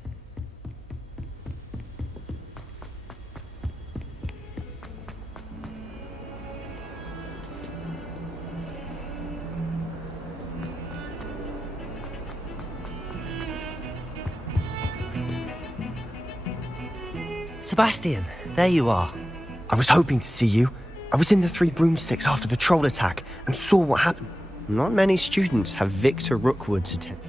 Sebastian, there you are. I was hoping to see you. I was in the Three Broomsticks after the troll attack and saw what happened. Not many students have Victor Rookwood's attention.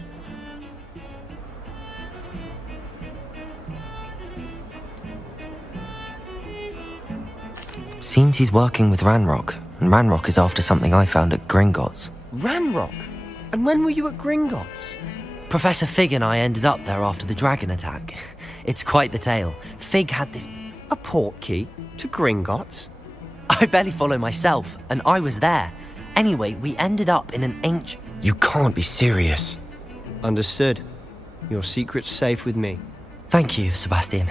Seems he's working with Ranrock, and Ranrock is after something I found at Gringotts. Ranrock? And when were you at Gringotts? Professor Fig and I ended up there after the dragon attack. It's quite the tale. Fig had this... A portkey to Gringotts? I barely follow myself, and I was there. Anyway, we ended up in an ancient... You can't be serious. Understood. Your secret's safe with me. Thank you, Sebastian.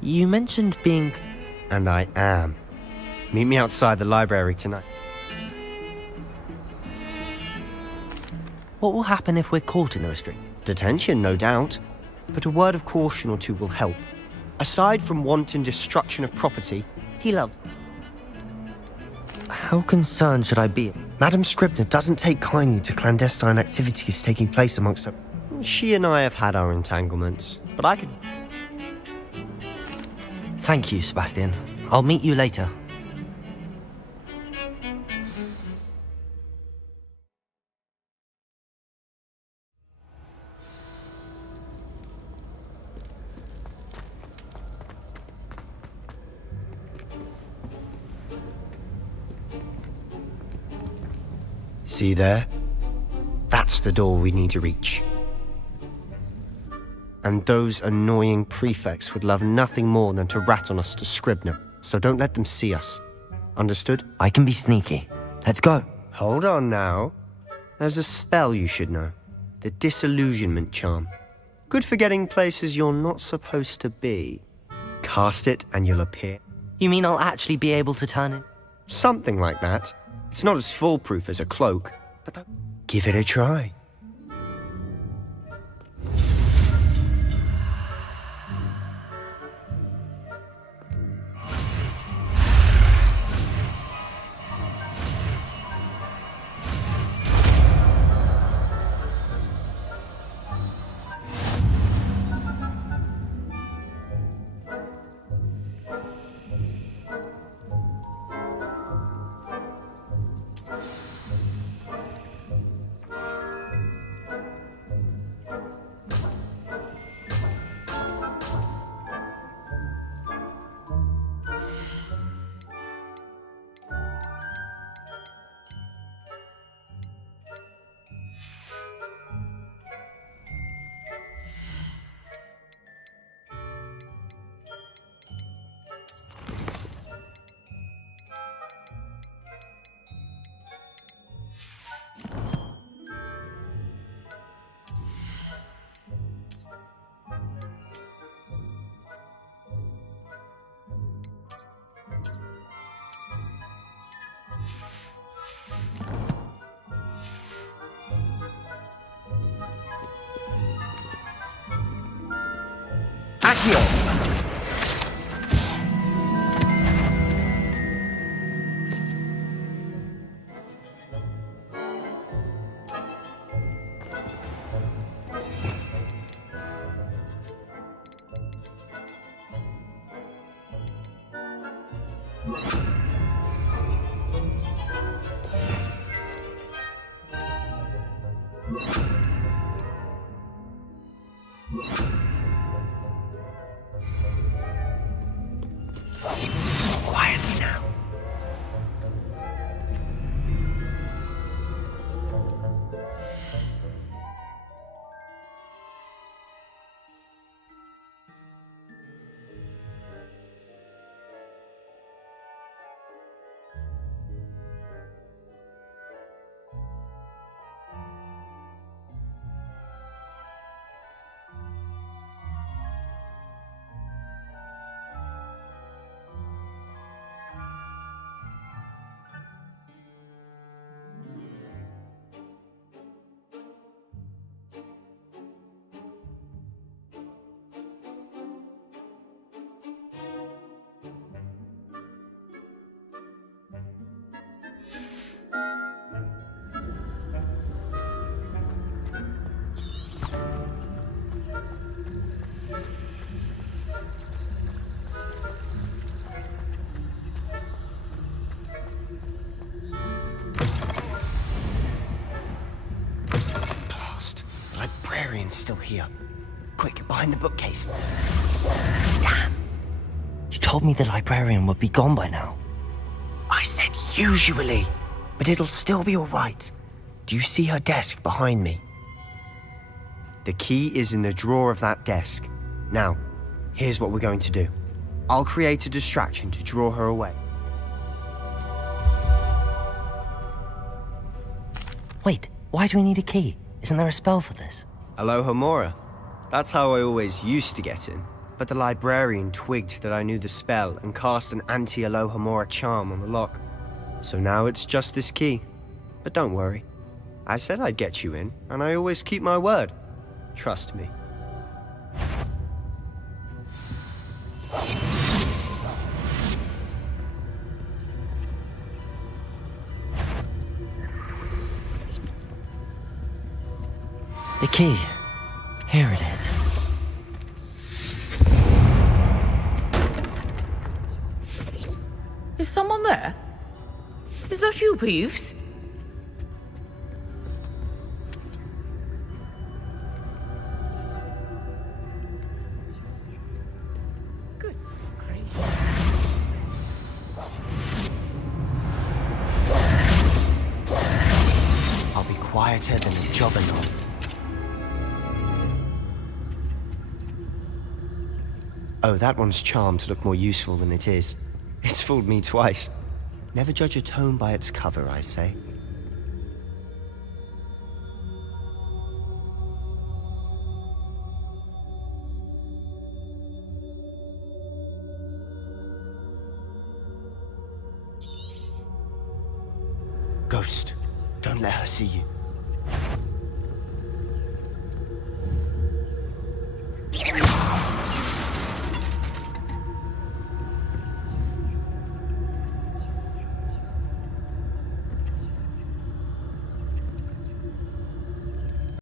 You mentioned being... And I am. Meet me outside the library tonight. What will happen if we're caught in the restrict? Detention, no doubt. But a word of caution or two will help. Aside from wanton destruction of property, he loves... How concerned should I be? Madame Scribner doesn't take kindly to clandestine activities taking place amongst her. She and I have had our entanglements, but I can... Thank you, Sebastian. I'll meet you later. See there? That's the door we need to reach. And those annoying prefects would love nothing more than to rat on us to Scribner, so don't let them see us. Understood? I can be sneaky. Let's go. Hold on now. There's a spell you should know. The Disillusionment Charm. Good for getting places you're not supposed to be. Cast it and you'll appear. You mean I'll actually be able to turn in? Something like that. It's not as foolproof as a cloak, but give it a try. Accio! librarian's still here. Quick, behind the bookcase. Damn. You told me the librarian would be gone by now. I said usually, but it'll still be all right. Do you see her desk behind me? The key is in the drawer of that desk. Now, here's what we're going to do. I'll create a distraction to draw her away. Wait, why do we need a key? Isn't there a spell for this? Alohomora. That's how I always used to get in. But the librarian twigged that I knew the spell and cast an anti-Alohomora charm on the lock. So now it's just this key. But don't worry. I said I'd get you in, and I always keep my word. Trust me. The key. Here it is. Is someone there? Is that you, Peeves? I'll be quieter than a jobberknoll. Oh, that one's charmed to look more useful than it is. It's fooled me twice. Never judge a tome by its cover, I say. Ghost, don't let her see you.